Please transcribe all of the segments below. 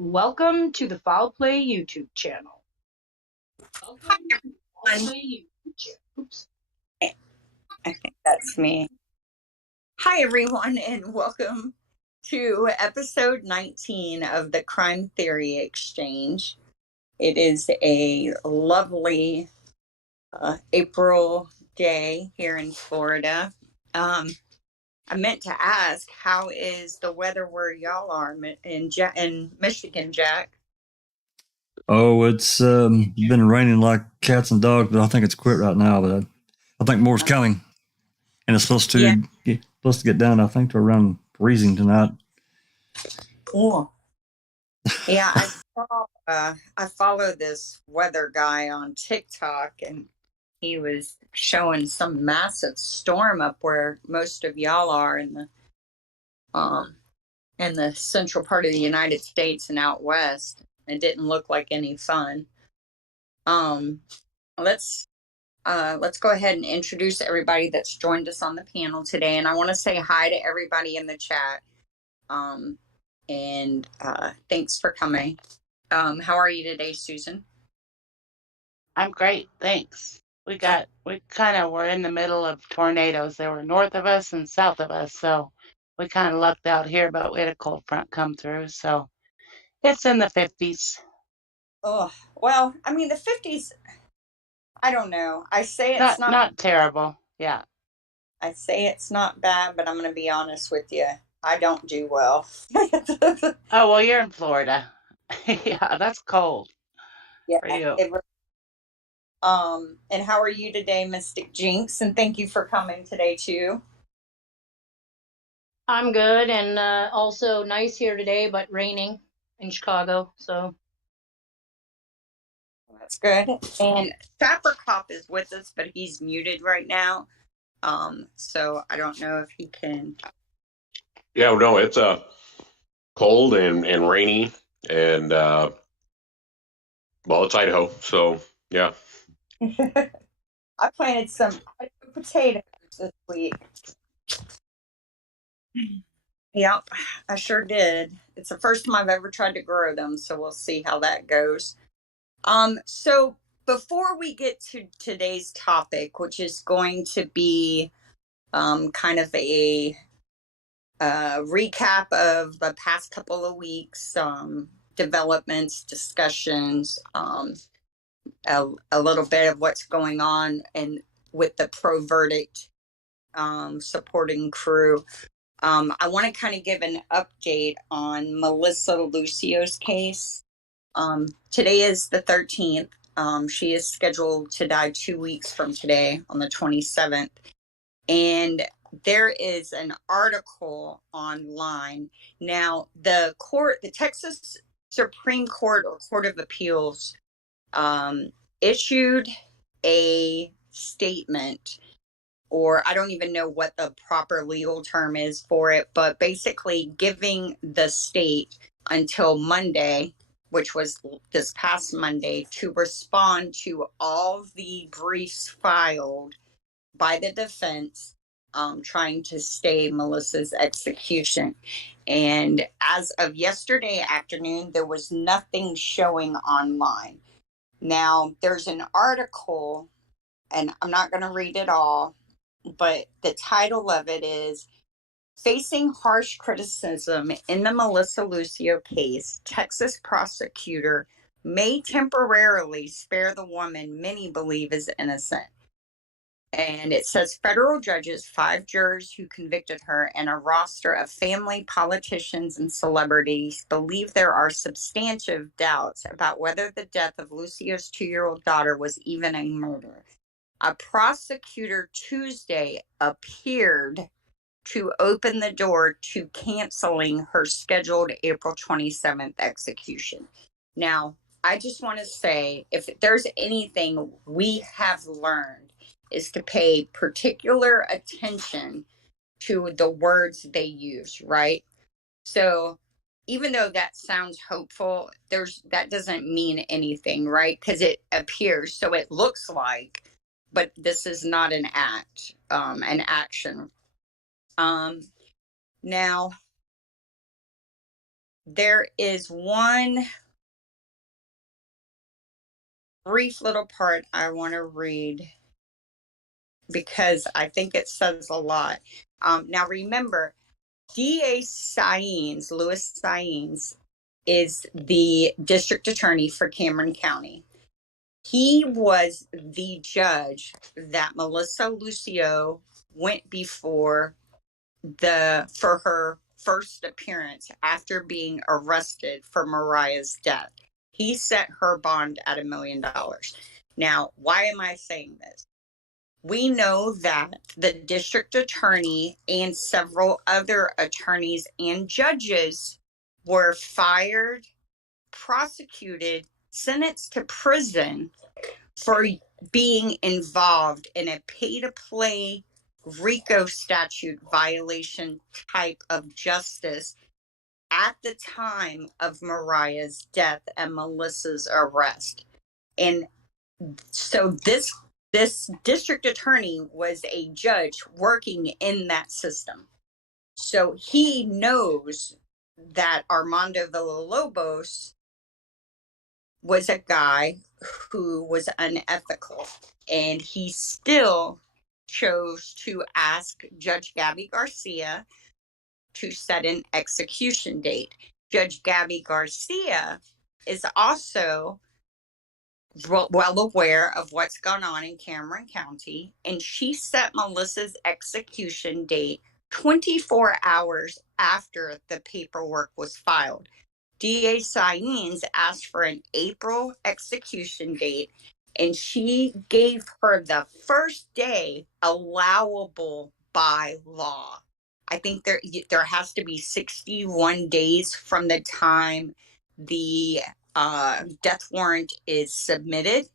Welcome to the Foul Play YouTube channel. Hi, everyone. Oops. I think that's me. Hi, everyone, and welcome to episode 19 of the Crime Theory Exchange. It is a lovely April day here in Florida. I meant to ask, how is the weather where y'all are in Michigan, Jack? Oh, it's been raining like cats and dogs, but I think it's quit right now. But I think more's coming, and it's supposed to get down. I think to around freezing tonight. Cool. Yeah, I follow this weather guy on TikTok, and he was showing some massive storm up where most of y'all are in the central part of the United States and out west. It didn't look like any fun. Let's go ahead and introduce everybody that's joined us on the panel today, and I want to say hi to everybody in the chat. And thanks for coming. How are you today, Susan? I'm great, thanks. We kind of were in the middle of tornadoes. They were north of us and south of us, so we kind of lucked out here, but we had a cold front come through, so it's in the 50s. Oh, well, I mean, the 50s, I don't know. I say it's not terrible, yeah. I say it's not bad, but I'm going to be honest with you. I don't do well. Oh, well, you're in Florida. Yeah, that's cold for you. And how are you today, Mystic Jinx? And thank you for coming today, too. I'm good, and also nice here today, but raining in Chicago, so. That's good. And Sapper Cop is with us, but he's muted right now. So I don't know if he can. Yeah, no, it's cold and rainy, and well, it's Idaho, so yeah. I planted some potatoes this week. Yep, I sure did. It's the first time I've ever tried to grow them, so we'll see how that goes. So before we get to today's topic, which is going to be kind of a recap of the past couple of weeks, developments, discussions, a little bit of what's going on and with the pro verdict supporting crew. I want to kind of give an update on Melissa Lucio's case. Today is the 13th. She is scheduled to die 2 weeks from today on the 27th. And there is an article online. Now, the Texas Supreme Court or Court of Appeals issued a statement, or I don't even know what the proper legal term is for it, but basically giving the state until Monday, which was this past Monday, to respond to all the briefs filed by the defense trying to stay Melissa's execution. And as of yesterday afternoon, there was nothing showing online. Now, there's an article, and I'm not going to read it all, but the title of it is Facing Harsh Criticism in the Melissa Lucio Case, Texas Prosecutor May Temporarily Spare the Woman Many Believe is Innocent. And it says federal judges, 5 jurors who convicted her, and a roster of family, politicians, and celebrities believe there are substantive doubts about whether the death of Lucio's 2-year-old daughter was even a murder. A prosecutor Tuesday appeared to open the door to canceling her scheduled April 27th execution. Now, I just want to say, if there's anything we have learned, is to pay particular attention to the words they use, right? So even though that sounds hopeful, that doesn't mean anything, right? Because it appears, so it looks like, but this is not an act, an action. Now, there is one brief little part I want to read because I think it says a lot. Now remember, DA Saenz, Louis Saenz, is the district attorney for Cameron County. He was the judge that Melissa Lucio went before for her first appearance after being arrested for Mariah's death. He set her bond at $1 million. Now, why am I saying this? We know that the district attorney and several other attorneys and judges were fired, prosecuted, sentenced to prison for being involved in a pay-to-play RICO statute violation type of justice at the time of Mariah's death and Melissa's arrest. And so this district attorney was a judge working in that system. So he knows that Armando Villalobos was a guy who was unethical, and he still chose to ask Judge Gabby Garcia to set an execution date. Judge Gabby Garcia is also well aware of what's gone on in Cameron County, and she set Melissa's execution date 24 hours after the paperwork was filed. DA Saenz asked for an April execution date, and she gave her the first day allowable by law. I think there has to be 61 days from the time the death warrant is submitted.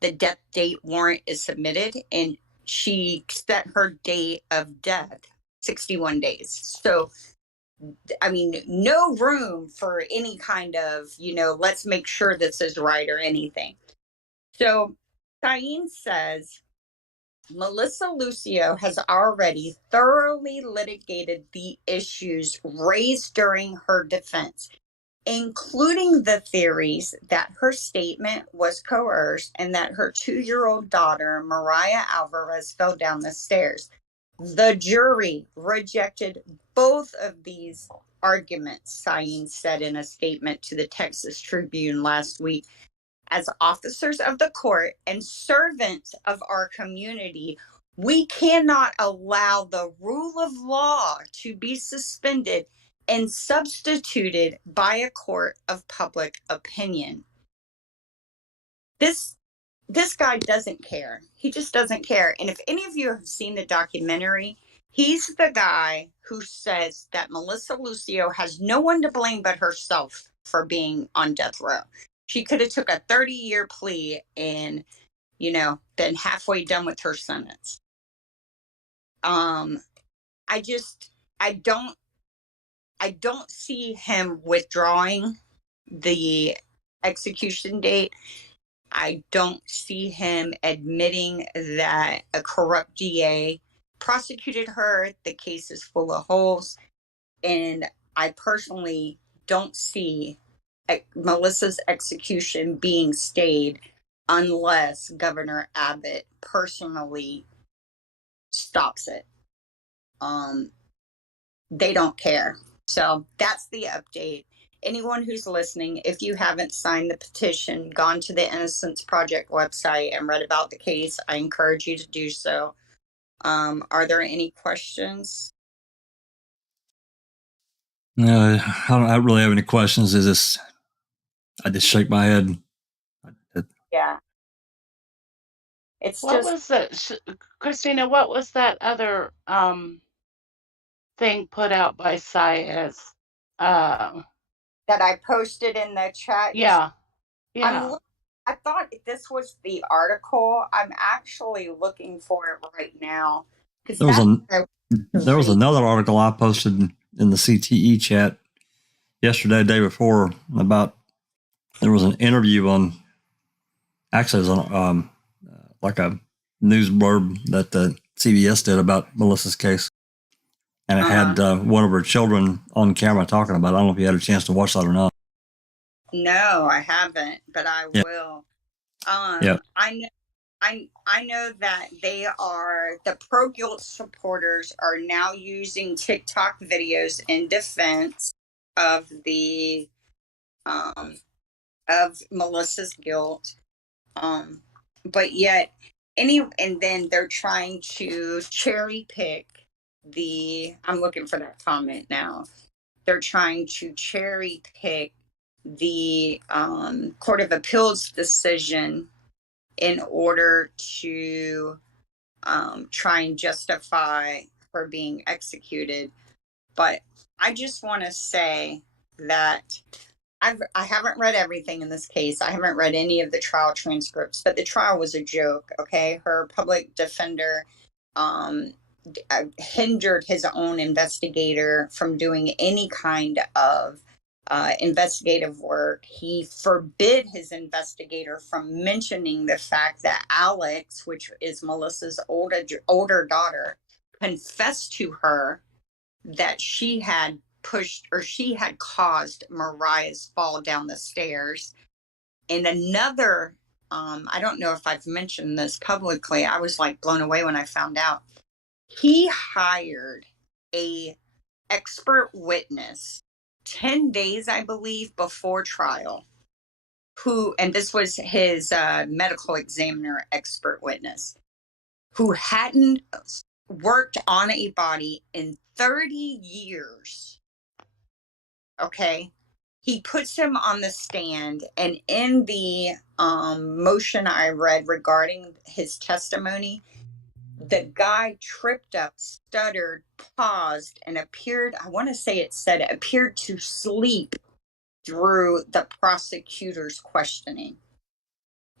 The death date warrant is submitted, and she set her date of death 61 days. So, I mean, no room for any kind of, let's make sure this is right or anything. So Saenz says, Melissa Lucio has already thoroughly litigated the issues raised during her defense, including the theories that her statement was coerced and that her 2-year-old daughter, Mariah Alvarez, fell down the stairs. The jury rejected both of these arguments, Saenz said in a statement to the Texas Tribune last week. As officers of the court and servants of our community, we cannot allow the rule of law to be suspended and substituted by a court of public opinion. This guy doesn't care. He just doesn't care. And if any of you have seen the documentary, he's the guy who says that Melissa Lucio has no one to blame but herself for being on death row. She could have took a 30-year plea and, been halfway done with her sentence. I don't see him withdrawing the execution date. I don't see him admitting that a corrupt DA prosecuted her. The case is full of holes. And I personally don't see Melissa's execution being stayed unless Governor Abbott personally stops it. They don't care. So that's the update. Anyone who's listening, if you haven't signed the petition, gone to the Innocence Project website and read about the case, I encourage you to do so. Are there any questions? No, I don't really have any questions. I just shake my head. Yeah. It's What just, was Christina, what was that other thing put out by Saenz? that I posted in the chat. Yeah. I thought this was the article. I'm actually looking for it right now. There was another article I posted in the CTE chat yesterday, day before, about there was an interview on, actually it was on like a news blurb that the CBS did about Melissa's case. And it had one of her children on camera talking about it. I don't know if you had a chance to watch that or not. No, I haven't, but I will. Yeah. I know that the pro-guilt supporters are now using TikTok videos in defense of the of Melissa's guilt. But yet and then they're trying to cherry pick I'm looking for that comment now. They're trying to cherry pick the Court of Appeals decision in order to try and justify her being executed. But I just want to say that I haven't read everything in this case. I haven't read any of the trial transcripts, but the trial was a joke. Okay, her public defender hindered his own investigator from doing any kind of investigative work. He forbid his investigator from mentioning the fact that Alex, which is Melissa's older daughter, confessed to her that she had caused Mariah's fall down the stairs. And another, I don't know if I've mentioned this publicly. I was like blown away when I found out. He hired a expert witness 10 days, I believe, before trial, and this was his medical examiner expert witness, who hadn't worked on a body in 30 years. Okay. He puts him on the stand, and in the motion I read regarding his testimony, the guy tripped up, stuttered, paused, and appeared to sleep through the prosecutor's questioning.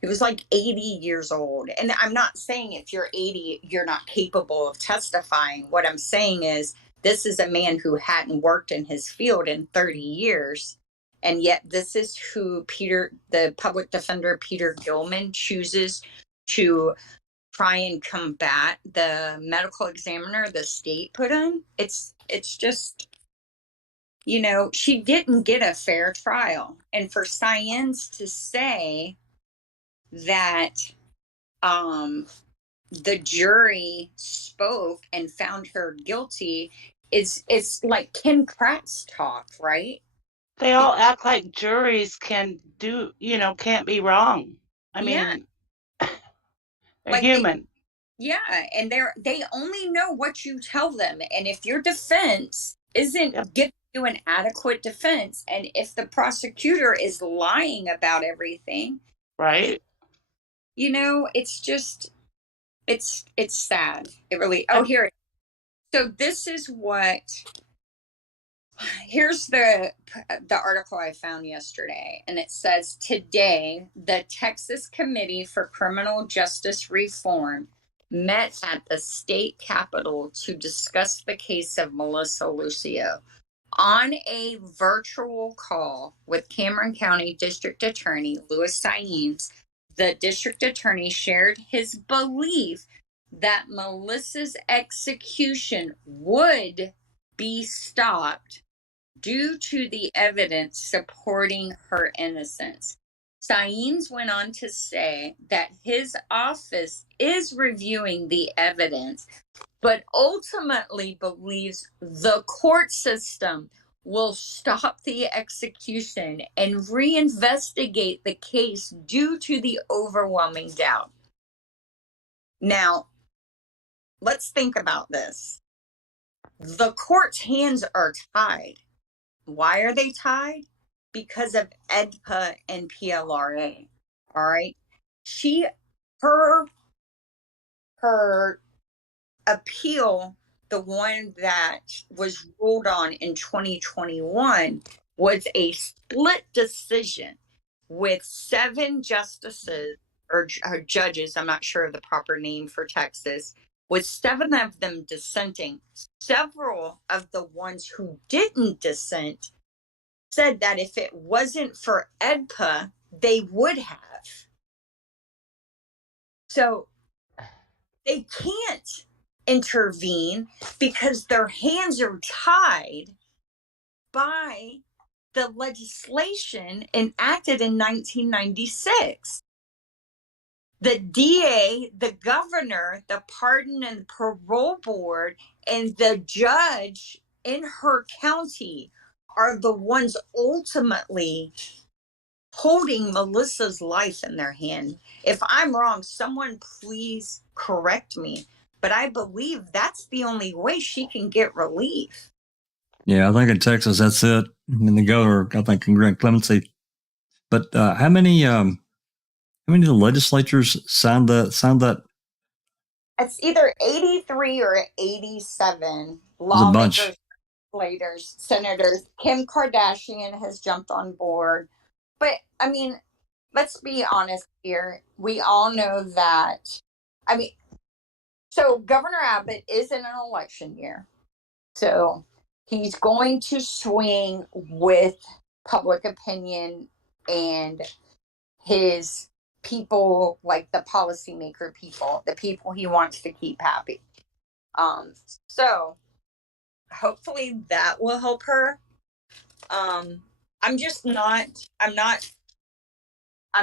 He was like 80 years old. And I'm not saying if you're 80, you're not capable of testifying. What I'm saying is this is a man who hadn't worked in his field in 30 years. And yet this is who the public defender, Peter Gilman, chooses to try and combat the medical examiner the state put in. It's just, she didn't get a fair trial. And for Saenz to say that the jury spoke and found her guilty, it's like Ken Kratz talk, right? They all act like juries can't be wrong. I mean, they're like human. And they only know what you tell them. And if your defense isn't giving you an adequate defense, and if the prosecutor is lying about everything, right? It's just, it's sad. It really, here it is. So this is here's the article I found yesterday, and it says, today, the Texas Committee for Criminal Justice Reform met at the state capitol to discuss the case of Melissa Lucio. On a virtual call with Cameron County District Attorney Louis Saenz, the district attorney shared his belief that Melissa's execution would be stopped due to the evidence supporting her innocence. Saenz went on to say that his office is reviewing the evidence, but ultimately believes the court system will stop the execution and reinvestigate the case due to the overwhelming doubt. Now, let's think about this. The court's hands are tied. Why are they tied? Because of EDPA and PLRA. All right. Her appeal, the one that was ruled on in 2021, was a split decision with 7 justices or judges. I'm not sure of the proper name for Texas, with 7 of them dissenting. Several of the ones who didn't dissent said that if it wasn't for EDPA, they would have. So they can't intervene because their hands are tied by the legislation enacted in 1996. The DA, the governor, the pardon and parole board, and the judge in her county are the ones ultimately holding Melissa's life in their hand. If I'm wrong, someone please correct me. But I believe that's the only way she can get relief. Yeah, I think in Texas that's it. And the governor, I think, can grant clemency. But how many of the legislatures signed that? It's either 83 or 87 There's a bunch. lawmakers, legislators, senators. Kim Kardashian has jumped on board. But I mean, let's be honest here. We all know that. I mean, so Governor Abbott is in an election year. So he's going to swing with public opinion and his people, like the policymaker people, the people he wants to keep happy. So hopefully that will help her. I'm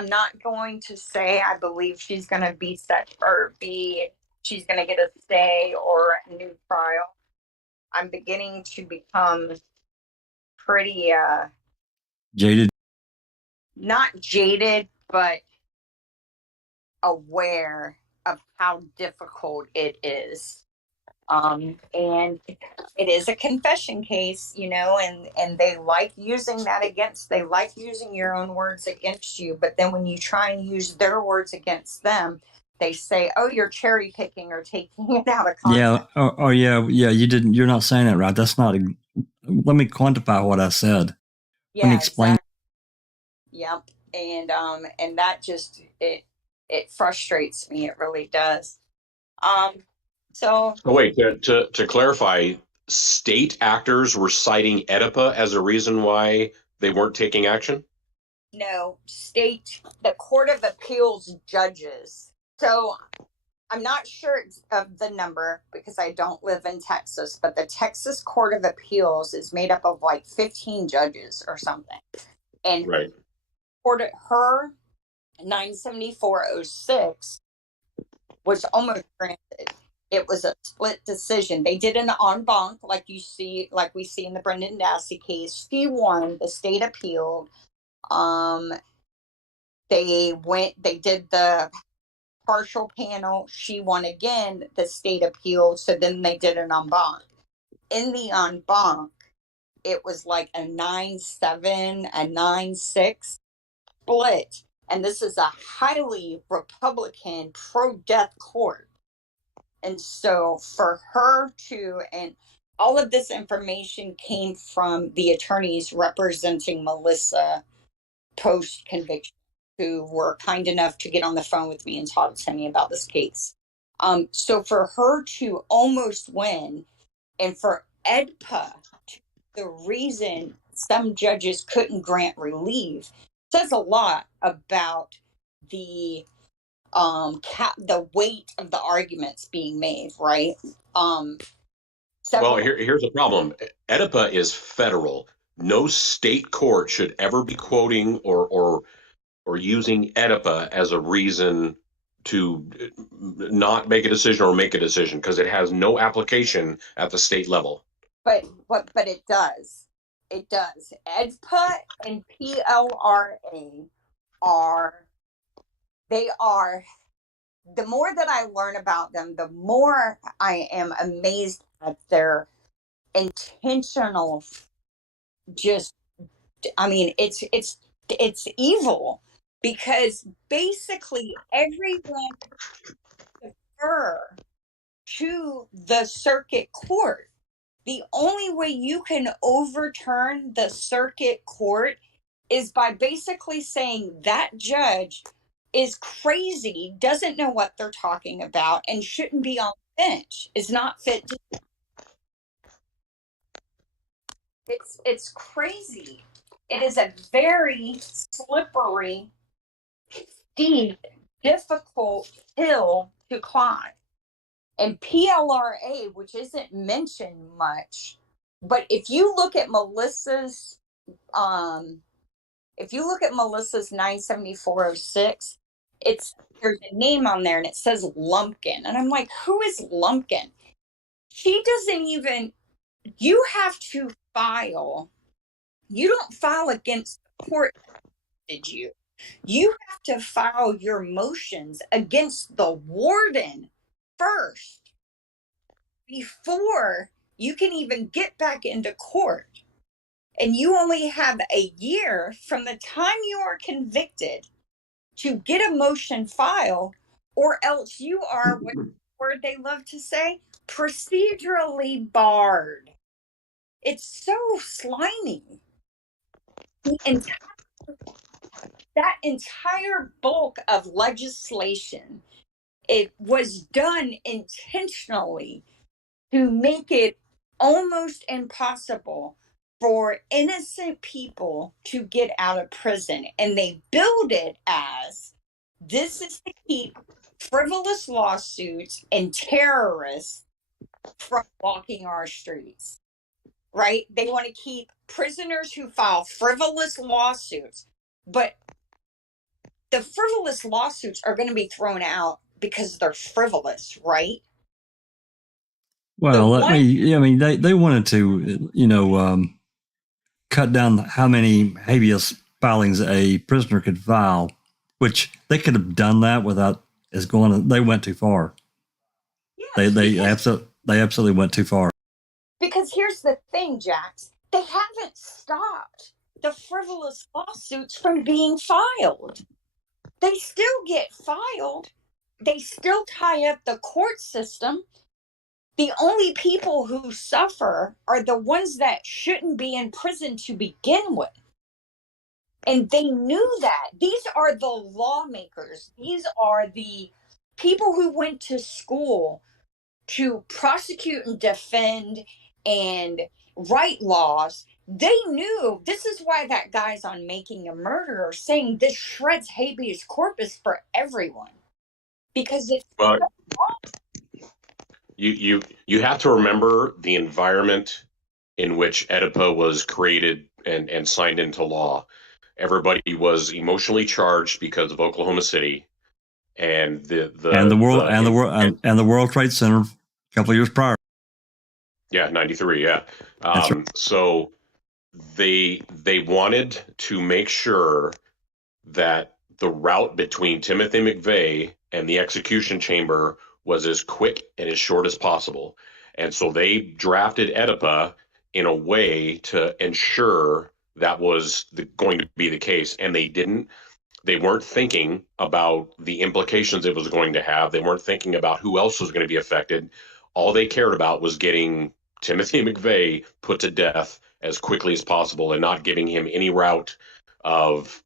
not going to say I believe she's going to be set or she's going to get a stay or a new trial. I'm beginning to become pretty Jaded. not jaded, but aware of how difficult it is. And it is a confession case, and they like using your own words against you. But then when you try and use their words against them, they say, oh, you're cherry picking or taking it out of context. Yeah. Yeah. You're not saying it right. That's not, let me quantify what I said. Yeah, let me explain. Exactly. Yep. And that just, it frustrates me. It really does. So wait, to clarify, state actors were citing EDIPA as a reason why they weren't taking action? No, the Court of Appeals judges. So I'm not sure of the number because I don't live in Texas, but the Texas Court of Appeals is made up of like 15 judges or something. And right. Her 97406 was almost granted. It was a split decision. They did an en banc, like we see in the Brendan Dassey case. She won. The state appealed. They did the partial panel. She won again. The state appealed. So then they did an en banc. In the en banc, it was like a 9-7, a 9-6 split. And this is a highly Republican pro-death court. And so for her and all of this information came from the attorneys representing Melissa post-conviction, who were kind enough to get on the phone with me and talk to me about this case. So for her to almost win, and for EDPA, the reason some judges couldn't grant relief says a lot about the weight of the arguments being made, right? Well, here's the problem. EDIPA is federal. No state court should ever be quoting or using EDIPA as a reason to not make a decision or make a decision, because it has no application at the state level. But it does. It does. EDPA and PLRA are, the more that I learn about them, the more I am amazed at their intentional, it's evil, because basically everyone defer to the circuit court. The only way you can overturn the circuit court is by basically saying that judge is crazy, doesn't know what they're talking about, and shouldn't be on the bench, is not fit to. It's crazy. It is a very slippery, steep, difficult hill to climb. And PLRA, which isn't mentioned much, but if you look at Melissa's 97406, there's a name on there and it says Lumpkin. And I'm like, who is Lumpkin? She doesn't even, you have to file. You don't file against the court, did you? You have to file your motions against the warden first before you can even get back into court. And you only have a year from the time you are convicted to get a motion filed, or else you are, what word they love to say, procedurally barred. It's so slimy. That entire bulk of legislation, it was done intentionally to make it almost impossible for innocent people to get out of prison. And they build it as, this is to keep frivolous lawsuits and terrorists from walking our streets, right? They want to keep prisoners who file frivolous lawsuits, but the frivolous lawsuits are going to be thrown out because they're frivolous, right? Well, they wanted to, cut down how many habeas filings a prisoner could file, which they could have done that without they went too far. Yes, they absolutely went too far. Because here's the thing, Jax, they haven't stopped the frivolous lawsuits from being filed. They still get filed. They still tie up the court system. The only people who suffer are the ones that shouldn't be in prison to begin with. And they knew that. These are the lawmakers. These are the people who went to school to prosecute and defend and write laws. They knew. This is why that guy's on Making a Murderer saying this shreds habeas corpus for everyone. Because it's wrong. You have to remember the environment in which EDIPA was created and signed into law. Everybody was emotionally charged because of Oklahoma City and the World Trade Center a couple of years prior. Yeah, 93. Yeah. Right. So they wanted to make sure that the route between Timothy McVeigh and the execution chamber was as quick and as short as possible. And so they drafted EDIPA in a way to ensure that was going to be the case. And they weren't thinking about the implications it was going to have. They weren't thinking about who else was going to be affected. All they cared about was getting Timothy McVeigh put to death as quickly as possible and not giving him any route of,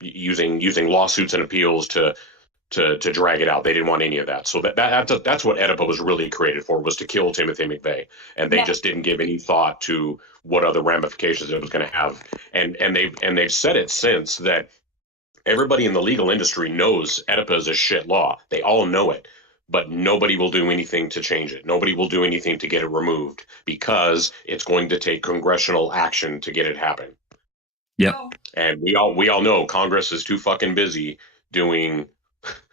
using lawsuits and appeals to drag it out. They didn't want any of that. So that's what EDIPA was really created for, was to kill Timothy McVeigh. And they just didn't give any thought to what other ramifications it was going to have. And they've said it since, that everybody in the legal industry knows EDIPA is a shit law. They all know it, but nobody will do anything to change it. Nobody will do anything to get it removed because it's going to take congressional action to get it happen. Yep. And we all know Congress is too fucking busy doing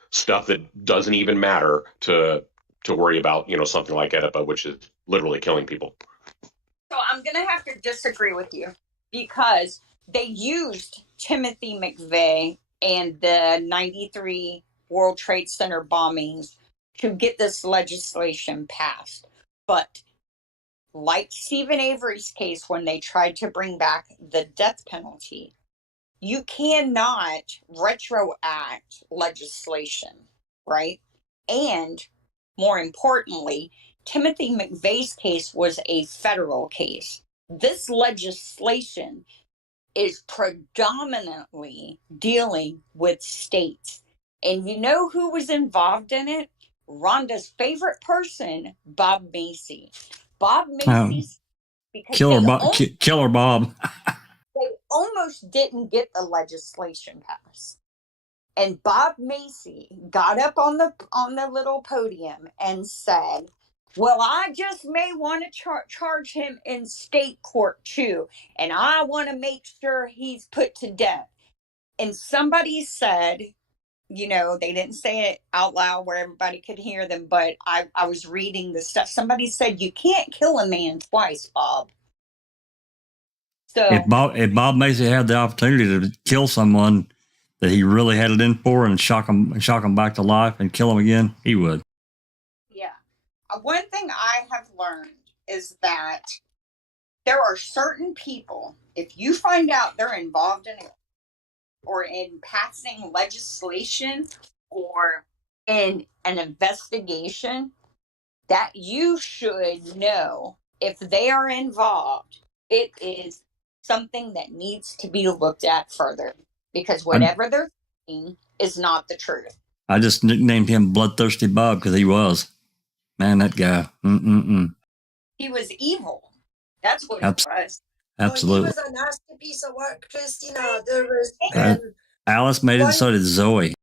stuff that doesn't even matter to worry about, something like EDIPA, which is literally killing people. So I'm going to have to disagree with you, because they used Timothy McVeigh and the 93 World Trade Center bombings to get this legislation passed. But like Stephen Avery's case, when they tried to bring back the death penalty, you cannot retroact legislation, right? And more importantly, Timothy McVeigh's case was a federal case. This legislation is predominantly dealing with states. And you know who was involved in it? Rhonda's favorite person, Bob Macy. Bob Macy. Killer Bob. They almost didn't get the legislation passed. And Bob Macy got up on the little podium and said, well, I just may want to charge him in state court too, and I want to make sure he's put to death. And somebody said, you know, they didn't say it out loud where everybody could hear them, but I was reading the stuff. Somebody said, you can't kill a man twice, Bob. So if Bob Macy had the opportunity to kill someone that he really had it in for and shock him back to life and kill him again, he would. Yeah. One thing I have learned is that there are certain people, if you find out they're involved in it or in passing legislation or in an investigation, that you should know if they are involved, it is something that needs to be looked at further, because whatever they're saying is not the truth. I just nicknamed him Bloodthirsty Bob because he was. Man, that guy. He was evil. That's what it was. Absolutely. He was a nasty piece of work, Christina. There was Alice made it, and so did Zoe.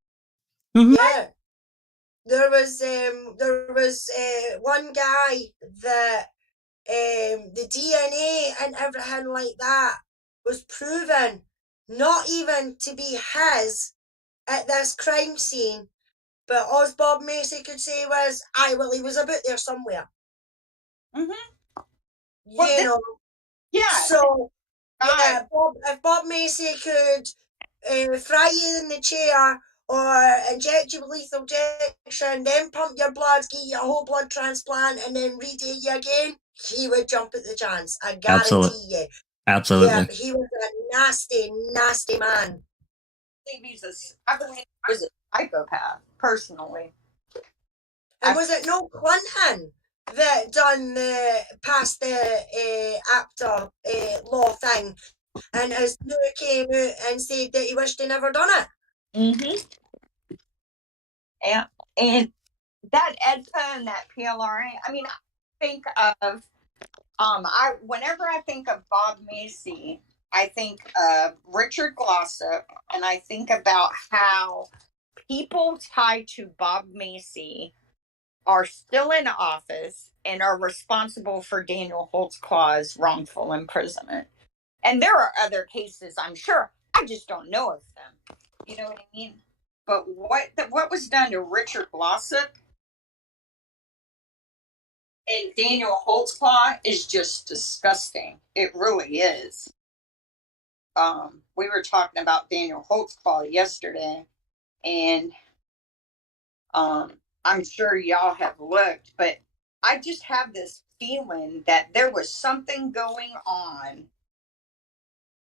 Yeah. There was one guy that the DNA and everything like that was proven not even to be his at this crime scene, but all Bob Macy could say was, "Aye, well, he was about there somewhere." Mm-hmm. You know. Yeah. So yeah, if Bob Macy could fry you in the chair or inject you with lethal injection, then pump your blood, get you a whole blood transplant, and then redate you again, he would jump at the chance. I guarantee you. Absolutely. Yeah, he was a nasty, nasty man. I believe he was a psychopath, personally. And was it no Clinton that passed the APTA law thing, and his lawyer came out and said that he wished he never done it? Mm-hmm. And that EDPA and that PLRA, I mean, I think of whenever I think of Bob Macy, I think of Richard Glossop, and I think about how people tied to Bob Macy are still in office and are responsible for Daniel Holtzclaw's wrongful imprisonment. And there are other cases, I'm sure. I just don't know of them. You know what I mean? But what was done to Richard Glossop and Daniel Holtzclaw is just disgusting. It really is. We were talking about Daniel Holtzclaw yesterday, and I'm sure y'all have looked, but I just have this feeling that there was something going on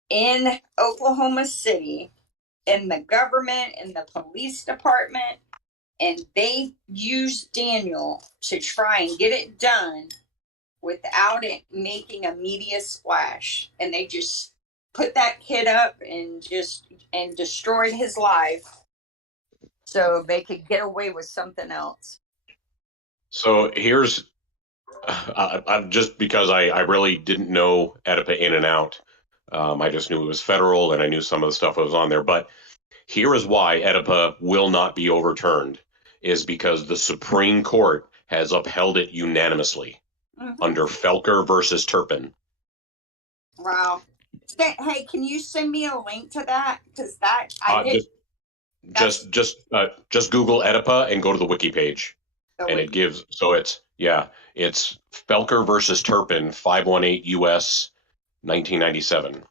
in Oklahoma City, in the government, in the police department, and they used Daniel to try and get it done without it making a media splash. And they just put that kid up and destroyed his life so they could get away with something else. So here's, just because I really didn't know EDPA in and out. I just knew it was federal, and I knew some of the stuff that was on there. But here is why EDPA will not be overturned, is because the Supreme Court has upheld it unanimously under Felker versus Turpin. Wow. Hey, can you send me a link to that? Because that just Google EDPA and go to the wiki page, and it gives. So it's Felker versus Turpin, 518 U.S. 1997.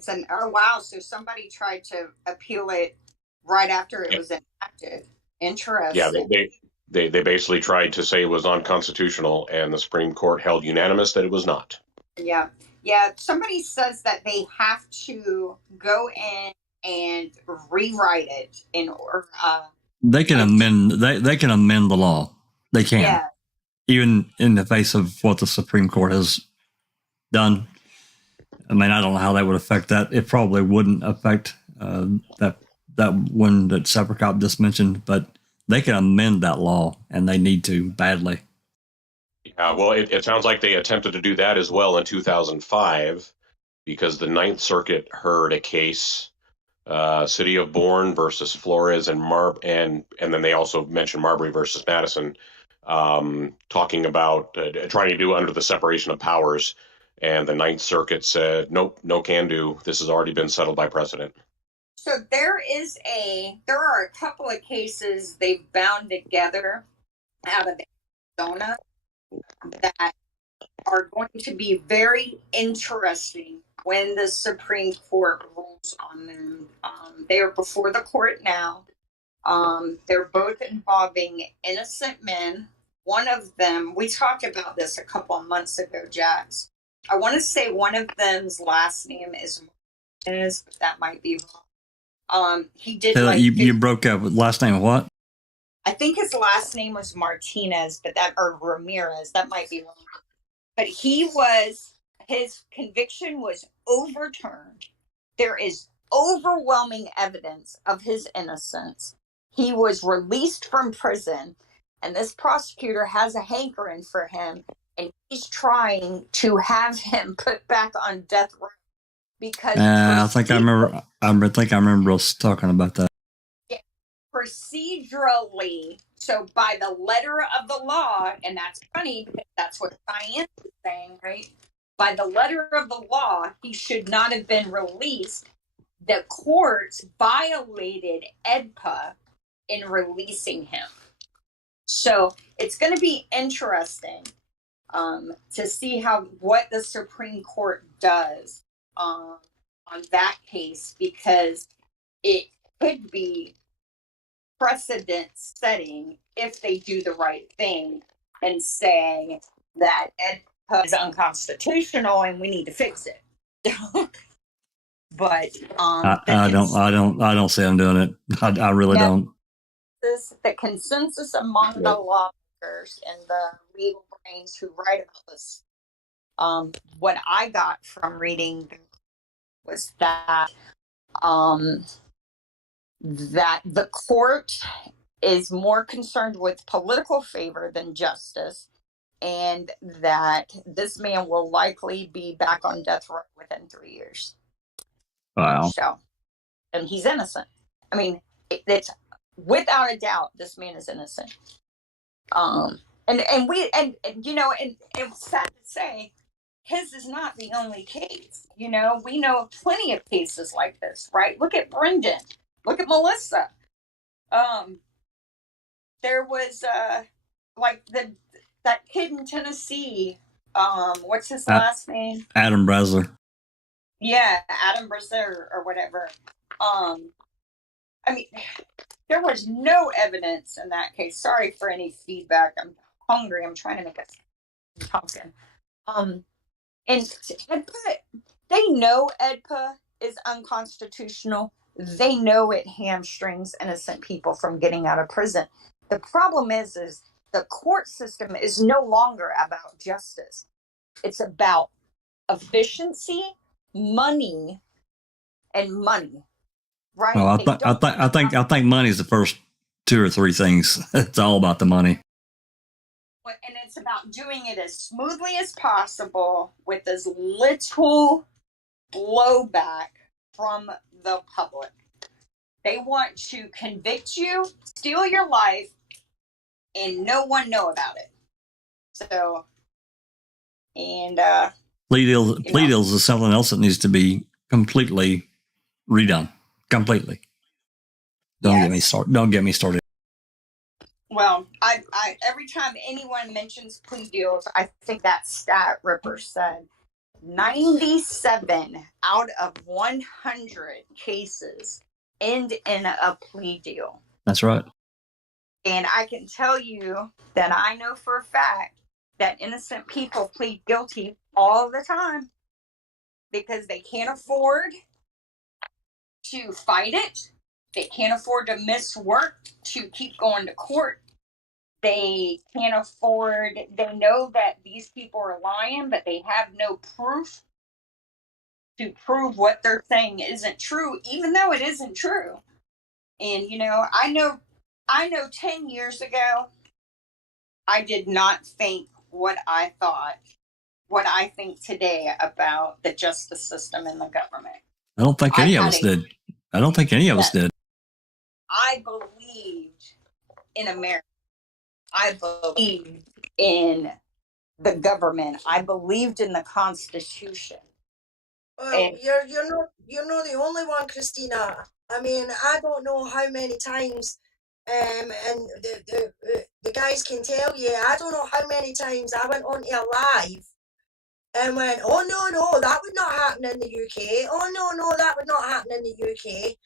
So somebody tried to appeal it right after it was enacted. Interesting. Yeah, they basically tried to say it was unconstitutional, and the Supreme Court held unanimous that it was not. Yeah. Somebody says that they have to go in and rewrite it in order. They can amend. They can amend the law. They can. Yeah. Even in the face of what the Supreme Court has done. I mean, I don't know how that would affect that. It probably wouldn't affect that one that Separcop just mentioned, but they can amend that law, and they need to badly. Yeah, well, it sounds like they attempted to do that as well in 2005, because the Ninth Circuit heard a case City of Bourne versus Flores and and then they also mentioned Marbury versus Madison, talking about trying to do under the separation of powers. And the Ninth Circuit said, nope, no can do. This has already been settled by precedent. So there are a couple of cases they've bound together out of Arizona that are going to be very interesting when the Supreme Court rules on them. They are before the court now. They're both involving innocent men. One of them, we talked about this a couple of months ago, Jax. I want to say one of them's last name is Martinez, but that might be wrong. He did you broke up. Last name what? I think his last name was Martinez, or Ramirez. That might be wrong. But his conviction was overturned. There is overwhelming evidence of his innocence. He was released from prison, and this prosecutor has a hankering for him, and he's trying to have him put back on death row because I think I remember us talking about that. Procedurally, so by the letter of the law, and that's funny because that's what science is saying, right? By the letter of the law, he should not have been released. The courts violated EDPA in releasing him. So it's going to be interesting to see what the Supreme Court does on that case, because it could be precedent setting if they do the right thing and say that EDPA is unconstitutional and we need to fix it. But I don't see them doing it. I really don't. The consensus among the lawmakers and the legal brains who write about this, what I got from reading was that that the court is more concerned with political favor than justice, and that this man will likely be back on death row within 3 years. Wow. So, and he's innocent. I mean, it's without a doubt, this man is innocent. And it's sad to say, his is not the only case. We know of plenty of cases like this, right? Look at Brendan. Look at Melissa. There was that kid in Tennessee. What's his last name? Adam Bresler. Yeah, Adam Bresler or whatever. I mean, there was no evidence in that case. Sorry for any feedback. I'm hungry. I'm trying to make a pumpkin. And EDPA, they know EDPA is unconstitutional. They know it hamstrings innocent people from getting out of prison. The problem is the court system is no longer about justice. It's about efficiency, money, and money. Right? Well, I think money is the first 2 or 3 things. It's all about the money. And it's about doing it as smoothly as possible with as little blowback from the public. They want to convict you, steal your life, and no one know about it. So, and plea deals is something else that needs to be completely redone. Completely. Don't get me started. Well, I every time anyone mentions plea deals, I think that stat Ripper said 97 out of 100 cases end in a plea deal. That's right. And I can tell you that I know for a fact that innocent people plead guilty all the time because they can't afford to fight it. They can't afford to miss work to keep going to court. They can't afford, they know that these people are lying, but they have no proof to prove what they're saying isn't true, even though it isn't true. And, I know 10 years ago, I did not think what I think today about the justice system and the government. I don't think any of us did. I don't think any of us did. I believed in America. I believed in the government. I believed in the Constitution. Well, you're not the only one, Christina. I mean, I don't know how many times, and the guys can tell you. I don't know how many times I went onto a live and went, "Oh no, that would not happen in the UK. Oh no, that would not happen in the UK,"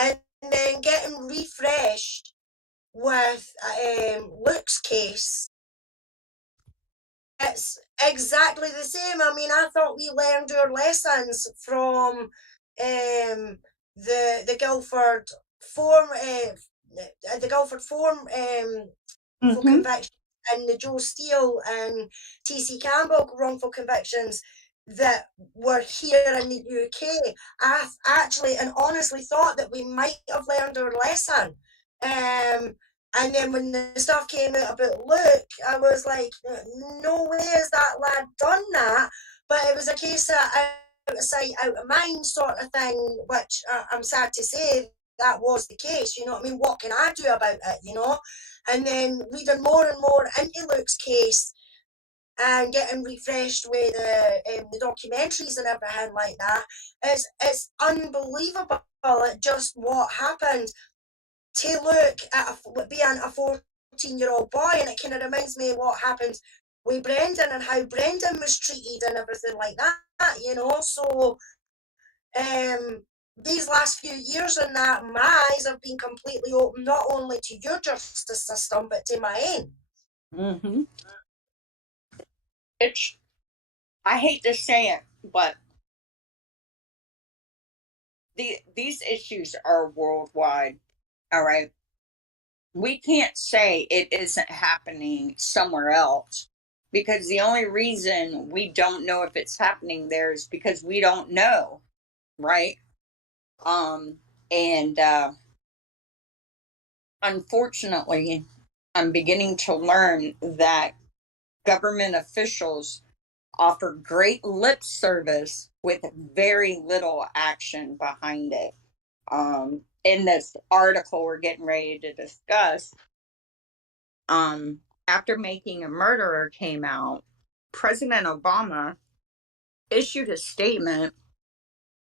and then getting refreshed with Luke's case. It's exactly the same. I mean, I thought we learned our lessons from the Guildford form, for conviction, and the Joe Steele and T.C. Campbell wrongful convictions that were here in the UK. I actually and honestly thought that we might have learned our lesson. And then when the stuff came out about Luke, I was like, no way has that lad done that. But it was a case of out of sight, out of mind sort of thing, which I'm sad to say that was the case. You know what I mean? What can I do about it, you know? And then reading more and more into Luke's case and getting refreshed with the documentaries and everything like that, it's unbelievable at just what happened to Luke being a 14-year-old boy, and it kind of reminds me of what happened with Brendan and how Brendan was treated and everything like that, you know. So these last few years and that, my eyes have been completely open, not only to your justice system, but to my own. Mm-hmm. I hate to say it, but these issues are worldwide. All right. We can't say it isn't happening somewhere else, because the only reason we don't know if it's happening there is because we don't know, right? Unfortunately, I'm beginning to learn that government officials offer great lip service with very little action behind it. In this article we're getting ready to discuss, after Making a Murderer came out, President Obama issued a statement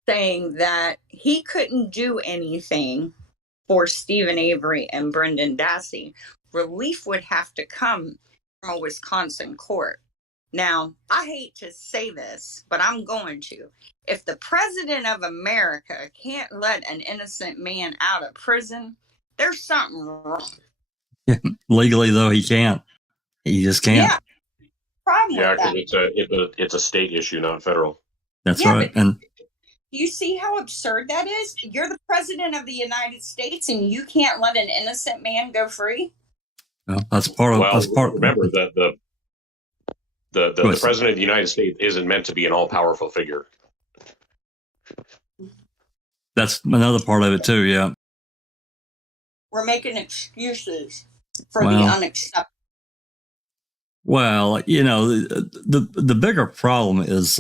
saying that he couldn't do anything for Stephen Avery and Brendan Dassey. Relief would have to come from a Wisconsin court. Now, I hate to say this, but I'm going to. If the president of America can't let an innocent man out of prison, there's something wrong. Legally, though, he can't. He just can't. Yeah. Problem Yeah, with that. because it's a state issue, not federal. That's right. And you see how absurd that is? You're the president of the United States, and you can't let an innocent man go free? well, that's part of. Well, That's part. remember that the president of the United States isn't meant to be an all-powerful figure. That's another part of it too. Yeah. We're making excuses for the unacceptable. Well, you know, the bigger problem is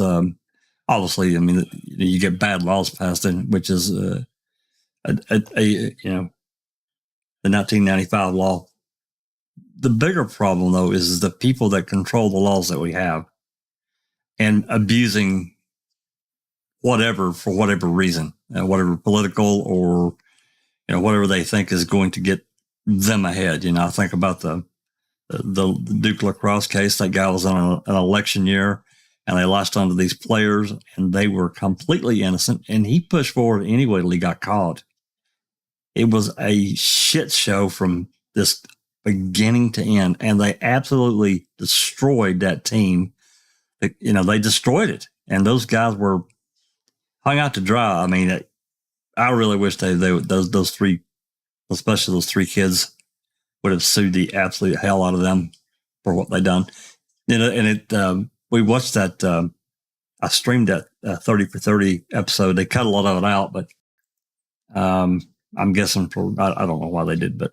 obviously, I mean, you get bad laws passed in, which is you know, the 1995 law. The bigger problem, though, is the people that control the laws that we have and abusing whatever for whatever reason, whatever political or, you know, whatever they think is going to get them ahead. You know, I think about the Duke lacrosse case. That guy was on an election year, and they latched onto these players, and they were completely innocent, and he pushed forward anyway till he got caught. It was a shit show from this beginning to end, and they absolutely destroyed that team. You know, they destroyed it, and those guys were hung out to dry. I mean, I really wish those three, especially those three kids, would have sued the absolute hell out of them for what they done. You know, and we watched that. I streamed that 30 for 30 episode. They cut a lot of it out, but I'm guessing I don't know why they did, but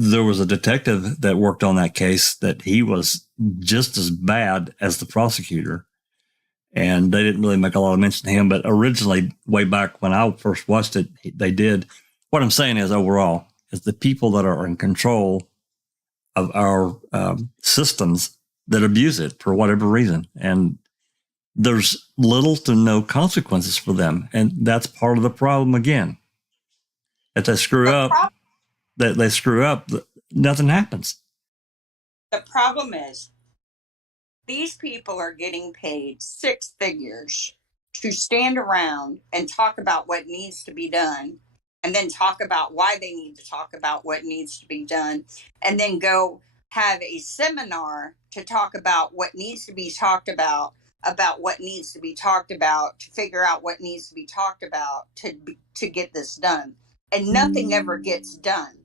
there was a detective that worked on that case that he was just as bad as the prosecutor. and they didn't really make a lot of mention of him. But originally, way back when I first watched it, they did. What I'm saying is, overall, is the people that are in control of our systems that abuse it for whatever reason, and there's little to no consequences for them, and that's part of the problem. Again, if they screw up, nothing happens. The problem is these people are getting paid six figures to stand around and talk about what needs to be done, and then talk about why they need to talk about what needs to be done, and then go have a seminar to talk about what needs to be talked about what needs to be talked about, to figure out what needs to be talked about to get this done. And nothing ever gets done.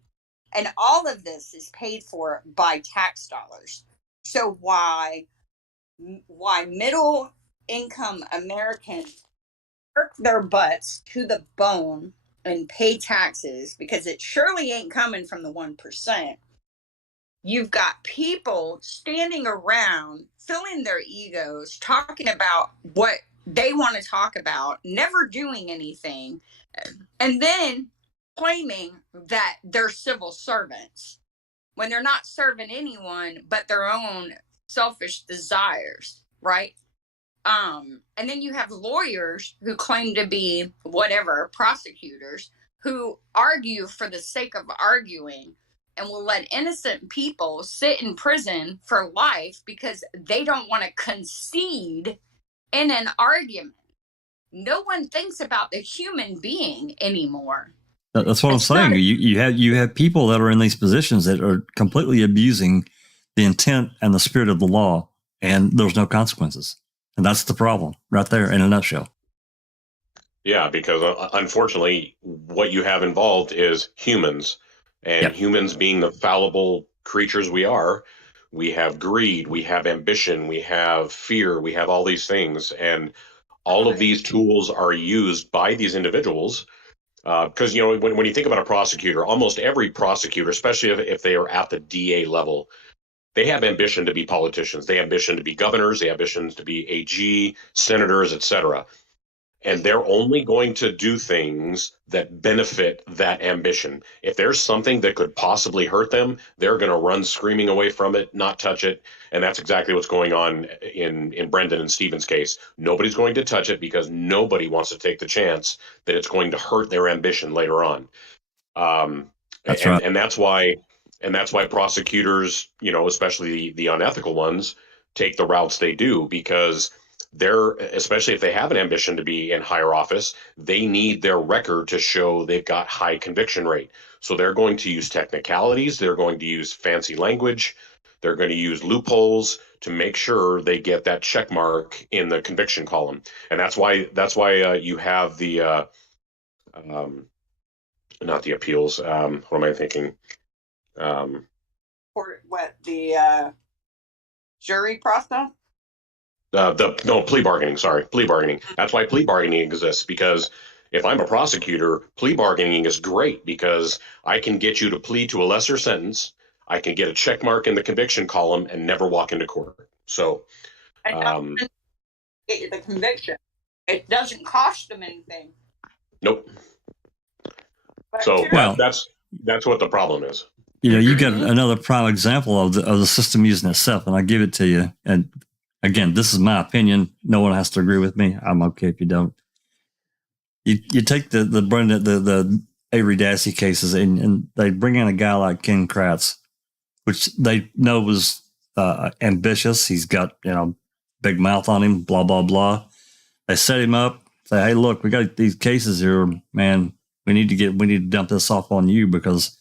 And all of this is paid for by tax dollars. So why middle income Americans work their butts to the bone and pay taxes, because it surely ain't coming from the 1%. You've got people standing around, filling their egos, talking about what they want to talk about, never doing anything, and then claiming that they're civil servants when they're not serving anyone but their own selfish desires, right? And then you have lawyers who claim to be whatever, prosecutors, who argue for the sake of arguing and will let innocent people sit in prison for life because they don't want to concede in an argument. No one thinks about the human being anymore. That's what I'm saying. You have people that are in these positions that are completely abusing the intent and the spirit of the law, and there's no consequences. And that's the problem right there in a nutshell. Yeah, because unfortunately, what you have involved is humans, and humans being the fallible creatures we are, we have greed, we have ambition, we have fear, we have all these things. And all of these tools are used by these individuals. Because, when you think about a prosecutor, almost every prosecutor, especially if they are at the DA level, they have ambition to be politicians. They have ambition to be governors. They have ambitions to be AG, senators, etc. And they're only going to do things that benefit that ambition. If there's something that could possibly hurt them, they're going to run screaming away from it, not touch it. And that's exactly what's going on in Brendan and Stephen's case. Nobody's going to touch it because nobody wants to take the chance that it's going to hurt their ambition later on. That's right. And that's why prosecutors, especially the unethical ones, take the routes they do, because especially if they have an ambition to be in higher office, they need their record to show they've got high conviction rate. So they're going to use technicalities. They're going to use fancy language. They're going to use loopholes to make sure they get that check mark in the conviction column. And that's why you have the not the appeals. What am I thinking? Jury process? Plea bargaining. Sorry, plea bargaining. That's why plea bargaining exists, because if I'm a prosecutor, plea bargaining is great because I can get you to plead to a lesser sentence. I can get a check mark in the conviction column and never walk into court. So, get you the conviction. It doesn't cost them anything. Nope. So that's what the problem is. You got another prime example of the system using itself, and I give it to you. And again, this is my opinion. No one has to agree with me. I'm okay if you don't. You take the Avery Dassey cases, and they bring in a guy like Ken Kratz, which they know was ambitious. He's got big mouth on him. Blah blah blah. They set him up. Say, hey, look, we got these cases here, man. We need to dump this off on you because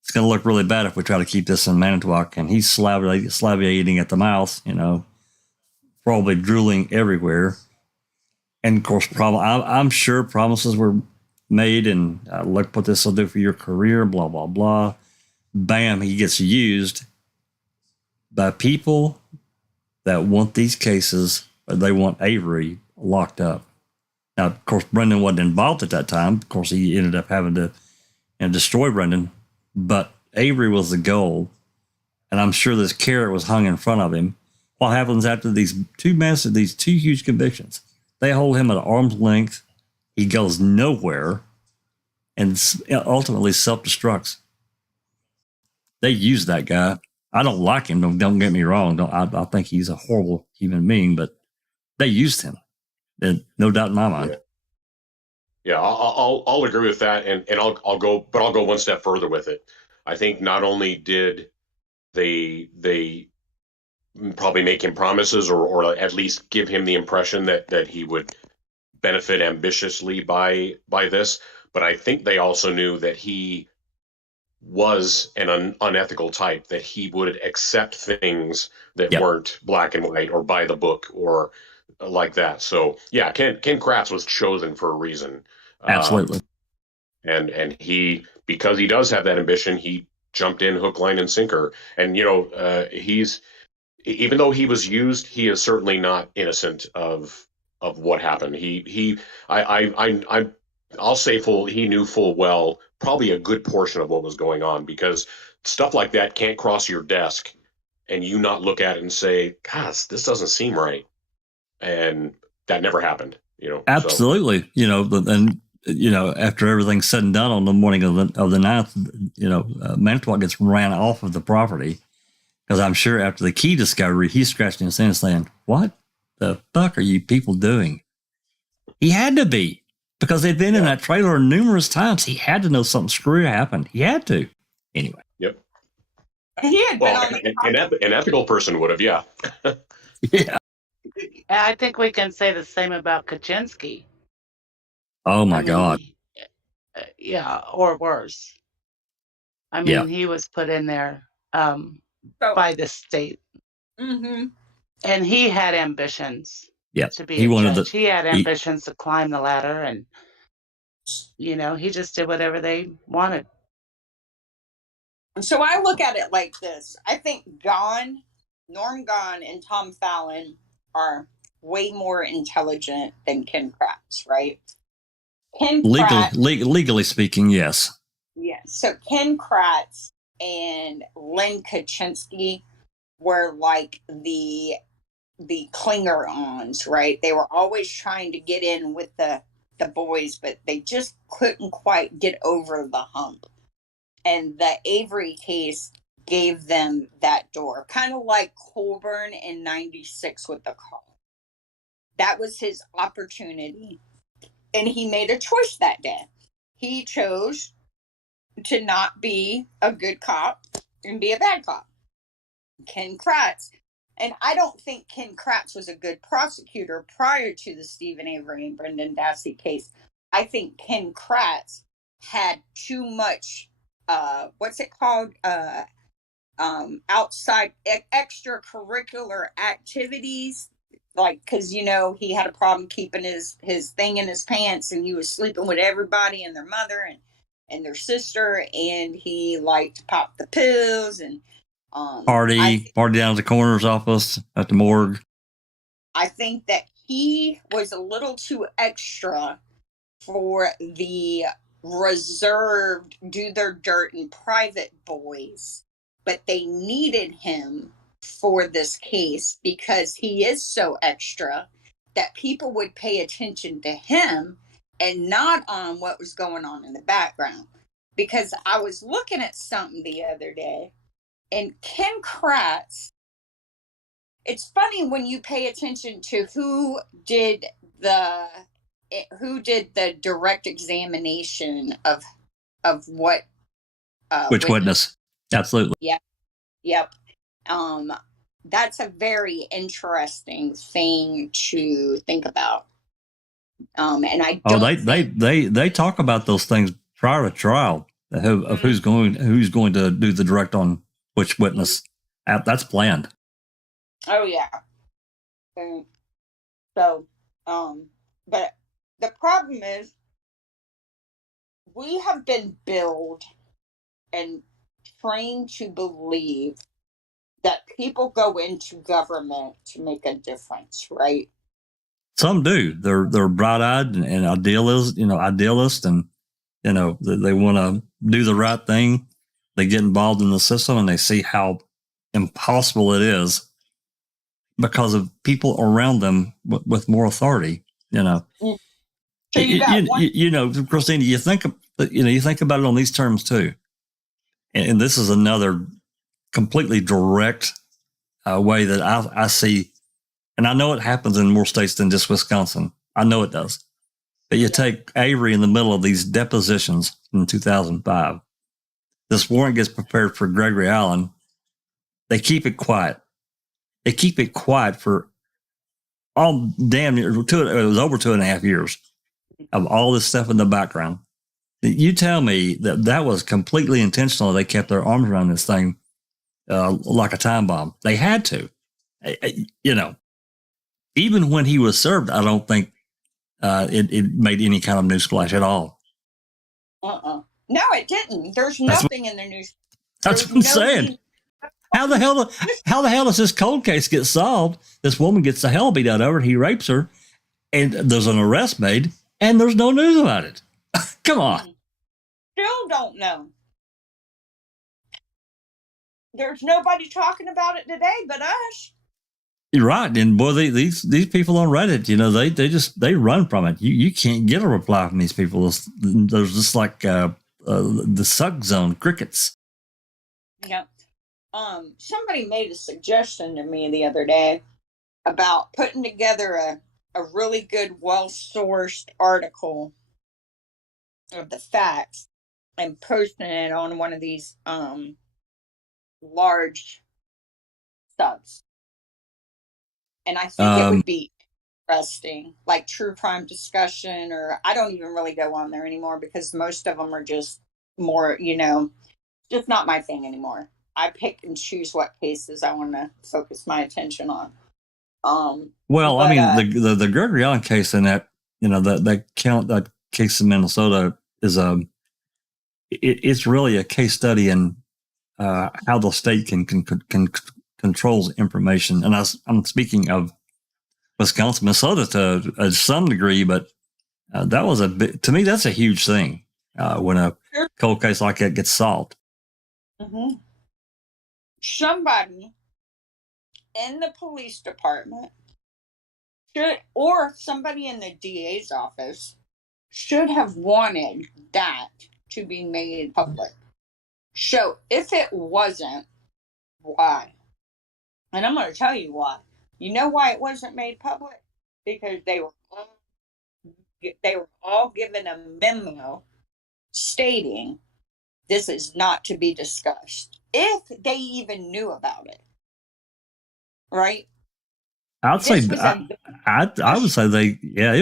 it's going to look really bad if we try to keep this in Manitowoc. And he's salivating at the mouth, probably drooling everywhere. And of course, I'm sure promises were made, and look what this will do for your career, blah, blah, blah. Bam, he gets used by people that want these cases, or they want Avery locked up. Now, of course, Brendan wasn't involved at that time. Of course, he ended up having to destroy Brendan. But Avery was the goal, and I'm sure this carrot was hung in front of him. what happens after these two huge convictions? They hold him at arm's length. He goes nowhere and ultimately self-destructs. They use that guy. I don't like him. Don't get me wrong. I think he's a horrible human being, but they used him. And no doubt in my mind. Yeah, I'll agree with that, and I'll go one step further with it. I think not only did they probably make him promises or at least give him the impression that he would benefit ambitiously by this, but I think they also knew that he was an unethical type, that he would accept things that weren't black and white or by the book or like that. So yeah, Ken Kratz was chosen for a reason. Absolutely. And he, because he does have that ambition, he jumped in hook, line, and sinker. And he's, even though he was used, he is certainly not innocent of what happened. I'll say he knew full well probably a good portion of what was going on, because stuff like that can't cross your desk and you not look at it and say, gosh, this doesn't seem right. And that never happened, Absolutely. So. After everything's said and done on the morning of the 9th, Manitowoc gets ran off of the property, because I'm sure after the key discovery, he's scratching his head saying, what the fuck are you people doing? He had to be, because they'd been in that trailer numerous times. He had to know something screwy happened. He had to. Anyway. Yep. He had been on an ethical person would have, yeah. Yeah. I think we can say the same about Kaczynski. Oh my God. Yeah, or worse. I mean, he was put in there by the state. Mm-hmm. And he had ambitions to be a judge. He had ambitions to climb the ladder, and he just did whatever they wanted. So I look at it like this. I think Norm Gahn and Tom Fallon are way more intelligent than Ken Kratz, right? Legally speaking, yes. Yeah. So Ken Kratz and Len Kaczynski were like the clinger-ons, right? They were always trying to get in with the boys, but they just couldn't quite get over the hump. And the Avery case gave them that door, kind of like Colburn in '96 with the car. That was his opportunity. And he made a choice that day. He chose to not be a good cop and be a bad cop. Ken Kratz. And I don't think Ken Kratz was a good prosecutor prior to the Stephen Avery and Brendan Dassey case. I think Ken Kratz had too much, what's it called? Outside extracurricular activities. Like, because, he had a problem keeping his thing in his pants, and he was sleeping with everybody and their mother and their sister, and he liked to pop the pills and party down at the coroner's office at the morgue. I think that he was a little too extra for the reserved, do their dirt in private boys, but they needed him for this case because he is so extra that people would pay attention to him and not on what was going on in the background. Because I was looking at something the other day, and Ken Kratz, it's funny when you pay attention to who did the direct examination of what which witness. Absolutely. Yep. That's a very interesting thing to think about. And I don't they talk about those things prior to trial of who's going to do the direct on which witness. That's planned. Oh yeah. And so, but the problem is we have been billed and trained to believe that people go into government to make a difference, right? Some do. They're bright-eyed and idealists, and they want to do the right thing. They get involved in the system and they see how impossible it is because of people around them with more authority. So Christina, you think about it on these terms too, and this is another completely direct way that I see, and I know it happens in more states than just Wisconsin. I know it does. But you take Avery in the middle of these depositions in 2005. This warrant gets prepared for Gregory Allen. They keep it quiet. They keep it quiet for all damn near it was over 2.5 years of all this stuff in the background. You tell me that was completely intentional. They kept their arms around this thing like a time bomb. They had to. Even when he was served, I don't think it made any kind of newsflash at all. No, it didn't. There's nothing in the news. That's what I'm saying. How the hell does this cold case get solved? This woman gets the hell beat out of her. He rapes her, and there's an arrest made, and there's no news about it. Come on. Still don't know. There's nobody talking about it today but us. You're right, and boy, these people on Reddit, they run from it. You can't get a reply from these people. There's just like the suck zone, crickets. Yeah. Somebody made a suggestion to me the other day about putting together a really good, well-sourced article of the facts and posting it on one of these large subs. And I think it would be interesting, like true crime discussion, or I don't even really go on there anymore because most of them are just more, just not my thing anymore. I pick and choose what cases I want to focus my attention on. The Gregory Allen case in that, that case in Minnesota is it's really a case study in how the state can controls information. And I'm speaking of Wisconsin, Minnesota to some degree, but that was to me, that's a huge thing when a cold case like that gets solved. Mm-hmm. Somebody in the police department or somebody in the DA's office should have wanted that to be made public. So if it wasn't, why? And I'm going to tell you why. You know why it wasn't made public? Because they were all given a memo stating this is not to be discussed, if they even knew about it. Right? I would say it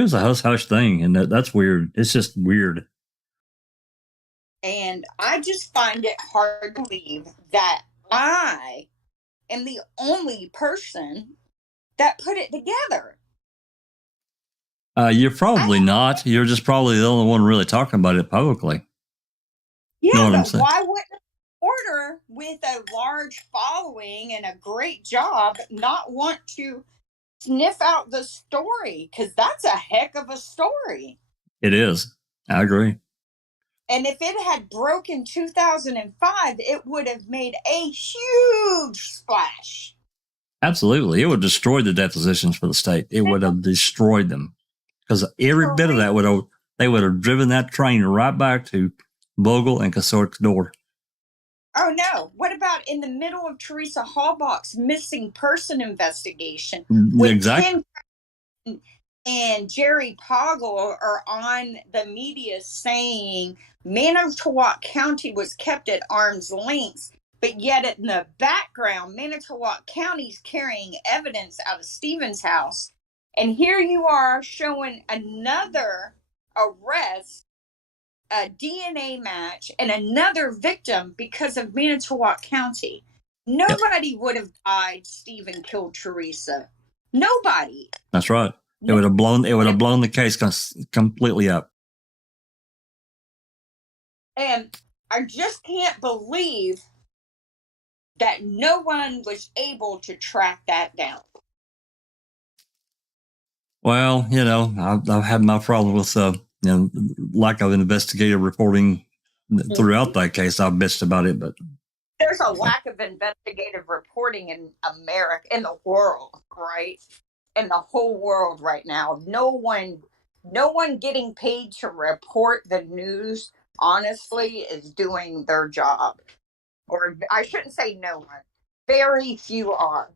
was a hush thing, and that's weird. It's just weird. And I just find it hard to believe that I am the only person that put it together. You're probably not. You're just probably the only one really talking about it publicly. Yeah, but why wouldn't a reporter with a large following and a great job not want to sniff out the story? Because that's a heck of a story. It is. I agree. And if it had broke in 2005, it would have made a huge splash. Absolutely. It would have destroyed the depositions for the state. It would have destroyed them. Because every bit of that they would have driven that train right back to Vogel and Kasork's door. Oh, no. What about in the middle of Teresa Halbach's missing person investigation? Exactly. Tim and Jerry Poggle are on the media saying Manitowoc County was kept at arm's length, but yet in the background, Manitowoc County's carrying evidence out of Stephen's house. And here you are showing another arrest, a DNA match, and another victim because of Manitowoc County. Nobody would have died. Stephen killed Teresa. Nobody. That's right. It would have blown the case completely up. And I just can't believe that no one was able to track that down. Well, I've had my problem with lack of investigative reporting throughout that case. I've bitched about it, but there's a lack of investigative reporting in America, in the world, right? In the whole world right now. No one getting paid to report the news, honestly, is doing their job. Or I shouldn't say no one. Very few are.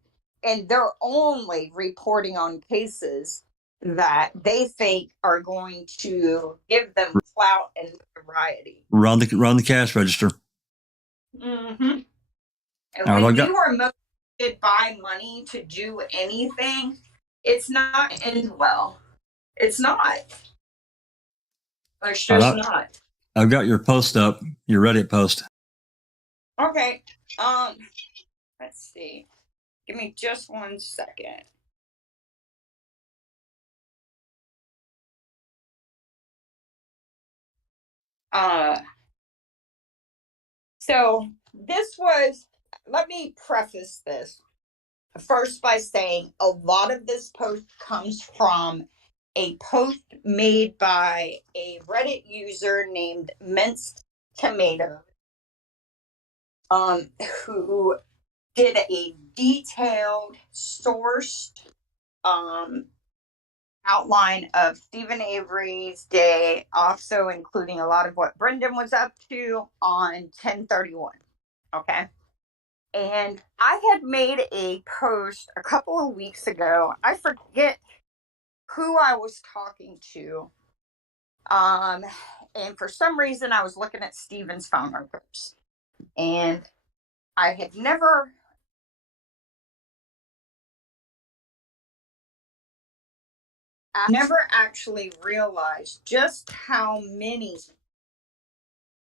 And they're only reporting on cases that they think are going to give them clout and notoriety. Run the cash register. Mm-hmm. And when you are motivated by money to do anything, it's not end well. It's not. It's just not. I've got your post up, your Reddit post. Okay. Let's see. Give me just 1 second. So this was, let me preface this first by saying a lot of this post comes from a post made by a Reddit user named Minced Tomato, who did a detailed, sourced outline of Stephen Avery's day, also including a lot of what Brendan was up to on 10/31. Okay. And I had made a post a couple of weeks ago. I forget who I was talking to. And for some reason I was looking at Stephen's phone records. And I had never actually realized just how many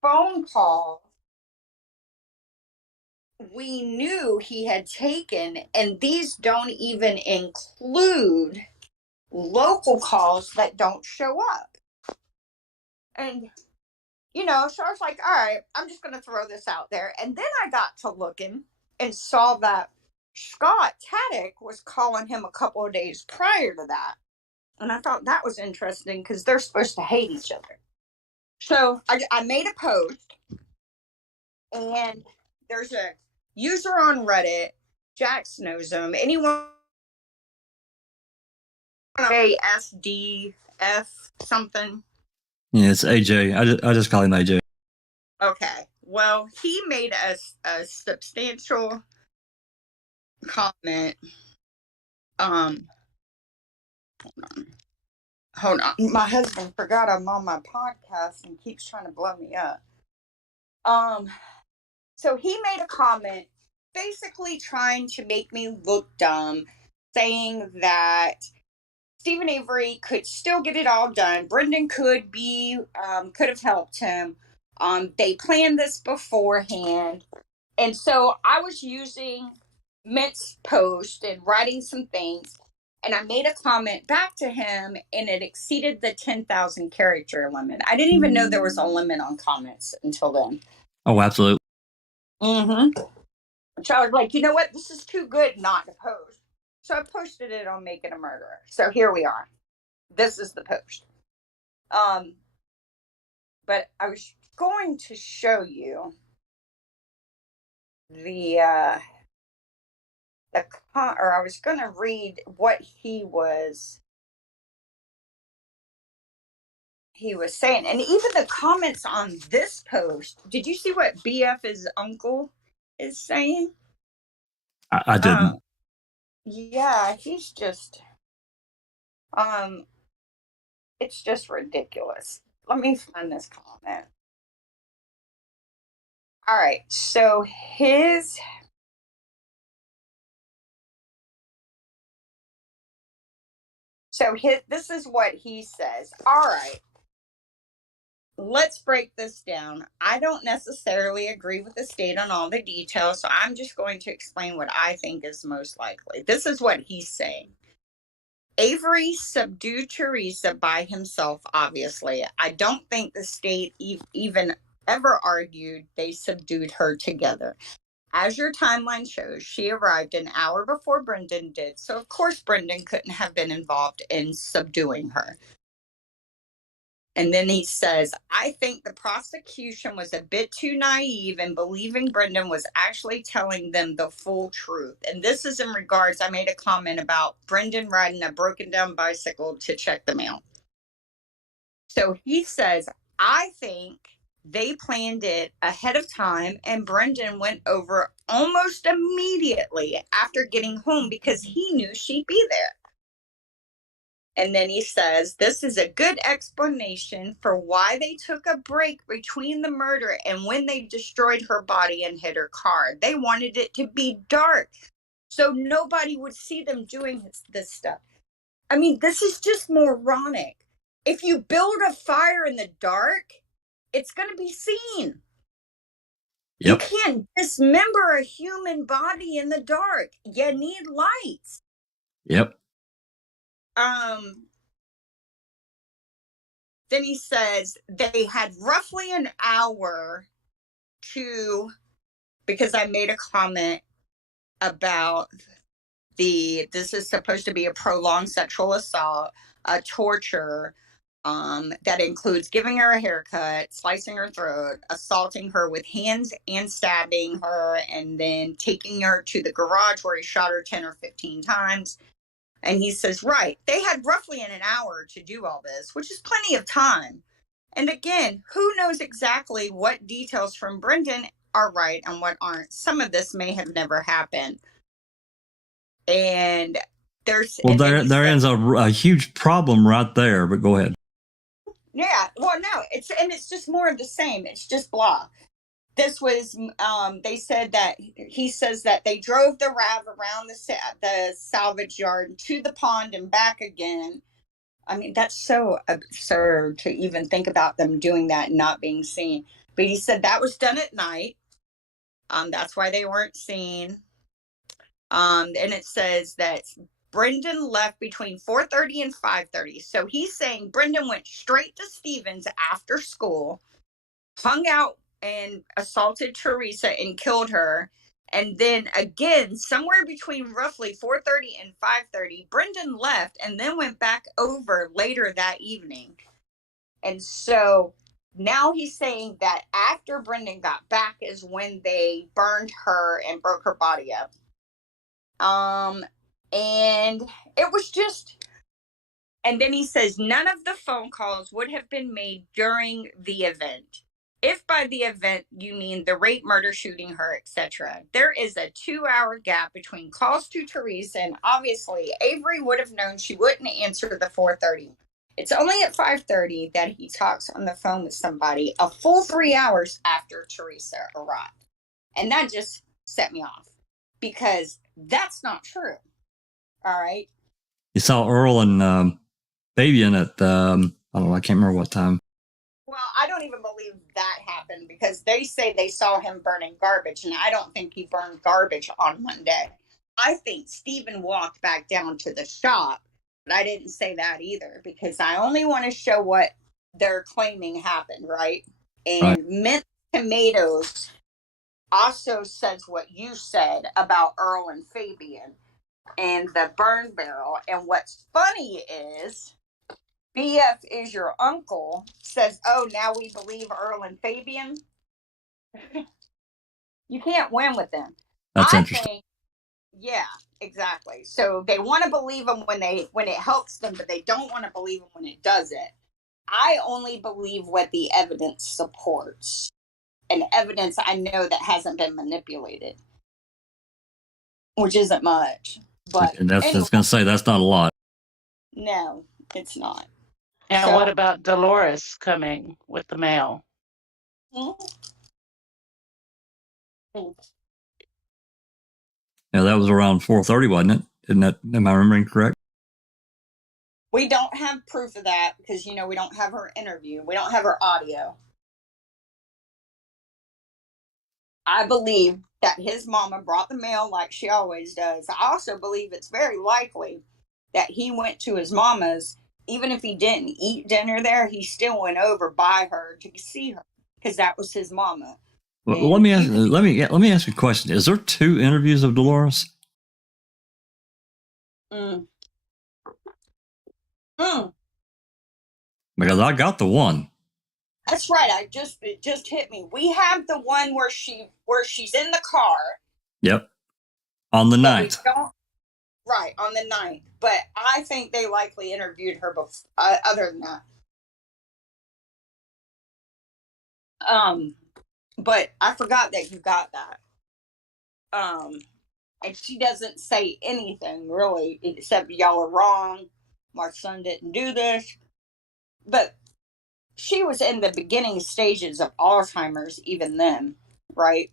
phone calls we knew he had taken, and these don't even include local calls that don't show up. And, so I was like, all right, I'm just going to throw this out there. And then I got to looking and saw that Scott Taddick was calling him a couple of days prior to that. And I thought that was interesting because they're supposed to hate each other. So I made a post, and there's a user on Reddit, Jax knows him. Anyone ASDF something? Yeah, it's AJ. I just call him AJ. Okay. Well, he made a substantial comment. Hold on. My husband forgot I'm on my podcast and keeps trying to blow me up. So he made a comment basically trying to make me look dumb, saying that Stephen Avery could still get it all done. Brendan could have helped him. They planned this beforehand. And so I was using Mint's post and writing some things. And I made a comment back to him, and it exceeded the 10,000 character limit. I didn't even know there was a limit on comments until then. Oh, absolutely. Mm-hmm. So I was like, you know what? This is too good not to post. So I posted it on Making a Murderer. So here we are. This is the post. But I was going to show you I was going to read what he was saying. And even the comments on this post, did you see what BF's uncle is saying? I didn't. Yeah, he's just, it's just ridiculous. Let me find this comment. All right, so this is what he says. All right, let's break this down. I don't necessarily agree with the state on all the details, so I'm just going to explain what I think is most likely. This is what he's saying. Avery subdued Teresa by himself, obviously. I don't think the state even ever argued they subdued her together. As your timeline shows, she arrived an hour before Brendan did, so of course Brendan couldn't have been involved in subduing her. And then he says, I think the prosecution was a bit too naive in believing Brendan was actually telling them the full truth. And this is in regards, I made a comment about Brendan riding a broken down bicycle to check the mail. So he says, I think they planned it ahead of time and Brendan went over almost immediately after getting home because he knew she'd be there. And then he says, this is a good explanation for why they took a break between the murder and when they destroyed her body and hid her car. They wanted it to be dark so nobody would see them doing this stuff. I mean, this is just moronic. If you build a fire in the dark, it's going to be seen. Yep. You can't dismember a human body in the dark. You need lights. Yep. Then he says they had roughly an hour to, because I made a comment about this is supposed to be a prolonged sexual assault, a torture, that includes giving her a haircut, slicing her throat, assaulting her with hands and stabbing her, and then taking her to the garage where he shot her 10 or 15 times. And he says, right, they had roughly an hour to do all this, which is plenty of time. And again, who knows exactly what details from Brendan are right and what aren't? Some of this may have never happened. And there's... Well, there ends a huge problem right there, but go ahead. Yeah, well, no, it's just more of the same. It's just blah. This was, they said that, he says that they drove the RAV around the salvage yard to the pond and back again. I mean, that's so absurd to even think about them doing that and not being seen. But he said that was done at night. That's why they weren't seen. And it says that Brendan left between 4:30 and 5:30. So he's saying Brendan went straight to Stevens after school, hung out and assaulted Teresa and killed her. And then again, somewhere between roughly 4:30 and 5:30, Brendan left and then went back over later that evening. And so now he's saying that after Brendan got back is when they burned her and broke her body up. And it was just, and then he says none of the phone calls would have been made during the event. If by the event you mean the rape, murder, shooting her, etc., there is a 2-hour gap between calls to Teresa, and obviously Avery would have known she wouldn't answer the 4:30. It's only at 5:30 that he talks on the phone with somebody, a full 3 hours after Teresa arrived. And that just set me off because that's not true. All right. You saw Earl and Fabian at, I don't know, I can't remember what time. Well, I don't even believe that happened because they say they saw him burning garbage, and I don't think he burned garbage on Monday. I think Stephen walked back down to the shop, but I didn't say that either because I only want to show what they're claiming happened, right? And right. Mint Tomatoes also says what you said about Earl and Fabian and the burn barrel. And what's funny is BF is your uncle says, oh, now we believe Earl and Fabian. You can't win with them. That's interesting. Yeah, exactly. So they want to believe them when it helps them, but they don't want to believe them when it doesn't. I only believe what the evidence supports, and evidence I know that hasn't been manipulated, which isn't much. But and that's anyway, I was going to say that's not a lot. No, it's not. And so, what about Dolores coming with the mail? Yeah, that was around 4:30, wasn't it? Isn't that? Am I remembering correct? We don't have proof of that because we don't have her interview. We don't have her audio. I believe that his mama brought the mail like she always does. I also believe it's very likely that he went to his mama's. Even if he didn't eat dinner there, he still went over by her to see her because that was his mama. Well, let me ask you a question. Is there 2 interviews of Dolores? Because I got the one. That's right. It just hit me. We have the one where she's in the car. Yep. On the 9th. Right, on the 9th. But I think they likely interviewed her before, other than that. But I forgot that you got that. And she doesn't say anything really, except y'all are wrong. My son didn't do this. But she was in the beginning stages of Alzheimer's even then, right?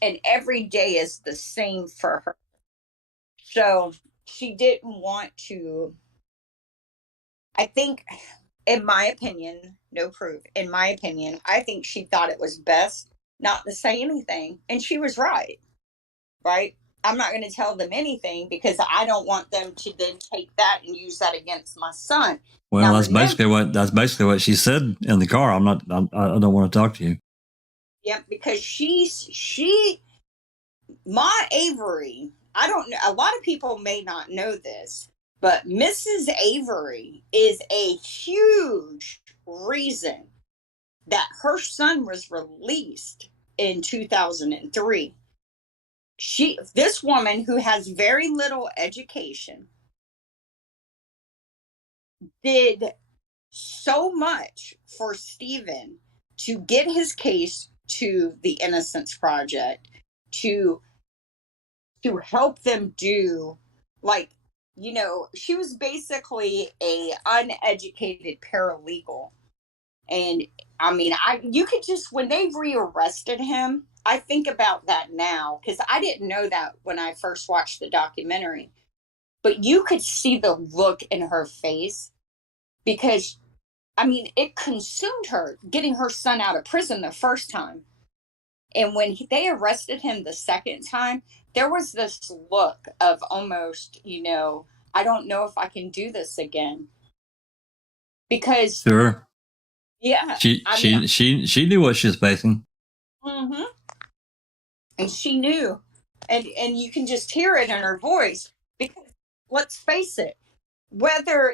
And every day is the same for her. So she didn't want to, I think, in my opinion, no proof, in my opinion, I think she thought it was best not to say anything. And she was right, right? I'm not going to tell them anything because I don't want them to then take that and use that against my son. Well, now, that's basically what she said in the car. I don't want to talk to you. Yeah, because my Avery, I don't know, a lot of people may not know this, but Mrs. Avery is a huge reason that her son was released in 2003. This woman who has very little education did so much for Stephen to get his case to the Innocence Project, to help them do, like, you know, she was basically a uneducated paralegal. And I mean, you could just, when they rearrested him, I think about that now because I didn't know that when I first watched the documentary, but you could see the look in her face because, I mean, it consumed her getting her son out of prison the first time. And when they arrested him the second time, there was this look of almost, you know, I don't know if I can do this again. Because sure. Yeah. She knew what she was facing. Mm-hmm. And she knew. And you can just hear it in her voice. Because let's face it, even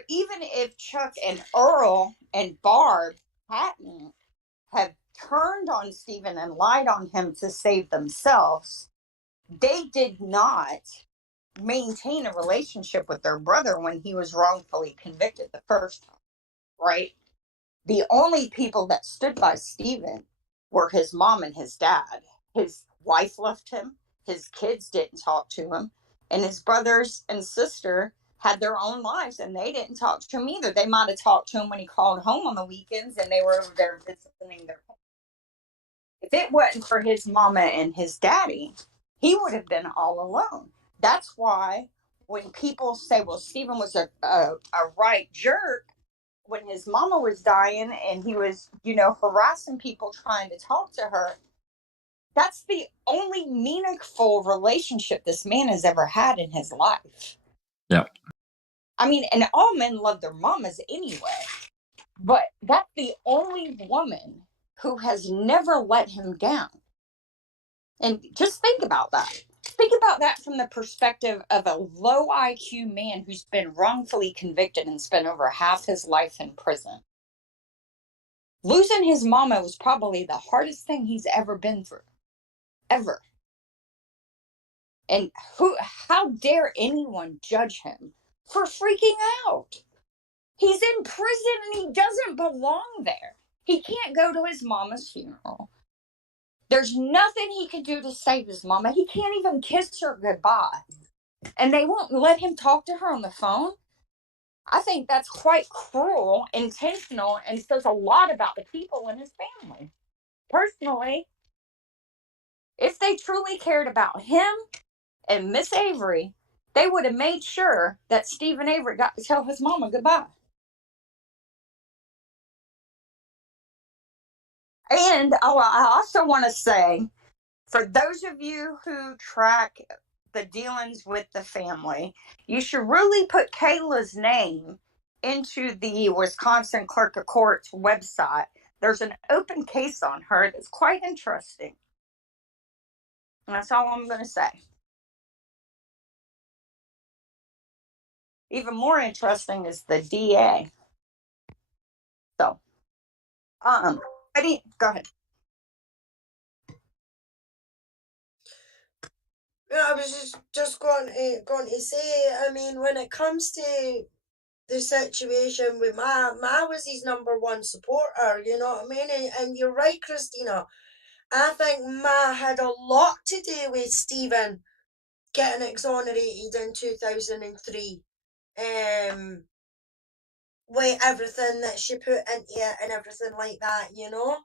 if Chuck and Earl and Barb hadn't have turned on Stephen and lied on him to save themselves, they did not maintain a relationship with their brother when he was wrongfully convicted the first time, right? The only people that stood by Stephen were his mom and his dad. His wife left him, his kids didn't talk to him, and his brothers and sister had their own lives and they didn't talk to him either. They might have talked to him when he called home on the weekends and they were over there visiting their parents. If it wasn't for his mama and his daddy, he would have been all alone. That's why when people say, well, Stephen was a right jerk when his mama was dying and he was, you know, harassing people trying to talk to her, that's the only meaningful relationship this man has ever had in his life. Yeah. I mean, and all men love their mamas anyway, but that's the only woman who has never let him down. And just think about that. Think about that from the perspective of a low IQ man who's been wrongfully convicted and spent over half his life in prison. Losing his mama was probably the hardest thing he's ever been through. Ever. And how dare anyone judge him for freaking out? He's in prison and he doesn't belong there. He can't go to his mama's funeral. There's nothing he can do to save his mama. He can't even kiss her goodbye. And they won't let him talk to her on the phone. I think that's quite cruel, intentional, and says a lot about the people in his family. Personally, if they truly cared about him and Miss Avery, they would have made sure that Stephen Avery got to tell his mama goodbye. And I also want to say, for those of you who track the dealings with the family, you should really put Kayla's name into the Wisconsin Clerk of Court's website. There's an open case on her that's quite interesting. And that's all I'm going to say. Even more interesting is the DA. Go ahead. Yeah, I was just going to say, I mean, when it comes to the situation with Ma was his number one supporter, you know what I mean? And you're right, Christina. I think Ma had a lot to do with Stephen getting exonerated in 2003. With everything that she put into it and everything like that, you know.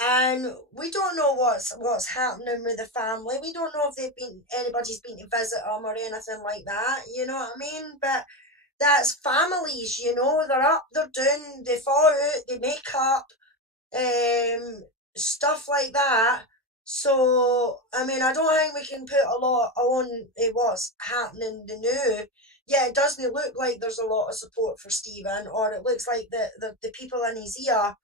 And we don't know what's happening with the family. We don't know if anybody's been to visit them or anything like that, you know what I mean? But that's families, you know, they're up, they're doing, they fall out, they make up, stuff like that. So, I mean, I don't think we can put a lot on what's happening now. Yeah, it doesn't look like there's a lot of support for Stephen, or it looks like the people in his ear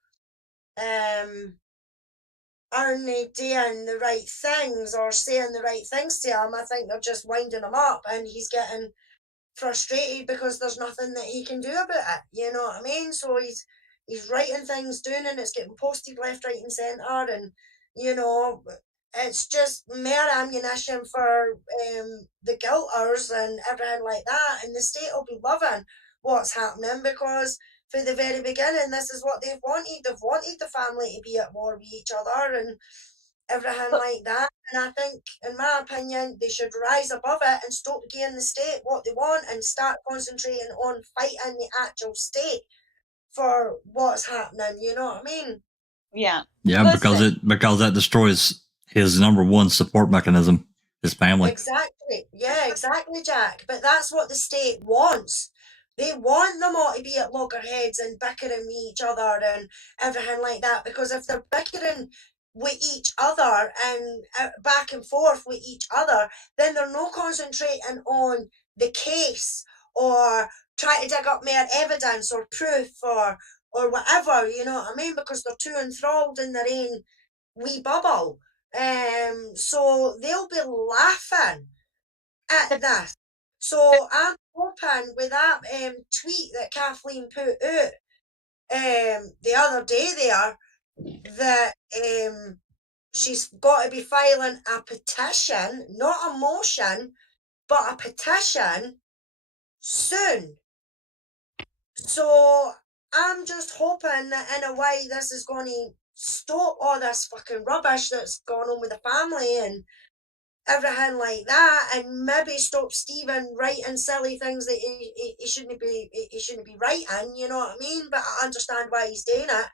aren't they doing the right things or saying the right things to him. I think they're just winding him up, and he's getting frustrated because there's nothing that he can do about it, you know what I mean? So he's writing things down, and it's getting posted left, right and centre, and you know, it's just more ammunition for the guilters and everything like that, and the state will be loving what's happening, because for the very beginning this is what they've wanted the family to be at war with each other and everything like that. And I think, in my opinion, they should rise above it and stop giving the state what they want and start concentrating on fighting the actual state for what's happening, you know what I mean? Yeah. Yeah, because that destroys his number one support mechanism, his family. Exactly. Yeah, exactly, Jack. But that's what the state wants. They want them all to be at loggerheads and bickering with each other and everything like that, because if they're bickering with each other and back and forth with each other, then they're not concentrating on the case or trying to dig up more evidence or proof or whatever, you know what I mean? Because they're too enthralled in their own wee bubble. So they'll be laughing at this. So I'm hoping with that tweet that Kathleen put out the other day there, that she's got to be filing a petition, not a motion, but a petition soon. So I'm just hoping that in a way this is going to stop all this fucking rubbish that's going on with the family and everything like that, and maybe stop Stephen writing silly things that he shouldn't be writing, you know what I mean? But I understand why he's doing it,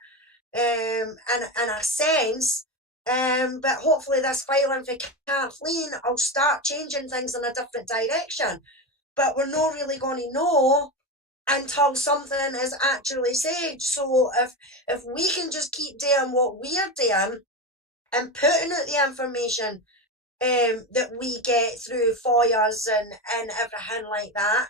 in a sense. But hopefully this filing for Kathleen will start changing things in a different direction. But we're not really going to know until something is actually said. So if we can just keep doing what we're doing and putting out the information that we get through FOIAs and everything like that,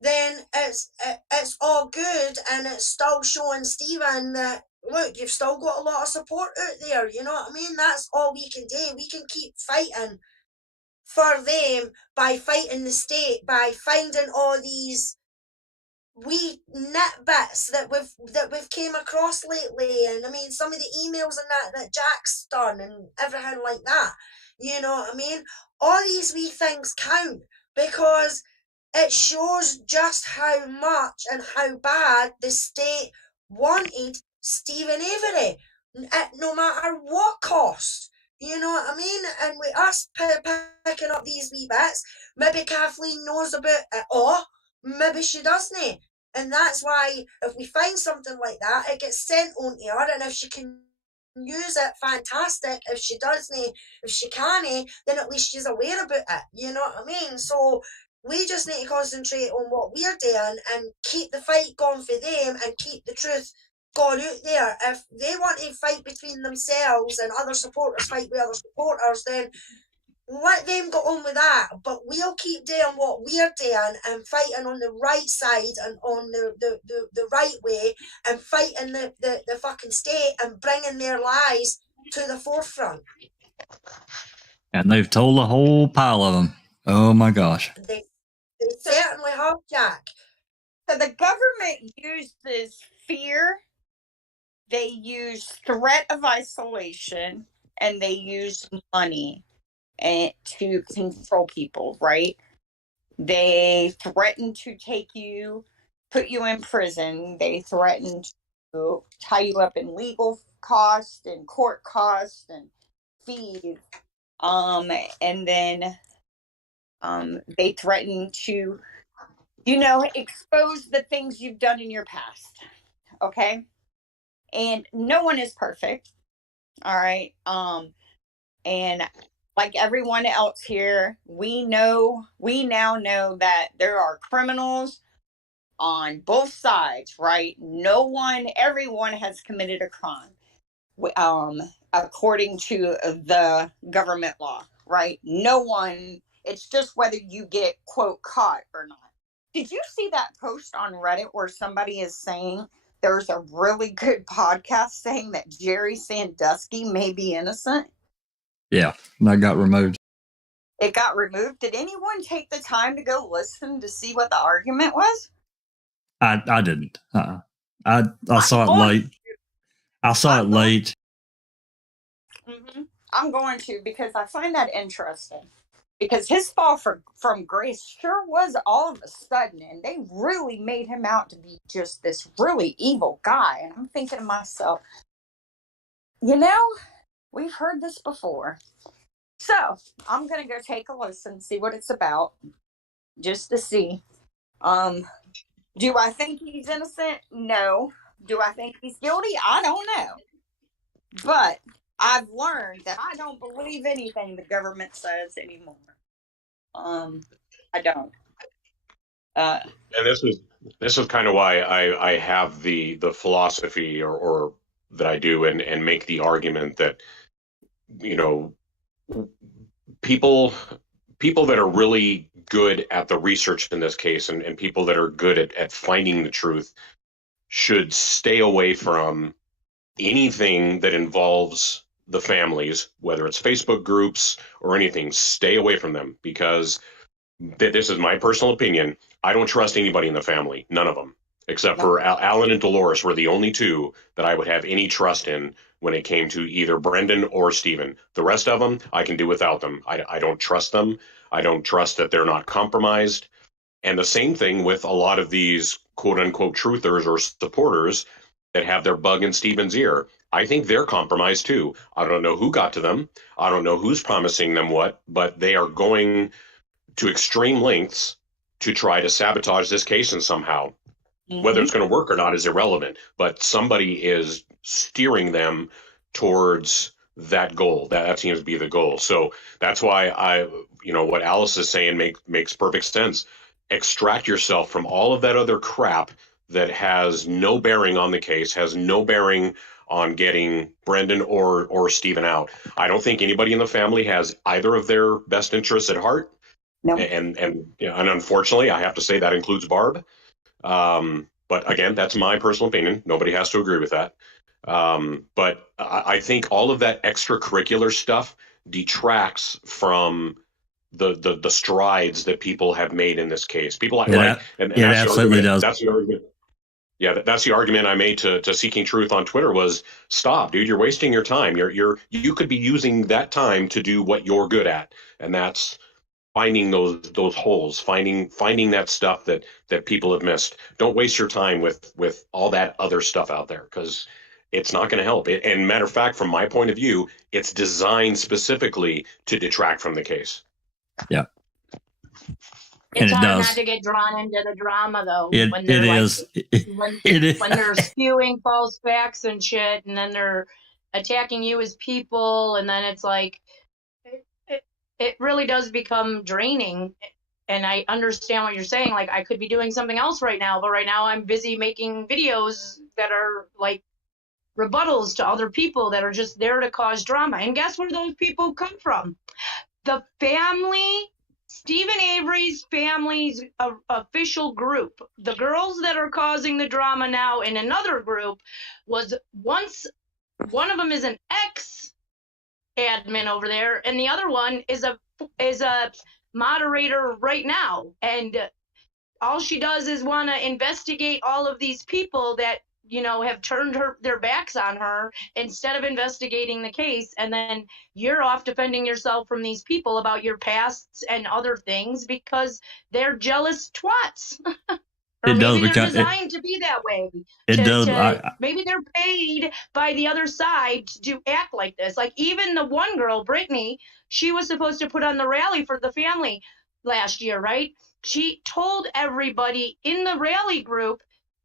then it's all good, and it's still showing Stephen that, look, you've still got a lot of support out there, you know what I mean? That's all we can do. We can keep fighting for them by fighting the state, by finding all these wee nitbits that we've came across lately. And I mean, some of the emails and that Jack's done and everything like that, you know what I mean? All these wee things count, because it shows just how much and how bad the state wanted Stephen Avery, at no matter what cost. You know what I mean? And with us picking up these wee bits, maybe Kathleen knows about it all, maybe she doesn't. And that's why if we find something like that, it gets sent on to her, and if she can use it, fantastic. If she doesn't, if she can't, then at least she's aware about it, you know what I mean? So we just need to concentrate on what we're doing and keep the fight going for them and keep the truth going out there. If they want to fight between themselves and other supporters fight with other supporters, then let them go on with that. But we'll keep doing what we're doing and fighting on the right side and on the right way, and fighting the fucking state and bringing their lies to the forefront. And they've told a whole pile of them. Oh my gosh. They certainly have, Jack. So the government used this fear, they use threat of isolation, and they use money to control people, right? They threaten to take you, put you in prison. They threaten to tie you up in legal costs and court costs and fees. And then they threaten to, expose the things you've done in your past. Okay. And no one is perfect. All right. And like everyone else here, we now know that there are criminals on both sides, right? Everyone has committed a crime, according to the government law, right? No one, it's just whether you get, quote, caught or not. Did you see that post on Reddit where somebody is saying there's a really good podcast saying that Jerry Sandusky may be innocent? Yeah, that got removed. It got removed. Did anyone take the time to go listen to see what the argument was? I didn't. I saw it late. I saw it late. I'm going to, because I find that interesting. Because his fall from grace sure was all of a sudden, and they really made him out to be just this really evil guy. And I'm thinking to myself, we've heard this before. So I'm going to go take a listen, see what it's about, just to see. Do I think he's innocent? No. Do I think he's guilty? I don't know. But I've learned that I don't believe anything the government says anymore. I don't. And this is kind of why I have the philosophy or that I do and make the argument that, people that are really good at the research in this case and people that are good at finding the truth should stay away from anything that involves the families, whether it's Facebook groups or anything. Stay away from them, because this is my personal opinion. I don't trust anybody in the family, none of them, except for Alan and Dolores were the only two that I would have any trust in when it came to either Brendan or Stephen. The rest of them, I can do without them. I don't trust them. I don't trust that they're not compromised. And the same thing with a lot of these quote unquote truthers or supporters that have their bug in Stephen's ear. I think they're compromised too. I don't know who got to them. I don't know who's promising them what, but they are going to extreme lengths to try to sabotage this case in somehow. Whether it's going to work or not is irrelevant, but somebody is steering them towards that goal. That seems to be the goal. So that's why what Alice is saying makes perfect sense. Extract yourself from all of that other crap that has no bearing on the case, has no bearing on getting Brendan or Stephen out. I don't think anybody in the family has either of their best interests at heart. No. And unfortunately, I have to say that includes Barb. But again, that's my personal opinion. Nobody has to agree with that. But I think all of that extracurricular stuff detracts from the strides that people have made in this case. People absolutely does. That's the argument. Yeah, that's the argument I made to Seeking Truth on Twitter was, stop, dude, you're wasting your time. You could be using that time to do what you're good at, and that's finding those holes, finding that stuff that people have missed. Don't waste your time with all that other stuff out there, because it's not going to help. And matter of fact, from my point of view, it's designed specifically to detract from the case. Yeah. It's hard not to get drawn into the drama, though. When they're spewing false facts and shit, and then they're attacking you as people, and then it's like, it really does become draining. And I understand what you're saying. Like, I could be doing something else right now, but right now I'm busy making videos that are like rebuttals to other people that are just there to cause drama. And guess where those people come from? The family. Stephen Avery's family's official group. The girls that are causing the drama now in another group was once, one of them is an ex-admin over there, and the other one is a moderator right now. And all she does is want to investigate all of these people that have turned their backs on her instead of investigating the case, and then you're off defending yourself from these people about your pasts and other things because they're jealous twats. Or maybe they're designed to be that way. Maybe they're paid by the other side to act like this. Like even the one girl, Brittany, she was supposed to put on the rally for the family last year, right? She told everybody in the rally group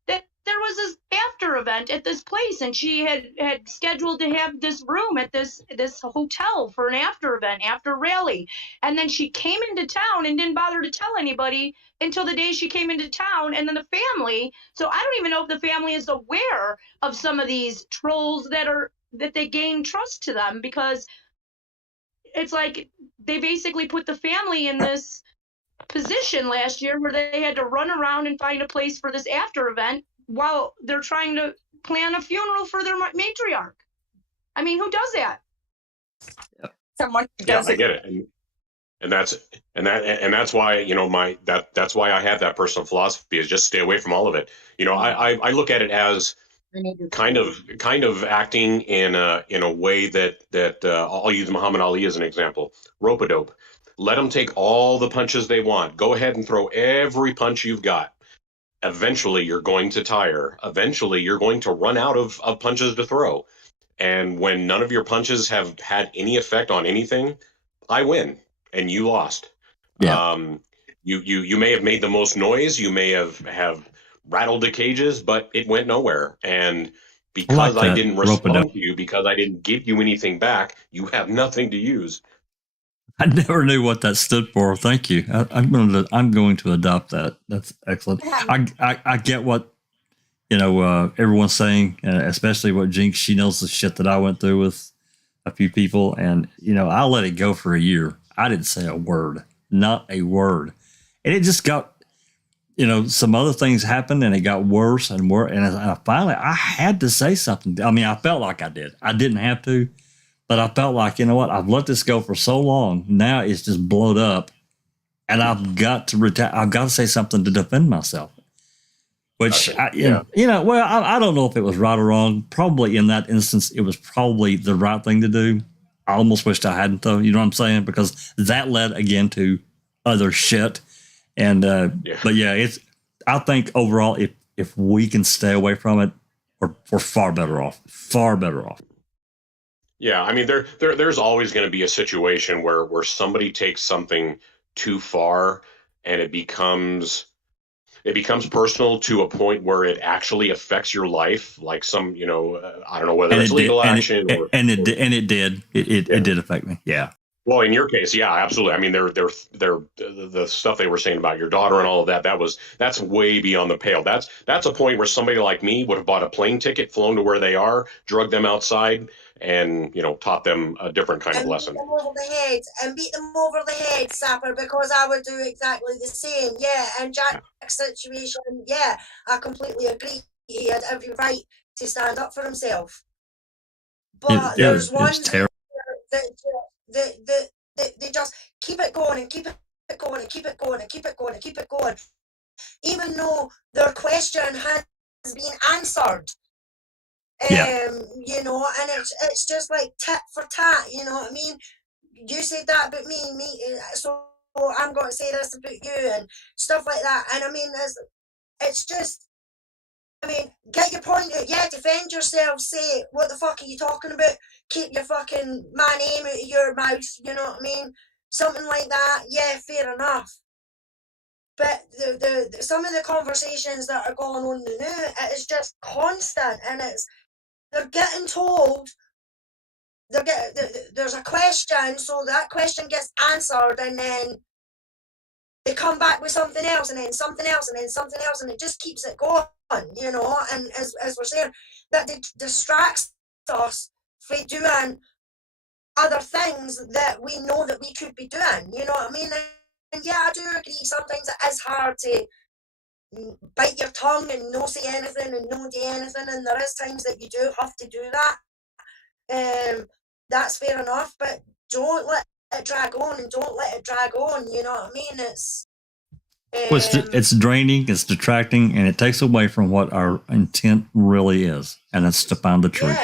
that there was this after event at this place, and she had scheduled to have this room at this hotel for an after event, after rally. And then she came into town and didn't bother to tell anybody until the day she came into town. And then the family, so I don't even know if the family is aware of some of these trolls that they gain trust to them, because it's like they basically put the family in this position last year where they had to run around and find a place for this after event while they're trying to plan a funeral for their matriarch. I mean, who does that? Someone does I get it. And that's why, that's why I have that personal philosophy, is just stay away from all of it. I look at it as kind of acting in a way that I'll use Muhammad Ali as an example. Rope-a-dope. Let them take all the punches they want. Go ahead and throw every punch you've got. Eventually, you're going to tire. Eventually, you're going to run out of punches to throw. And when none of your punches have had any effect on anything, I win and you lost. Yeah. You may have made the most noise. You may have rattled the cages, but it went nowhere. And because I didn't respond to you, because I didn't give you anything back, you have nothing to use. I never knew what that stood for. Thank you. I'm going to adopt that. That's excellent. I get what everyone's saying, especially what Jinx. She knows the shit that I went through with a few people, and I let it go for a year. I didn't say a word, not a word, and it just got some other things happened, and it got worse and worse. And finally, I had to say something. I mean, I felt like I did. I didn't have to. But I felt like, I've let this go for so long. Now it's just blowed up, and I've got to I've got to say something to defend myself. Which, I don't know if it was right or wrong. Probably in that instance, it was probably the right thing to do. I almost wished I hadn't, though. You know what I'm saying? Because that led again to other shit. And but yeah, I think overall, if we can stay away from it, we're far better off. Far better off. Yeah, I mean, there's always going to be a situation where somebody takes something too far, and it becomes personal to a point where it actually affects your life, like some, I don't know whether it's legal action. It did affect me. Yeah. Well, in your case, yeah, absolutely. I mean, they're the stuff they were saying about your daughter and all of that. That's way beyond the pale. That's a point where somebody like me would have bought a plane ticket, flown to where they are, drugged them outside, and taught them a different kind of lesson. Beat them over the head, Sapper, because I would do exactly the same. Yeah, and Jack's situation, yeah, I completely agree. He had every right to stand up for himself. But there's one that they just keep it going and keep it going and keep it going and keep it going and keep it going, even though their question has been answered. And it's just like tit for tat, you know what I mean? You said that about me, so I'm going to say this about you and stuff like that. And I mean, it's just, I mean, get your point out, yeah, defend yourself, say, what the fuck are you talking about? Keep your fucking my name out of your mouth, you know what I mean? Something like that, yeah, fair enough. But the some of the conversations that are going on now, it is just constant, and they're getting told, there's a question, so that question gets answered, and then they come back with something else, and then something else, and then something else, and it just keeps it going, and as we're saying, that distracts us from doing other things that we know that we could be doing, you know what I mean? And yeah, I do agree, sometimes it is hard to bite your tongue and not say anything and not do anything, and there is times that you do have to do that. That's fair enough, but don't let it drag on, and don't let it drag on, you know what I mean? It's draining, it's detracting, and it takes away from what our intent really is, and that's to find the truth.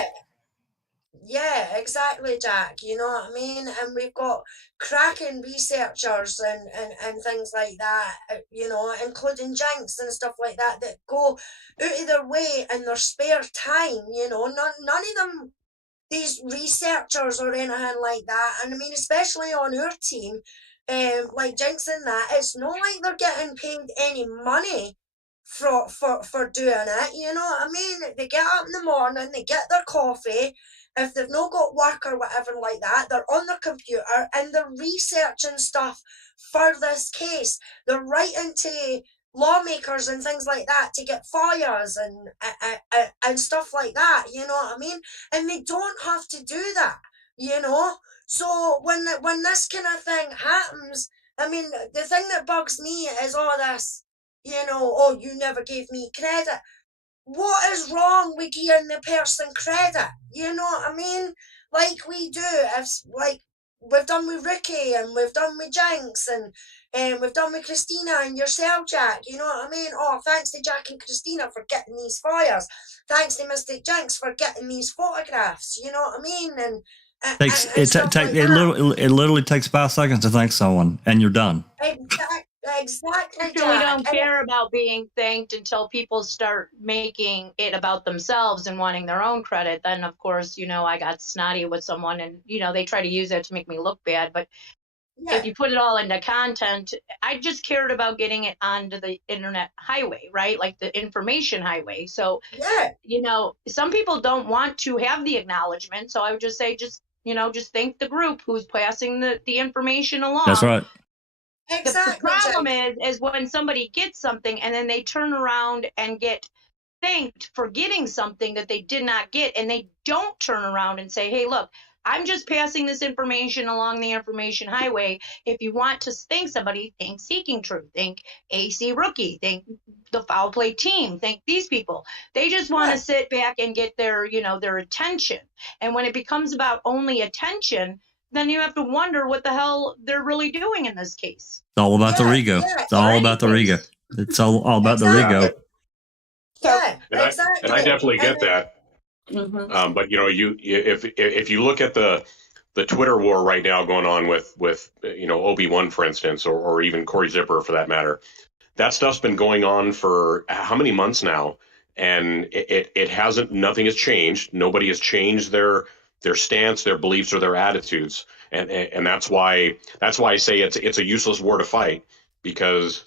Yeah, exactly, Jack. You know what I mean? And we've got cracking researchers and things like that, you know, including Jinx and stuff like that, that go out of their way in their spare time, you know. None of them, these researchers or anything like that. And I mean, especially on our team, like Jinx and that, it's not like they're getting paid any money for doing it. You know what I mean? They get up in the morning, they get their coffee. If they've not got work or whatever like that, they're on their computer and they're researching stuff for this case. They're writing to lawmakers and things like that to get FOIAs and stuff like that, you know what I mean? And they don't have to do that, you know? So when this kind of thing happens, I mean, the thing that bugs me is all this, you know, oh, you never gave me credit. What is wrong with giving the person credit? You know what I mean? Like we do, like we've done with Ricky and we've done with Jinx and we've done with Christina and yourself, Jack. You know what I mean? Oh, thanks to Jack and Christina for getting these fires. Thanks to Mr. Jinx for getting these photographs. You know what I mean? And it literally takes 5 seconds to thank someone, and you're done. Exactly. We don't care about being thanked until people start making it about themselves and wanting their own credit. Then, of course, you know, I got snotty with someone and, you know, they try to use it to make me look bad. But if you put it all into content, I just cared about getting it onto the internet highway, right? Like the information highway. So, you know, some people don't want to have the acknowledgement. So I would just say, just thank the group who's passing the information along. That's right. Exactly. The problem is when somebody gets something and then they turn around and get thanked for getting something that they did not get, and they don't turn around and say, hey, look, I'm just passing this information along the information highway. If you want to thank somebody, thank Seeking Truth, thank AC Rookie, thank the Foul Play team, thank these people. They just want to sit back and get their, you know, their attention. And when it becomes about only attention, then you have to wonder what the hell they're really doing in this case. It's all about the ego. It's all about the ego. It's all about the ego. Exactly. And I definitely get that. Mm-hmm. But you know, if you look at the Twitter war right now going on with you know, Obi-Wan, for instance, or even Corey Zipper for that matter, that stuff's been going on for how many months now, and it hasn't. Nothing has changed. Nobody has changed their stance, their beliefs, or their attitudes, and that's why I say it's a useless war to fight, because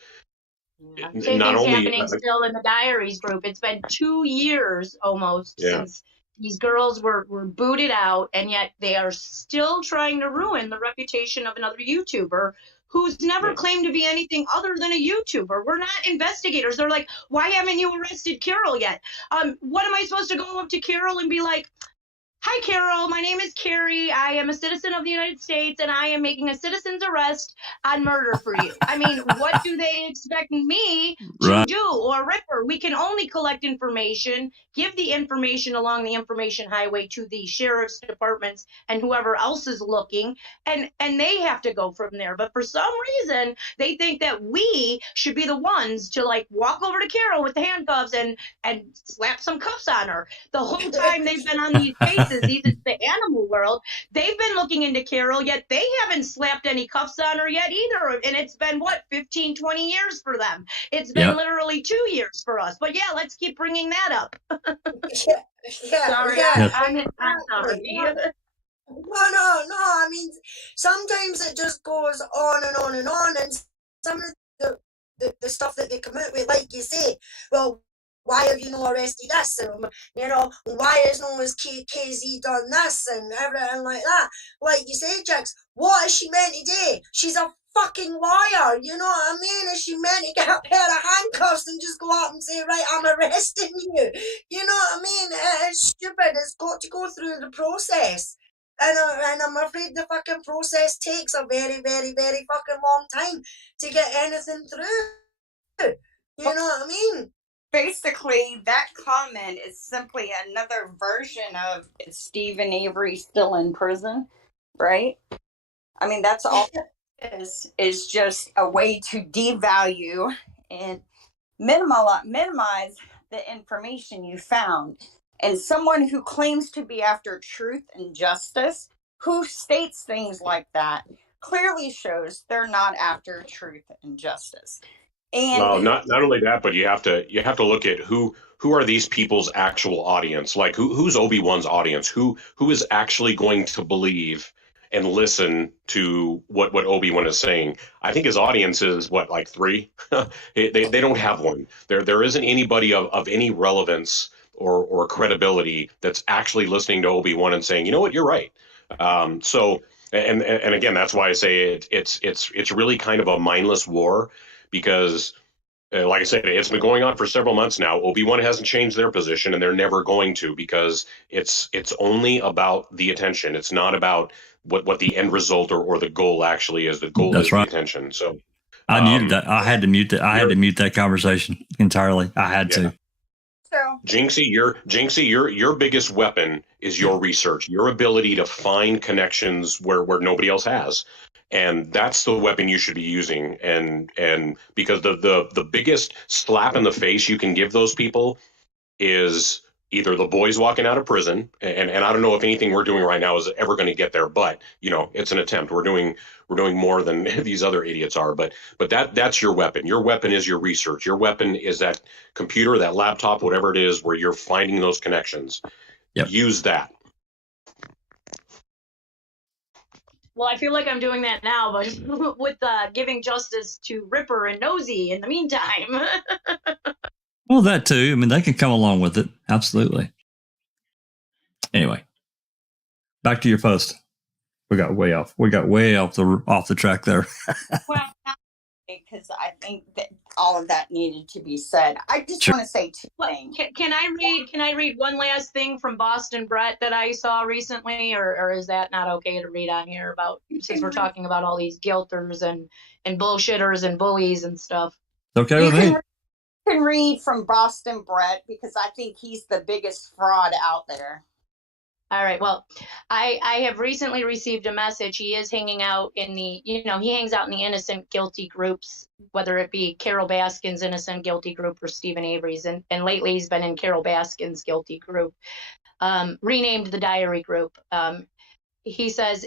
same thing's happening still in the Diaries group. It's been 2 years almost since these girls were booted out, and yet they are still trying to ruin the reputation of another YouTuber who's never claimed to be anything other than a YouTuber. We're not investigators. They're like, why haven't you arrested Carol yet? What am I supposed to go up to Carol and be like, hi, Carol, my name is Carrie. I am a citizen of the United States, and I am making a citizen's arrest on murder for you. I mean, what do they expect me to do? Or Ripper, we can only collect information, give the information along the information highway to the sheriff's departments and whoever else is looking, and they have to go from there. But for some reason, they think that we should be the ones to, like, walk over to Carol with the handcuffs and slap some cuffs on her. The whole time they've been on these cases, even the animal world, they've been looking into Carol, yet they haven't slapped any cuffs on her yet either. And it's been, 15, 20 years for them. It's been literally 2 years for us. But yeah, let's keep bringing that up. Sorry. I'm sorry. No. I mean, sometimes it just goes on and on and on. And some of the stuff that they come out with, like you say, well, why have you not arrested us? And, you know, why has no one's KZ done this and everything like that? Like you say, Jax, what is she meant to do? She's a fucking liar, you know what I mean? Is she meant to get a pair of handcuffs and just go up and say, right, I'm arresting you? You know what I mean? It's stupid. It's got to go through the process. And I'm afraid the fucking process takes a very, very, very fucking long time to get anything through. You know what I mean? Basically, that comment is simply another version of, is Steve and Avery still in prison, right? I mean, that's all it this is just a way to devalue and minimize the information you found. And someone who claims to be after truth and justice, who states things like that, clearly shows they're not after truth and justice. And well, not only that, but you have to look at who are these people's actual audience. Like who's Obi-Wan's audience? Who is actually going to believe and listen to what Obi-Wan is saying? I think his audience is what, like 3? they don't have one. There isn't anybody of any relevance or credibility that's actually listening to Obi-Wan and saying, you know what, you're right. So and again, that's why I say it's really kind of a mindless war, because like I said, it's been going on for several months now. Obi-Wan hasn't changed their position, and they're never going to, because it's only about the attention. It's not about what the end result or the goal actually is. The goal That's is right. the attention. So I muted that. I had to mute that. I had to mute that conversation entirely. I had to. so, Jinxie, your biggest weapon is your research, your ability to find connections where nobody else has. And that's the weapon you should be using. And because the biggest slap in the face you can give those people is either the boys walking out of prison, and I don't know if anything we're doing right now is ever going to get there, but it's an attempt. We're doing more than these other idiots are, but that's your weapon. Your weapon is your research. Your weapon is that computer, that laptop, whatever it is, where you're finding those connections. Yep. Use that. Well, I feel like I'm doing that now, but with giving justice to Ripper and Nosy in the meantime. Well, that too. I mean, they can come along with it. Absolutely. Anyway, back to your post. We got way off the track there. well, because I think that all of that needed to be said. I just want to say 2 things. Can I read one last thing from Boston Brett that I saw recently, or is that not okay to read on here, about, since we're talking about all these guilters and bullshitters and bullies and stuff? Okay with me. You can read from Boston Brett, because I think he's the biggest fraud out there. All right. Well, I have recently received a message. He is hanging out in he hangs out in the innocent guilty groups, whether it be Carol Baskin's innocent guilty group or Stephen Avery's. And lately he's been in Carol Baskin's guilty group, renamed the Diary Group. He says,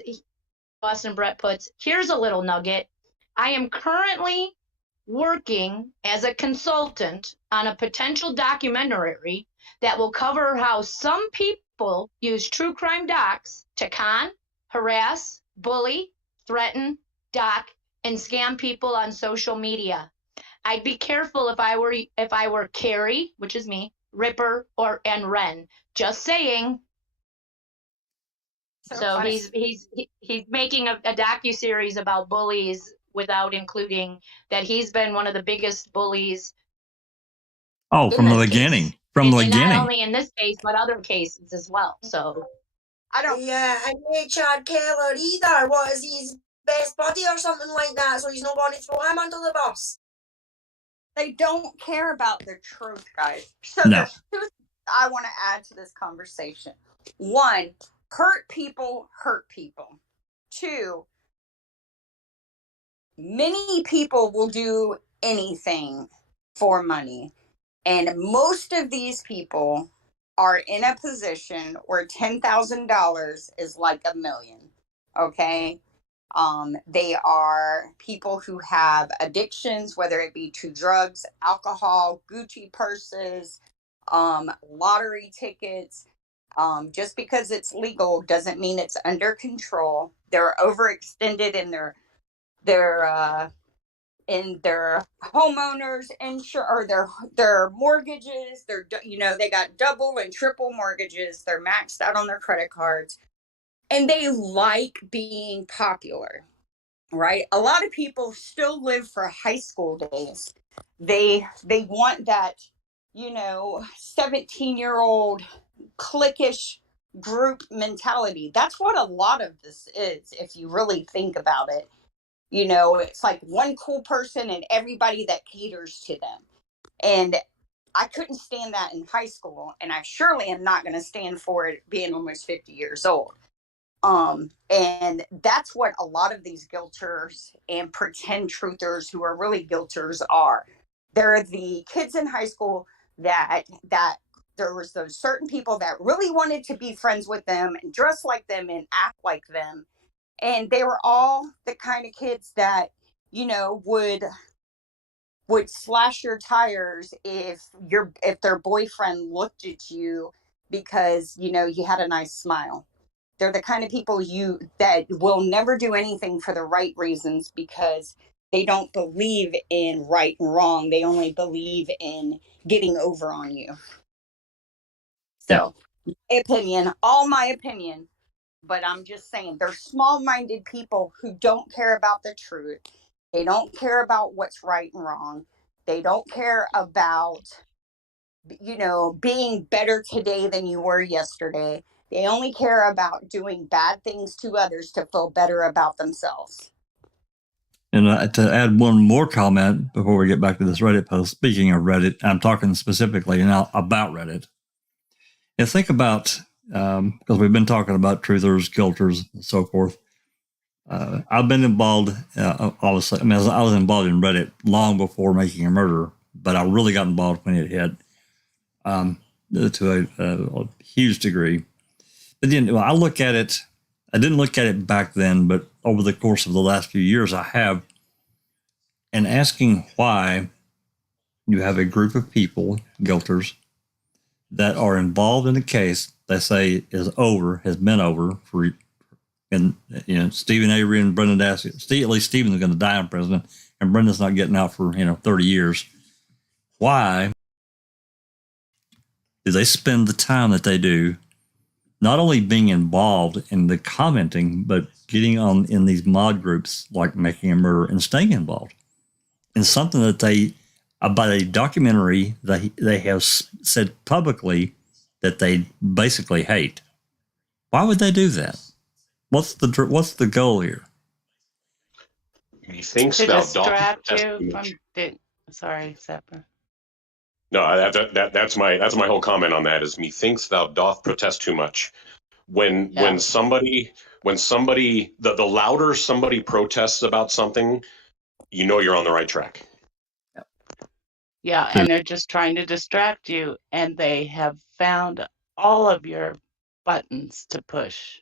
Boston Brett puts, here's a little nugget. I am currently working as a consultant on a potential documentary that will cover how some people use true crime docs to con, harass, bully, threaten, dock, and scam people on social media. I'd be careful if I were Carrie, which is me, Ripper, and Ren. Just saying. So he's making a docuseries about bullies without including that he's been one of the biggest bullies. Oh, from the beginning. Not only in this case, but other cases as well. So I don't. Yeah, and Chad Keller either. What, is he his best buddy or something like that? So he's not going to throw him under the bus. They don't care about the truth, guys. So no. There's 2 things I want to add to this conversation. 1, hurt people hurt people. 2, many people will do anything for money. And most of these people are in a position where $10,000 is like $1 million. Okay. They are people who have addictions, whether it be to drugs, alcohol, Gucci purses, lottery tickets. Just because it's legal doesn't mean it's under control. They're overextended in their homeowners or their mortgages. They got double and triple mortgages. They're maxed out on their credit cards, and they like being popular, right? A lot of people still live for high school days. They want that, 17-year-old cliquish group mentality. That's what a lot of this is, if you really think about it. It's like one cool person and everybody that caters to them. And I couldn't stand that in high school, and I surely am not going to stand for it being almost 50 years old. And that's what a lot of these guilters and pretend truthers who are really guilters are. They're the kids in high school that there was those certain people that really wanted to be friends with them and dress like them and act like them. And they were all the kind of kids that, you know, would slash your tires if their boyfriend looked at you because, you know, you had a nice smile. They're the kind of people that will never do anything for the right reasons because they don't believe in right and wrong. They only believe in getting over on you. So, all my opinion, but I'm just saying they're small-minded people who don't care about the truth. They don't care about what's right and wrong. They don't care about, you know, being better today than you were yesterday. They only care about doing bad things to others to feel better about themselves. And to add one more comment before we get back to this Reddit post, speaking of Reddit, I'm talking specifically now about Reddit. And think about, because we've been talking about truthers, guilters, and so forth. I've been involved, obviously, I was involved in Reddit long before Making a Murder, but I really got involved when it hit to a huge degree. But then I look at it, I didn't look at it back then, but over the course of the last few years, I have. And asking why you have a group of people, guilters, that are involved in a case they say is over, has been over for, and you know, Stephen Avery and Brendan Dassey. At least Stephen's going to die in prison, and Brendan's not getting out for 30 years. Why do they spend the time that they do, not only being involved in the commenting, but getting on in these mod groups like Making a Murder and staying involved in something that about a documentary that they have said publicly that they basically hate? Why would they do that? What's the goal here? Methinks To thou distract doth you from sorry, Zephyr. No, that's my whole comment on that is methinks thou doth protest too much. When somebody the louder somebody protests about something, you know you're on the right track. Yeah, and they're just trying to distract you, and they have found all of your buttons to push.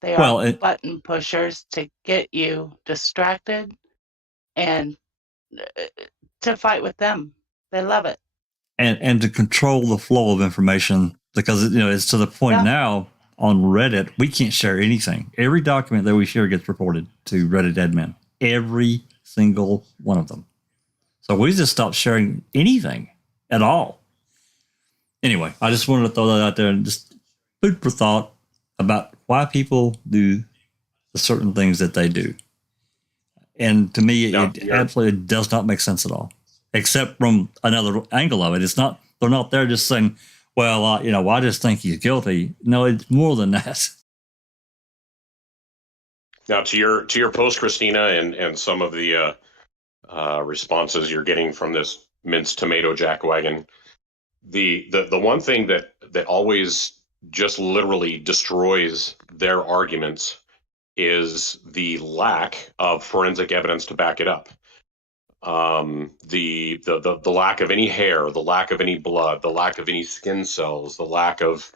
They are button pushers to get you distracted and to fight with them. They love it. And to control the flow of information, because it's to the point now on Reddit, we can't share anything. Every document that we share gets reported to Reddit admin. Every single one of them. So we just stopped sharing anything at all. Anyway, I just wanted to throw that out there and just food for thought about why people do the certain things that they do. And to me, it absolutely does not make sense at all, except from another angle of it. It's not, they're not there just saying, well, I just think he's guilty. No, it's more than that. Now, to your post, Christina, and some of the responses you're getting from this minced tomato jackwagon, the one thing that always just literally destroys their arguments is the lack of forensic evidence to back it up. The lack of any hair, the lack of any blood, the lack of any skin cells, the lack of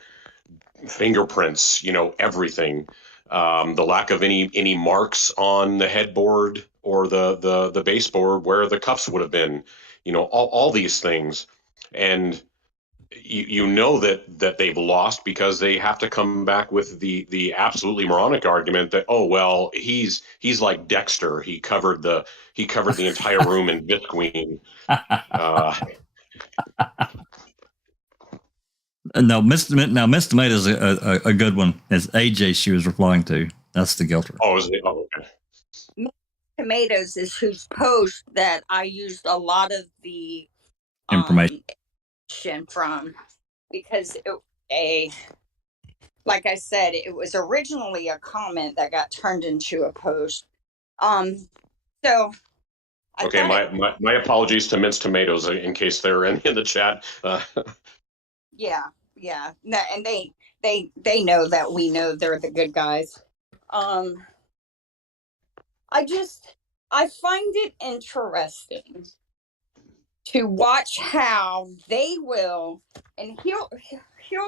fingerprints, everything. The lack of any marks on the headboard or the baseboard where the cuffs would have been, all these things. And you know that they've lost because they have to come back with the absolutely moronic argument that, oh well, he's like Dexter, he covered the entire room in Bisqueen. No, Miss Tomato is a good one. It's AJ she was replying to. That's the guilter. Oh, is it? Oh, okay. Miss Tomatoes is whose post that I used a lot of the information from, because like I said, it was originally a comment that got turned into a post. So. Okay, my apologies to Minced Tomatoes in case they're in the chat. Yeah. No, and they they know that we know they're the good guys. I find it interesting to watch how they will, and Heel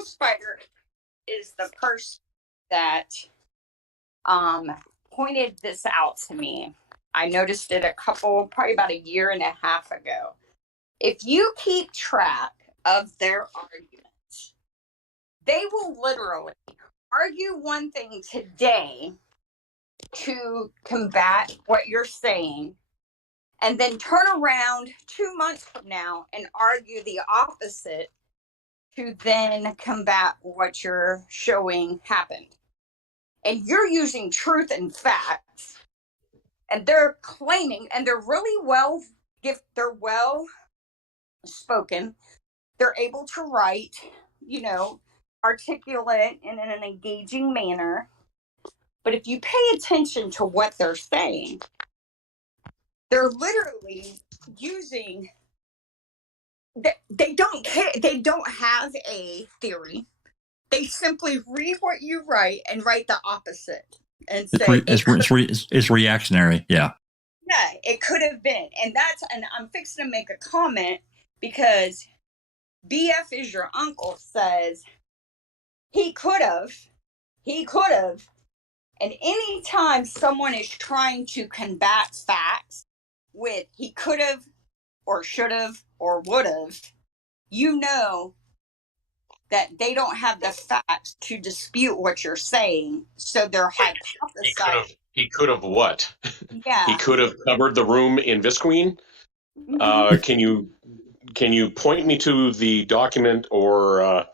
Spider is the person that pointed this out to me. I noticed it probably about a year and a half ago. If you keep track of their arguments, they will literally argue one thing today to combat what you're saying, and then turn around 2 months from now and argue the opposite to then combat what you're showing happened. And you're using truth and facts, and they're claiming, and they're really they're well spoken. They're able to write, articulate in an engaging manner. But if you pay attention to what they're saying, they're literally using, they don't care. They don't have a theory. They simply read what you write and write the opposite and say it's reactionary. Yeah. Yeah, it could have been. And I'm fixing to make a comment because BF is your uncle says he could have. And anytime someone is trying to combat facts with he could have or should have or would have, that they don't have the facts to dispute what you're saying. So they're hypothesizing. He could have what? Yeah. He could have covered the room in Visqueen. Can you point me to the document or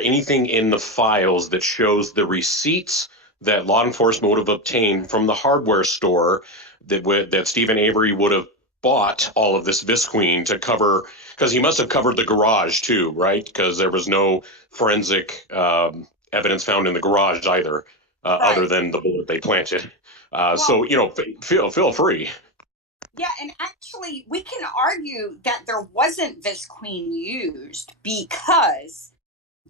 anything in the files that shows the receipts that law enforcement would have obtained from the hardware store that Stephen Avery would have bought all of this Visqueen to cover? Because he must have covered the garage too, right? Because there was no forensic evidence found in the garage either, right, other than the bullet they planted. So feel free. Yeah, and actually, we can argue that there wasn't Visqueen used because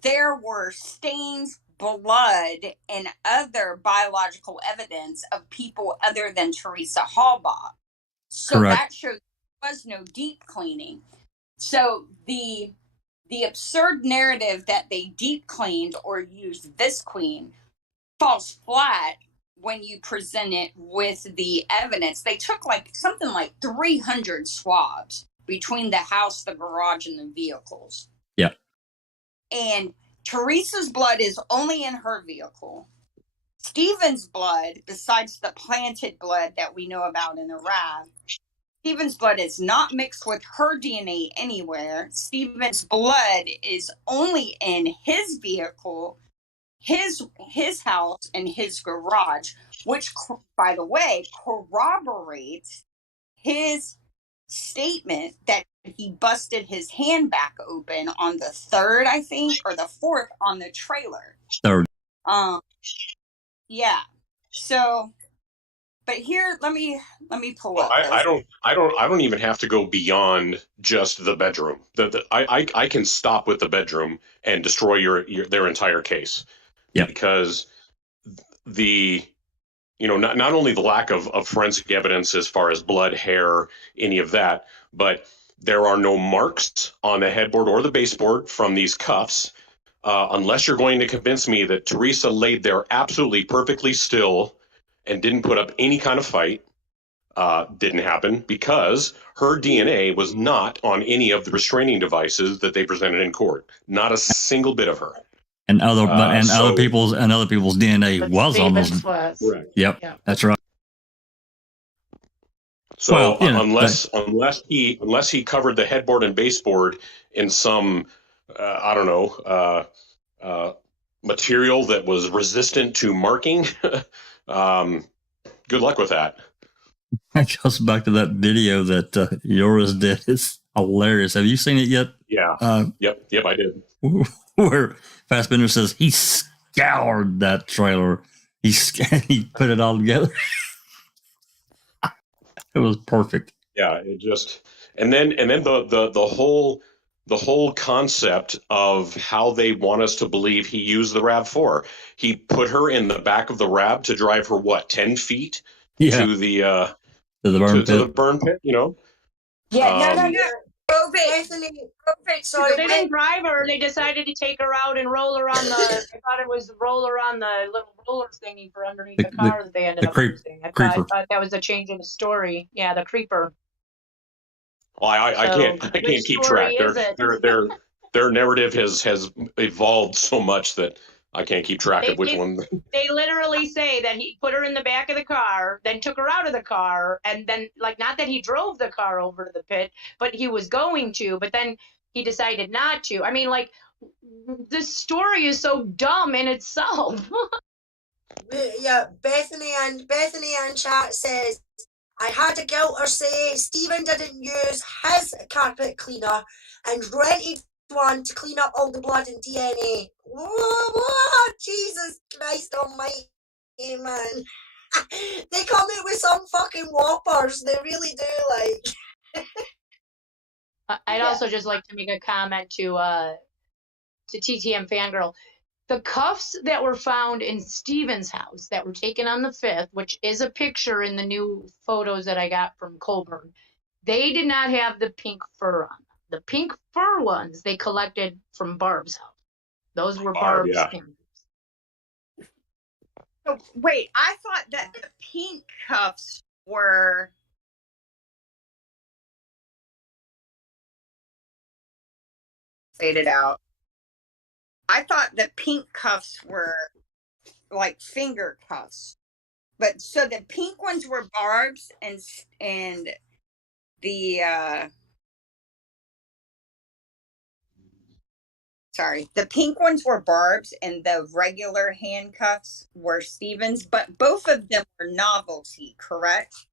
there were stains, blood, and other biological evidence of people other than Teresa Halbach. So correct, that shows there was no deep cleaning. So the absurd narrative that they deep cleaned or used Visqueen falls flat when you present it with the evidence. They took something like 300 swabs between the house, the garage, and the vehicles. Yeah. And Teresa's blood is only in her vehicle. Stephen's blood, besides the planted blood that we know about in the RAV, Stephen's blood is not mixed with her DNA anywhere. Stephen's blood is only in his vehicle, his house, and his garage, which, by the way, corroborates his statement that he busted his hand back open on the 3rd, I think, or the 4th on the trailer. 3rd. Yeah. So, but here, let me pull up. I don't even have to go beyond just the bedroom. I can stop with the bedroom and destroy their entire case. Yeah. Because not only the lack of forensic evidence as far as blood, hair, any of that, but there are no marks on the headboard or the baseboard from these cuffs, unless you're going to convince me that Teresa laid there absolutely perfectly still and didn't put up any kind of fight. Didn't happen because her DNA was not on any of the restraining devices that they presented in court. Not a single bit of her. And other people's DNA was on those. Correct. Yep, yeah. That's right. So unless he covered the headboard and baseboard in some material that was resistant to marking, good luck with that. That goes back to that video that Yoris did. It's hilarious. Have you seen it yet? Yeah. Yep, I did. Where Fassbender says he scoured that trailer. He put it all together. It was perfect. Yeah, it just and then the the whole concept of how they want us to believe he used the RAV4. He put her in the back of the RAV to drive her, what, 10 feet to the burn pit, you know? Yeah, no. Sorry, They didn't drive her. They decided to take her out and roll her on the. I thought it was roll her on the little roller thingy for underneath the car that they ended up using. I thought that was a change in the story. Yeah, the creeper. Well, I can't keep track. Their narrative has evolved so much that I can't keep track of which one. They literally say that he put her in the back of the car, then took her out of the car, and then, like, not that he drove the car over to the pit, but he was going to, but then he decided not to. I mean, like, this story is so dumb in itself. Yeah, Bethany and chat says, I had a guilter say Stephen didn't use his carpet cleaner and rented one to clean up all the blood and DNA. Whoa, Jesus Christ almighty, man. They come out with some fucking whoppers. They really do, like. I'd also just like to make a comment to TTM Fangirl. The cuffs that were found in Stephen's house that were taken on the 5th, which is a picture in the new photos that I got from Colburn, they did not have the pink fur on them. The pink fur ones they collected from Barb's house. Those were Barb's handcuffs. So, wait, I thought that the pink cuffs were... faded out. I thought the pink cuffs were like finger cuffs, but so the pink ones were Barb's, and the the pink ones were Barb's, and the regular handcuffs were Stephen's. But both of them were novelty, correct?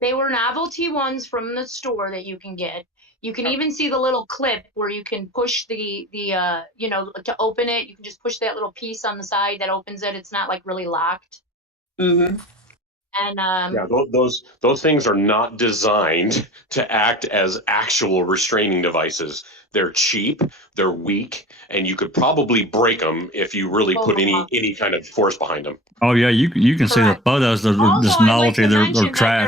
They were novelty ones from the store that you can get. You can even see the little clip where you can push the you know, to open it. You can just push that little piece on the side that opens it. It's not like really locked. Mm-hmm. And yeah, those things are not designed to act as actual restraining devices. They're cheap, they're weak, and you could probably break them if you really put any kind of force behind them. Oh yeah, you can see the photos. This novelty, they're trash.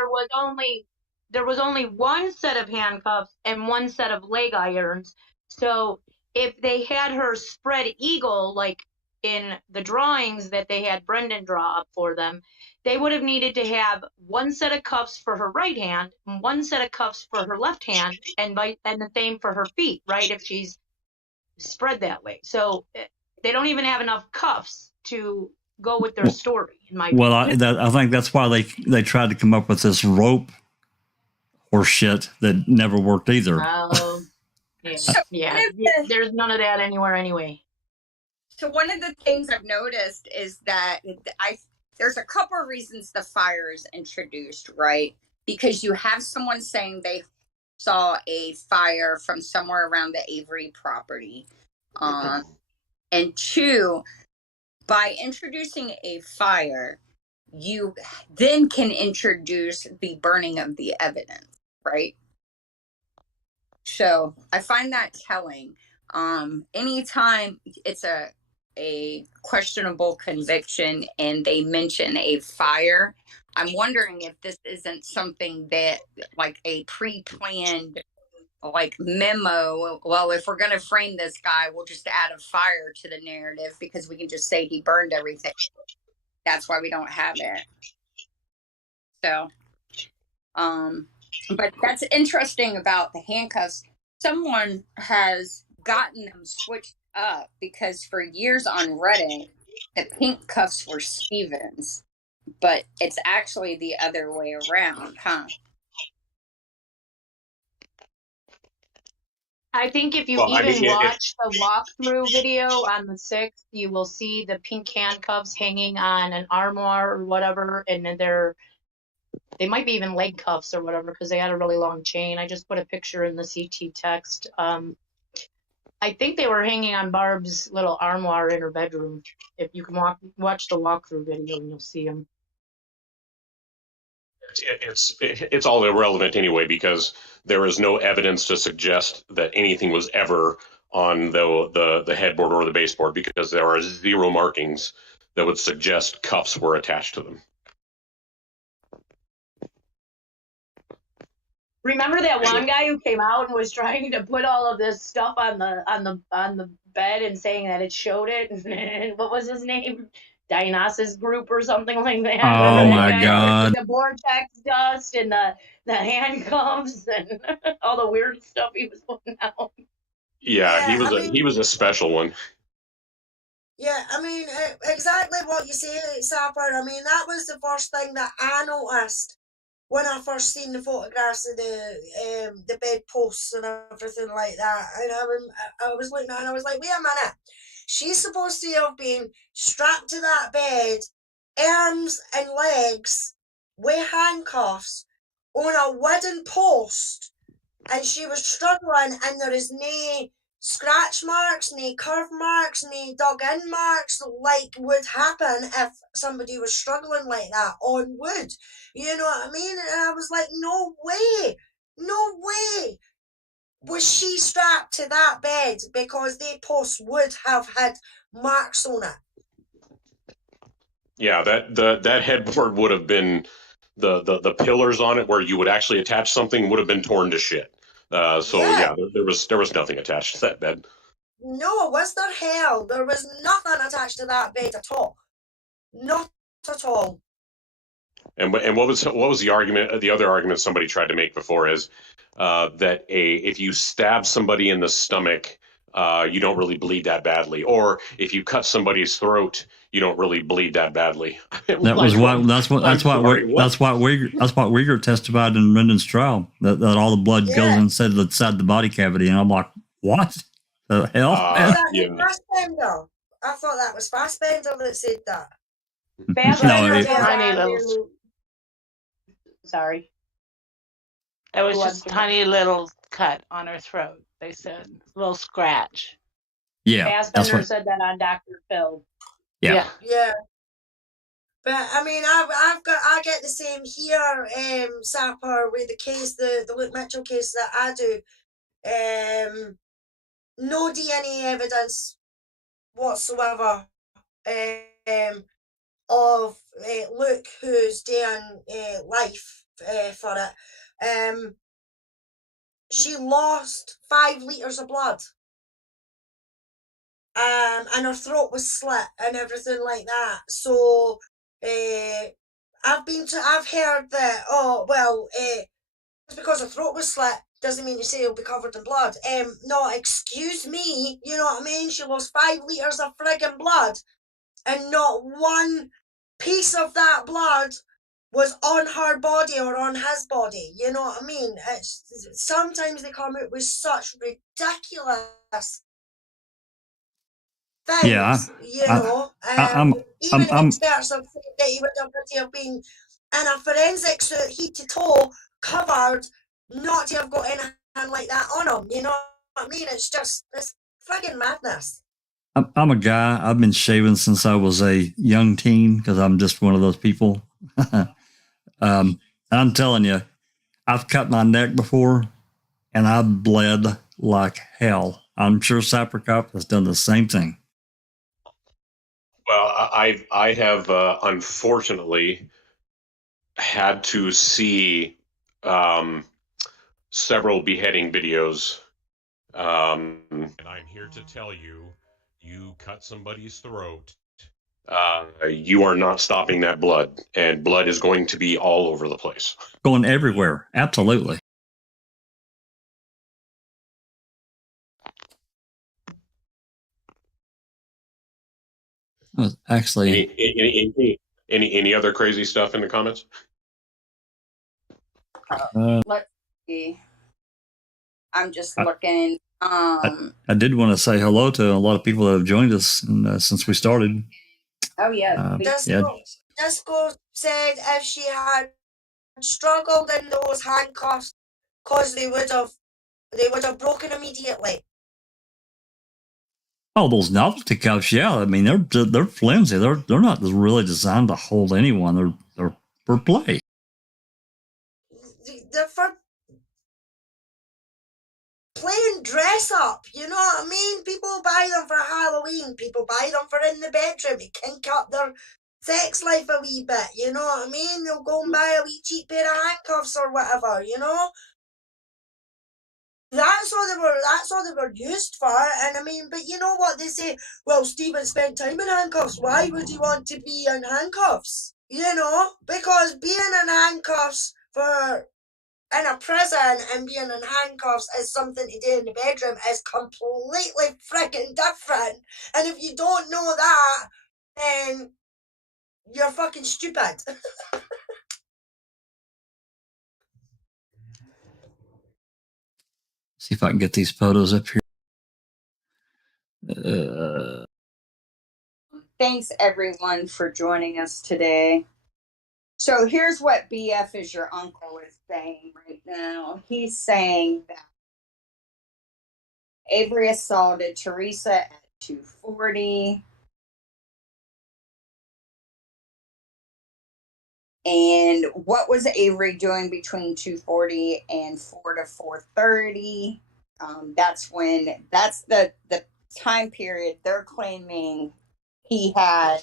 There was only one set of handcuffs and one set of leg irons. So if they had her spread eagle, like in the drawings that they had Brendan draw up for them, they would have needed to have one set of cuffs for her right hand and one set of cuffs for her left hand, and the same for her feet, right? If she's spread that way. So they don't even have enough cuffs to go with their story, in my opinion. I think that's why they tried to come up with this rope or shit that never worked either. Oh, yeah. So There's none of that anywhere anyway. So one of the things I've noticed is that there's a couple of reasons the fire is introduced, right? Because you have someone saying they saw a fire from somewhere around the Avery property. And 2, by introducing a fire, you then can introduce the burning of the evidence, right? So I find that telling. Anytime it's a questionable conviction and they mention a fire, I'm wondering if this isn't something that, like, a pre-planned, like, memo. Well, if we're going to frame this guy, we'll just add a fire to the narrative because we can just say he burned everything. That's why we don't have it. So, but that's interesting about the handcuffs. Someone has gotten them switched up because for years on Reddit, the pink cuffs were Stevens, but it's actually the other way around, huh? I think if you watch the walkthrough video on the 6th, you will see the pink handcuffs hanging on an armoire or whatever, and they might be even leg cuffs or whatever because they had a really long chain. I just put a picture in the CT text. I think they were hanging on Barb's little armoire in her bedroom. If you can watch the walkthrough video, and you'll see them. it's all irrelevant anyway, because there is no evidence to suggest that anything was ever on the headboard or the baseboard, because there are zero markings that would suggest cuffs were attached to them. Remember that one guy who came out and was trying to put all of this stuff on the bed and saying that it showed it? And what was his name? Dionysus Group or something like that. Oh my God! The vortex dust and the handcuffs and all the weird stuff he was putting out. Yeah, he was a special one. Yeah, I mean, exactly what you say, Sapper. I mean, that was the first thing that I noticed when I first seen the photographs of the bedposts and everything like that. And I was looking at it and I was like, wait a minute. She's supposed to have been strapped to that bed, arms and legs, with handcuffs, on a wooden post. And she was struggling, and there is no scratch marks, no curve marks, no dug-in marks like would happen if somebody was struggling like that on wood. You know what I mean? And I was like, no way was she strapped to that bed, because they posts would have had marks on it. Yeah, that headboard would have been the pillars on it where you would actually attach something would have been torn to shit. Yeah, there was nothing attached to that bed. No, was there? Hell, there was nothing attached to that bed at all. Not at all. And what was the argument? The other argument somebody tried to make before is that if you stab somebody in the stomach, you don't really bleed that badly, or if you cut somebody's throat, you don't really bleed that badly. That's what Uyghur testified in Brendan's trial, that all the blood goes inside the body cavity, and I'm like, what the hell? Fassbender. I thought that was Fassbender that said that. Sorry. It was just a tiny little cut on her throat. They said a little scratch. Yeah, Fassbender said that on Dr. Phil. Yeah. But I mean, I get the same here, Sapper, with the case, the Luke Mitchell case that I do. No DNA evidence whatsoever of Luke, who's doing life for it. She lost 5 litres of blood. And her throat was slit and everything like that. So I've heard that, just because her throat was slit doesn't mean to say it'll be covered in blood. No, excuse me, you know what I mean? She lost 5 litres of friggin' blood, and not one piece of that blood was on her body or on his body. You know what I mean? Sometimes they come out with such ridiculous things, even experts have said that he would have been in a forensic suit, head to toe, covered, not to have got anything like that on him. You know what I mean? It's friggin' madness. I'm a guy. I've been shaving since I was a young teen, because I'm just one of those people. I'm telling you, I've cut my neck before, and I bled like hell. I'm sure Sappercop has done the same thing. Well, I have unfortunately had to see several beheading videos, and I'm here to tell you, you cut somebody's throat, you are not stopping that blood, and blood is going to be all over the place. Going everywhere, absolutely. Actually, any other crazy stuff in the comments? Let's see. I'm just looking. I did want to say hello to a lot of people that have joined us since we started. Oh yeah. Disco said if she had struggled in those handcuffs, because they would have broken immediately. Oh, those novelty cuffs, yeah. I mean, they're flimsy. They're not really designed to hold anyone. They're for play. they're for playing dress up, you know what I mean? People buy them for Halloween, people buy them for in the bedroom to kink up their sex life a wee bit, you know what I mean? They'll go and buy a wee cheap pair of handcuffs or whatever, you know? That's all they were used for. And I mean, but you know what they say, well, Stephen spent time in handcuffs, why would he want to be in handcuffs? You know, because being in handcuffs in a prison and being in handcuffs is something to do in the bedroom is completely freaking different. And if you don't know that, then you're fucking stupid. See if I can get these photos up here. Thanks everyone for joining us today. So here's what BF is your uncle is saying right now. He's saying that Avery assaulted Teresa at 2:40. And what was Avery doing between 2:40 and 4 to 4:30? That's the time period they're claiming he had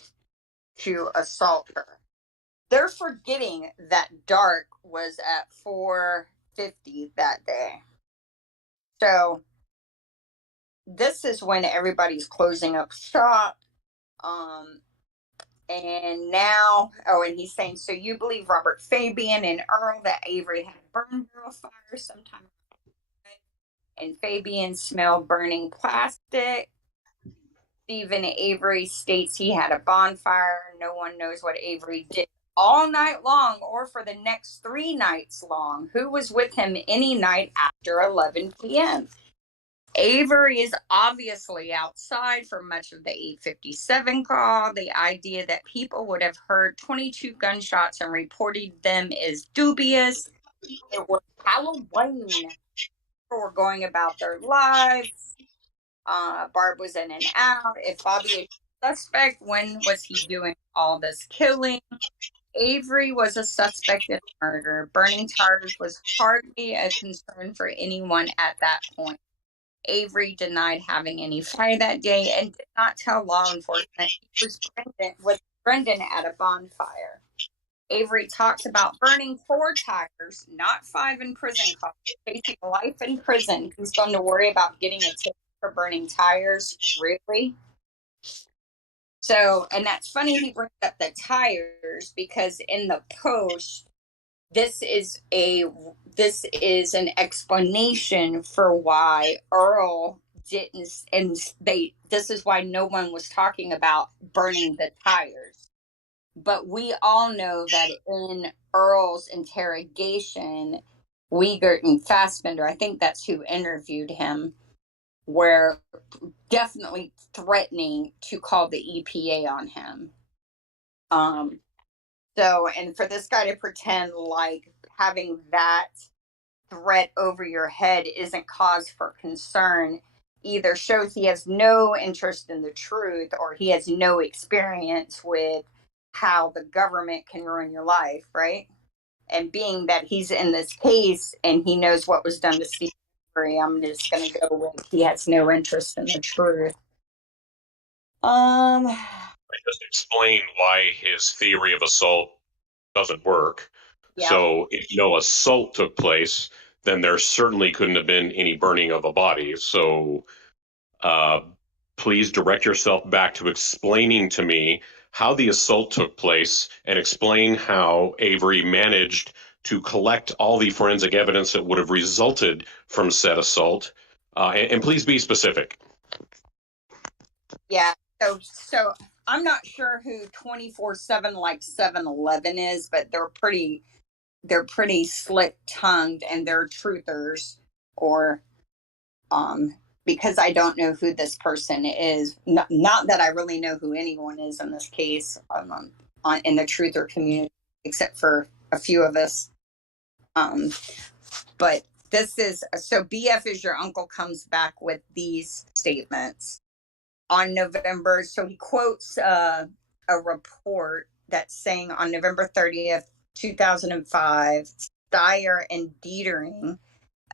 to assault her. They're forgetting that dark was at 4:50 that day. So this is when everybody's closing up shop. And now, and he's saying, so you believe Robert Fabian and Earl that Avery had burn barrel fire sometime, and Fabian smelled burning plastic. Stephen Avery states he had a bonfire. No one knows what Avery did all night long or for the next 3 nights long. Who was with him any night after 11 p.m.? Avery is obviously outside for much of the 8:57 call. The idea that people would have heard 22 gunshots and reported them is dubious. It was Halloween. People were going about their lives. Barb was in and out. If Bobby is a suspect, when was he doing all this killing? Avery was a suspect in murder. Burning tires was hardly a concern for anyone at that point. Avery denied having any fire that day and did not tell law enforcement he was with Brendan at a bonfire. Avery talks about burning 4 tires, not 5 in prison calls. Facing life in prison, he's going to worry about getting a ticket for burning tires? Really? So, and that's funny he brings up the tires because in the post, this is an explanation for why Earl didn't, and this is why no one was talking about burning the tires. But we all know that in Earl's interrogation, Wiegert and Fassbender, I think that's who interviewed him, were definitely threatening to call the EPA on him. So, and for this guy to pretend like having that threat over your head isn't cause for concern either shows he has no interest in the truth or he has no experience with how the government can ruin your life, right? And being that he's in this case and he knows what was done to Steve Avery, I'm just going to go with he has no interest in the truth. I just explained why his theory of assault doesn't work. Yeah. So if no assault took place, then there certainly couldn't have been any burning of a body. So please direct yourself back to explaining to me how the assault took place and explain how Avery managed to collect all the forensic evidence that would have resulted from said assault. And please be specific. Yeah. So I'm not sure who 24/7 like 7-Eleven is, but they're pretty slick tongued and they're truthers, or because I don't know who this person is. Not that I really know who anyone is in this case in the truther community, except for a few of us. But this is so BF is your uncle comes back with these statements. On November, so he quotes a report that's saying on November 30th, 2005, Steyer and Dietering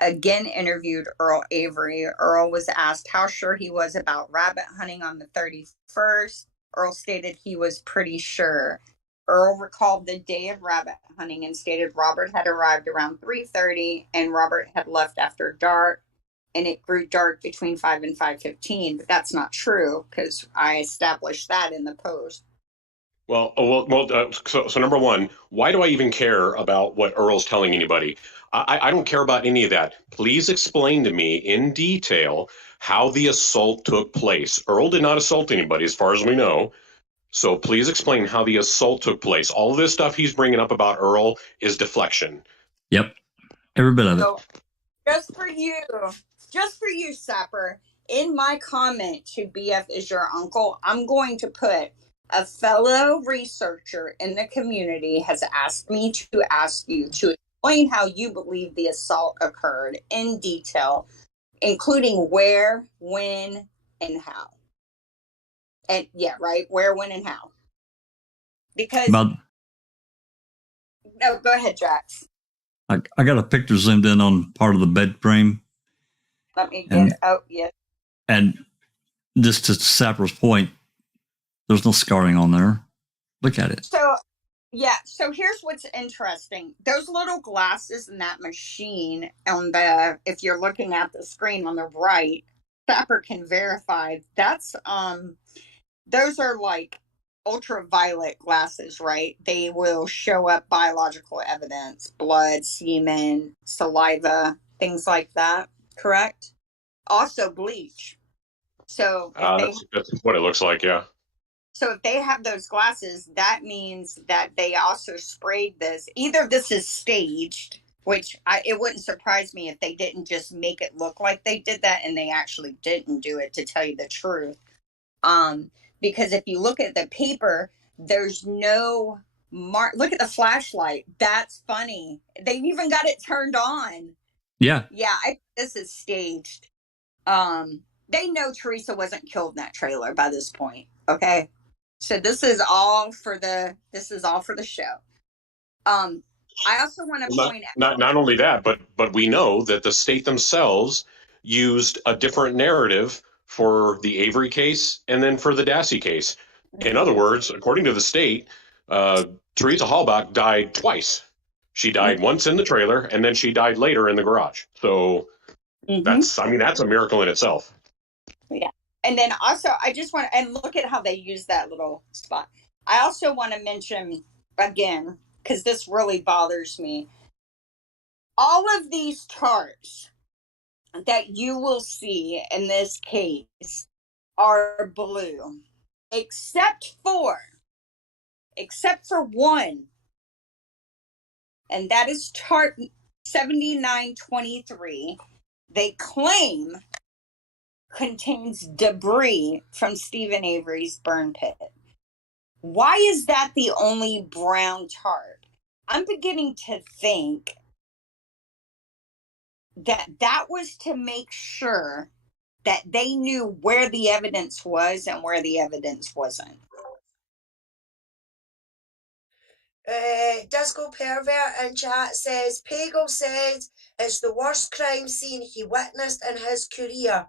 again interviewed Earl Avery. Earl was asked how sure he was about rabbit hunting on the 31st. Earl stated he was pretty sure. Earl recalled the day of rabbit hunting and stated Robert had arrived around 3:30 and Robert had left after dark, and it grew dark between 5 and 5:15. But that's not true because I established that in the post. So number one, why do I even care about what Earl's telling anybody? I don't care about any of that. Please explain to me in detail how the assault took place. Earl did not assault anybody, as far as we know. So please explain how the assault took place. All of this stuff he's bringing up about Earl is deflection. Yep. Every bit of it. So, just for you, Sapper, in my comment to BF is your uncle, I'm going to put a fellow researcher in the community has asked me to ask you to explain how you believe the assault occurred in detail, including where, when, and how. And yeah, right, where, when, and how. Because no, go ahead, Jax. I got a picture zoomed in on part of the bed frame. Let me get it. Oh, yes. And just to Sapper's point, there's no scarring on there. Look at it. So, yeah. So here's what's interesting. Those little glasses in that machine on the, if you're looking at the screen on the right, Sapper can verify that's, those are like ultraviolet glasses, right? They will show up biological evidence, blood, semen, saliva, things like that. Correct? Also bleach. So that's what it looks like, yeah. So if they have those glasses, that means that they also sprayed this. Either this is staged, which it wouldn't surprise me if they didn't just make it look like they did that and they actually didn't do it, to tell you the truth. Because if you look at the paper, there's no mark. Look at the flashlight. That's funny. They even got it turned on. Yeah. Yeah, this is staged. They know Teresa wasn't killed in that trailer by this point. Okay. So this is all for the show. I also want to point out not only that, but we know that the state themselves used a different narrative for the Avery case and then for the Dassey case. In other words, according to the state, Teresa Halbach died twice. She died once in the trailer and then she died later in the garage. So that's a miracle in itself. Yeah. And then also, I just want to, and look at how they use that little spot. I also want to mention again, because this really bothers me, all of these charts that you will see in this case are blue, except for one, and that is chart 7923. They claim contains debris from Stephen Avery's burn pit. Why is that the only brown chart? I'm beginning to think that was to make sure that they knew where the evidence was and where the evidence wasn't. Disco Pervert in chat says, Pagel said it's the worst crime scene he witnessed in his career.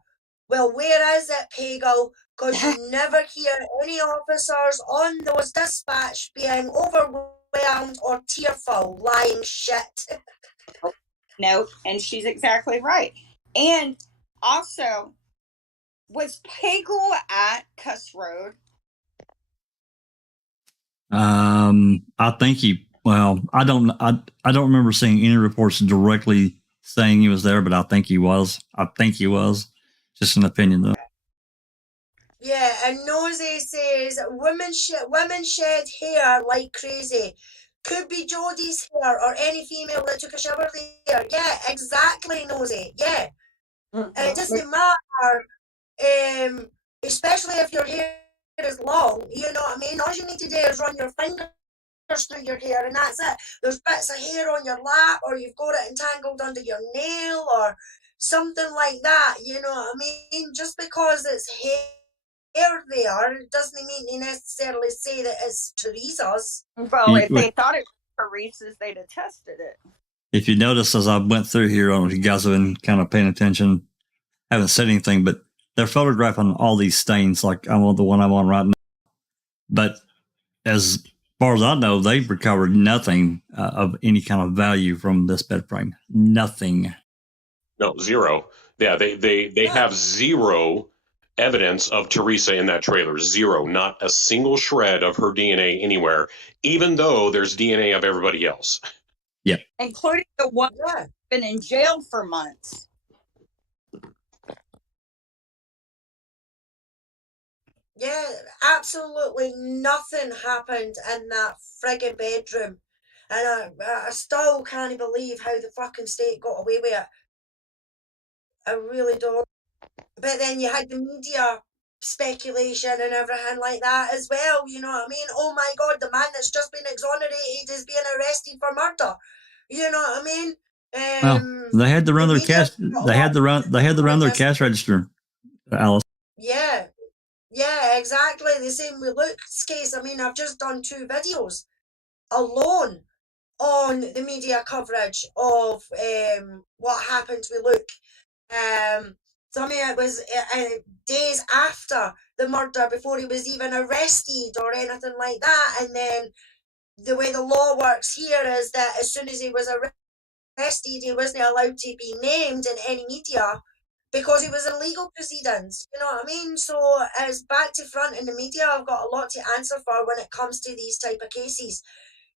Well, where is it, Pagel? Because you never hear any officers on those dispatch being overwhelmed or tearful. Lying shit. No, and she's exactly right. And also, was Pagel at Cuss Road? I think I don't remember seeing any reports directly saying he was there, but I think he was. Just an opinion, though. Yeah, and Nosy says women shed hair like crazy. Could be Jodie's hair or any female that took a shower there. Yeah, exactly, Nosy. Yeah. It doesn't matter, especially if your hair is long. You know what I mean? All you need to do is run your fingers through your hair and that's it. There's bits of hair on your lap, or you've got it entangled under your nail or something like that. You know what I mean? Just because it's hair there doesn't mean they necessarily say that it's Teresa's. Well, if they thought it was Teresa's, they'd have tested it. If you notice, as I went through here, I don't know if you guys have been kind of paying attention, haven't said anything, but they're photographing all these stains, like I'm on the one I'm on right now. But as far as I know, they've recovered nothing of any kind of value from this bed frame. Nothing. No, zero. Yeah, they have zero evidence of Teresa in that trailer. Zero. Not a single shred of her DNA anywhere, even though there's DNA of everybody else. Yep. Including the one that's been in jail for months. Yeah, absolutely nothing happened in that friggin' bedroom. And I still can't believe how the fucking state got away with it. I really don't. But then you had the media speculation and everything like that as well, you know what I mean? Oh my God, the man that's just been exonerated is being arrested for murder. You know what I mean? Well, they had to run their cash. They had to run their cash register, Alice. Yeah. Yeah, exactly. The same with Luke's case. I mean, I've just done 2 videos alone on the media coverage of what happened with Luke. So I mean, it was days after the murder, before he was even arrested or anything like that. And then the way the law works here is that as soon as he was arrested, he wasn't allowed to be named in any media, because it was in legal proceedings, you know what I mean? So as back to front in the media, I've got a lot to answer for when it comes to these type of cases.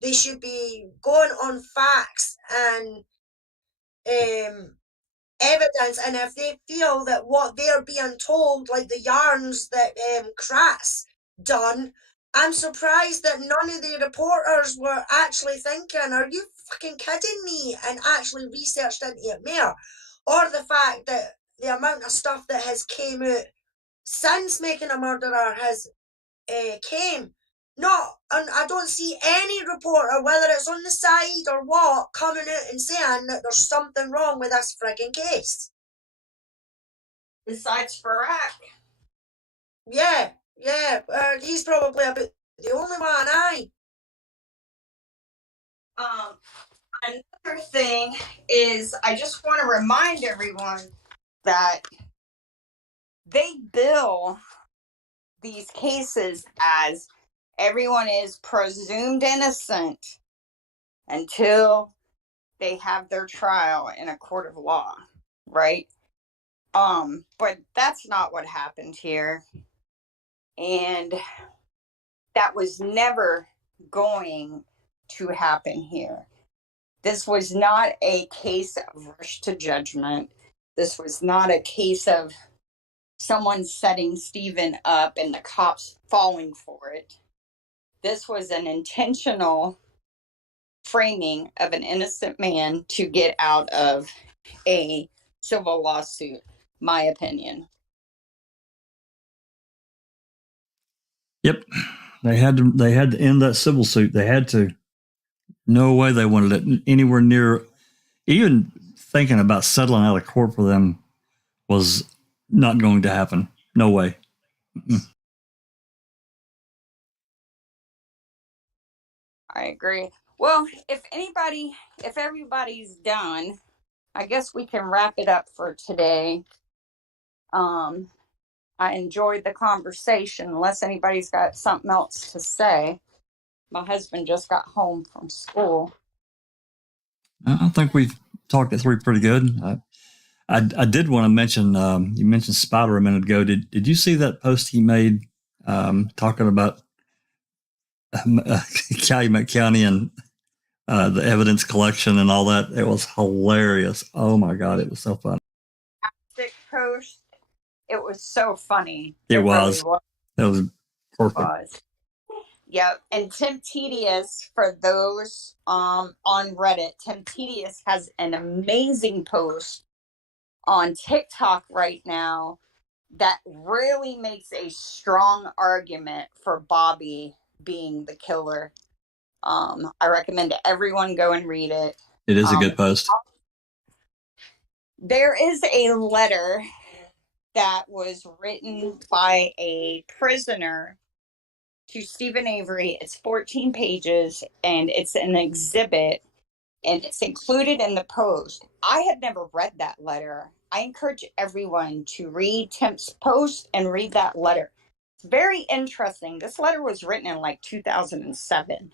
They should be going on facts and evidence, and if they feel that what they're being told, like the yarns that Kratz done, I'm surprised that none of the reporters were actually thinking, are you fucking kidding me, and actually researched into it more. Or the fact that the amount of stuff that has came out since Making a Murderer has came. No, and I don't see any reporter, whether it's on the side or what, coming out and saying that there's something wrong with this frigging case. Besides Barack. Yeah, he's probably about the only one, Another thing is, I just want to remind everyone that they bill these cases as everyone is presumed innocent until they have their trial in a court of law, right? But that's not what happened here. And that was never going to happen here. This was not a case of rush to judgment. This was not a case of someone setting Stephen up and the cops falling for it. This was an intentional framing of an innocent man to get out of a civil lawsuit, my opinion. Yep. They had to end that civil suit. They had to. No way they wanted it anywhere near. Even thinking about settling out of court for them was not going to happen. No way. I agree. Well, if everybody's done, I guess we can wrap it up for today. I enjoyed the conversation, unless anybody's got something else to say. My husband just got home from school. I think we've talked it through pretty good. I did want to mention, you mentioned Spider a minute ago. Did you see that post he made talking about Calumet County and the evidence collection and all that? It was hilarious. Oh my God, it was so funny. Post. It was so funny. It was. Really was. It was perfect. Yeah, and Tim Tedious, for those on Reddit, Tim Tedious has an amazing post on TikTok right now that really makes a strong argument for Bobby being the killer. I recommend everyone go and read it. It is a good post. There is a letter that was written by a prisoner to Stephen Avery. It's 14 pages, and it's an exhibit and it's included in the post. I had never read that letter. I encourage everyone to read Temp's post and read that letter. It's very interesting. This letter was written in like 2007.